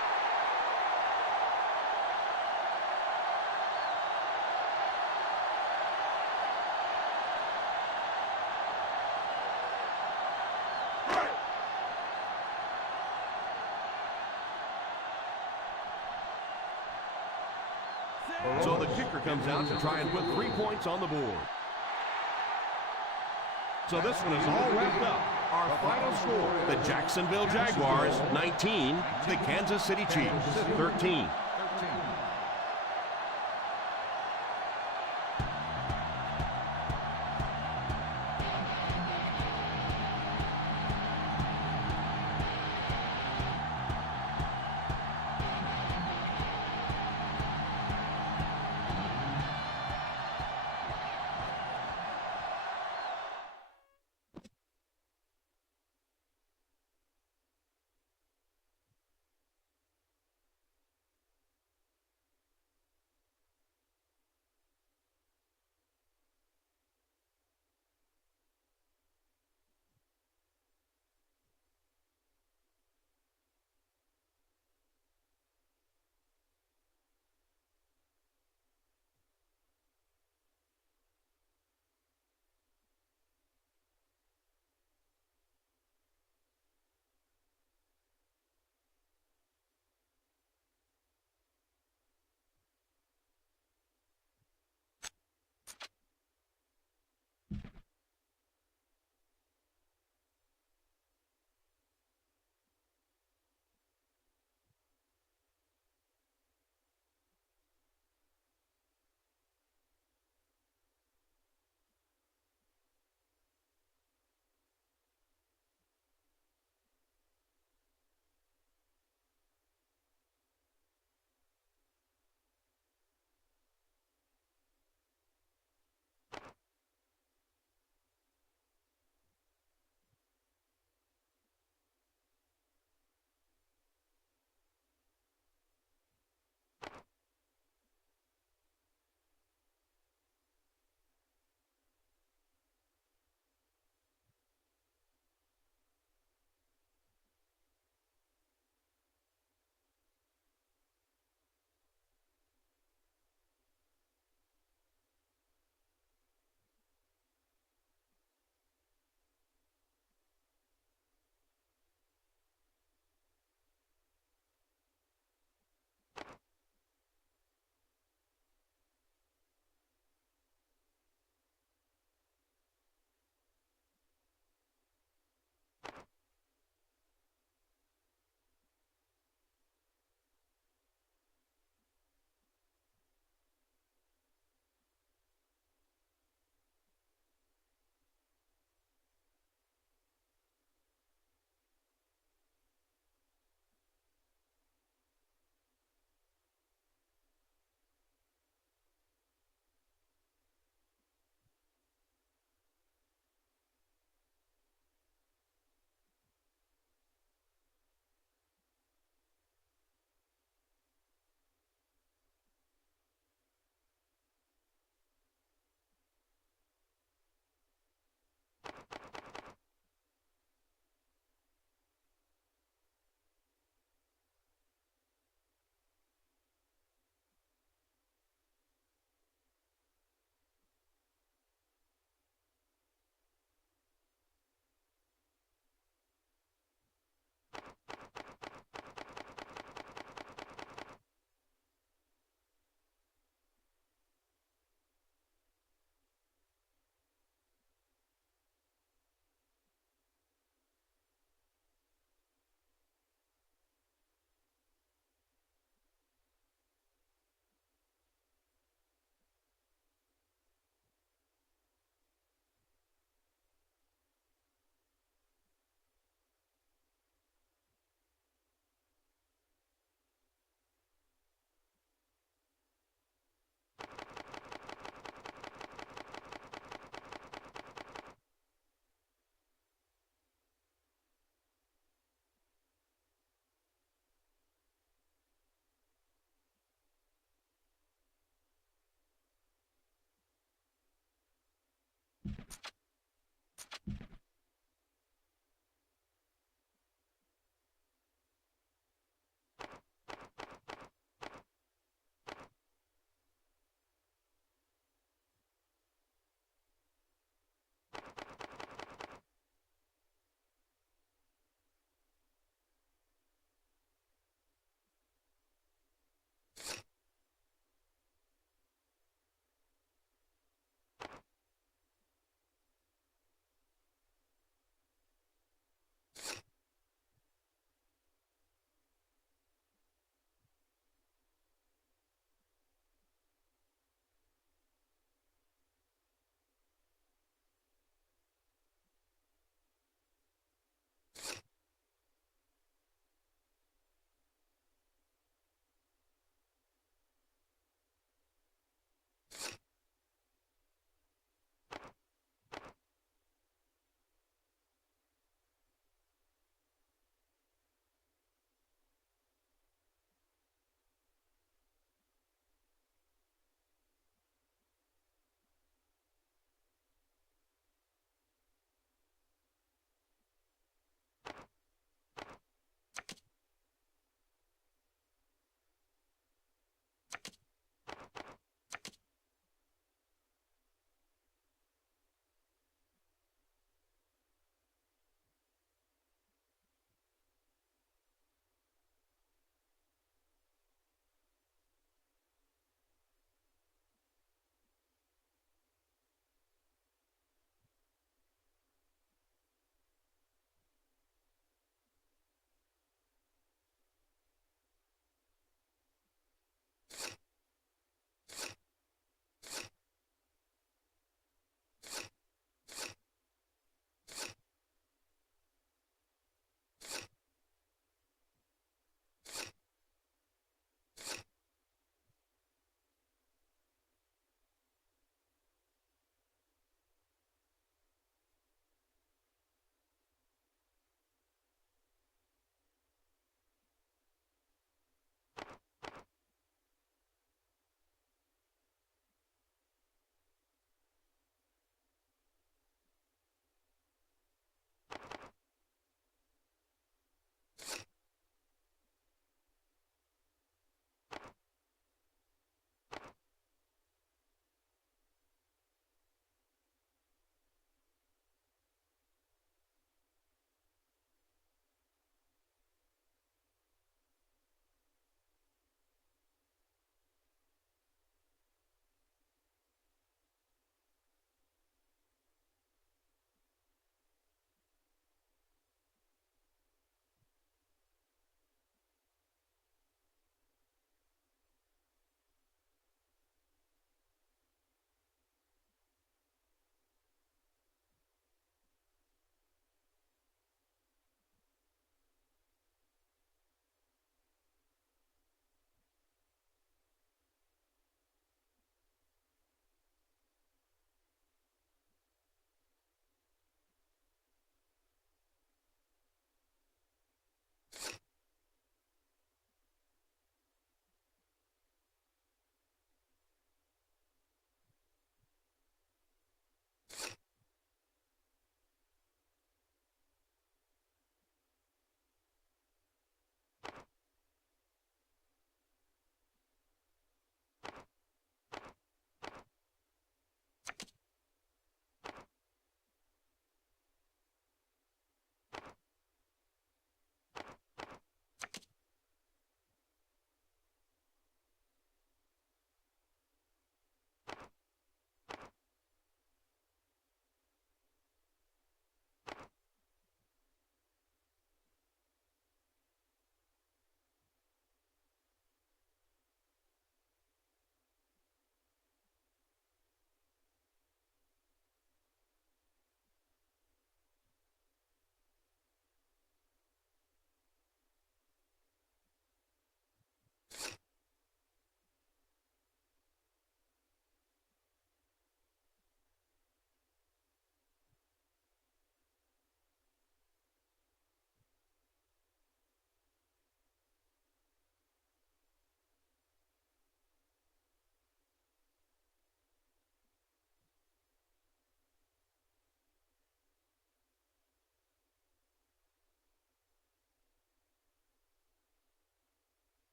So the kicker comes out to try and put 3 points on the board. So this one is all wrapped up. Our final score, the Jacksonville Jaguars 19, the Kansas City Chiefs 13.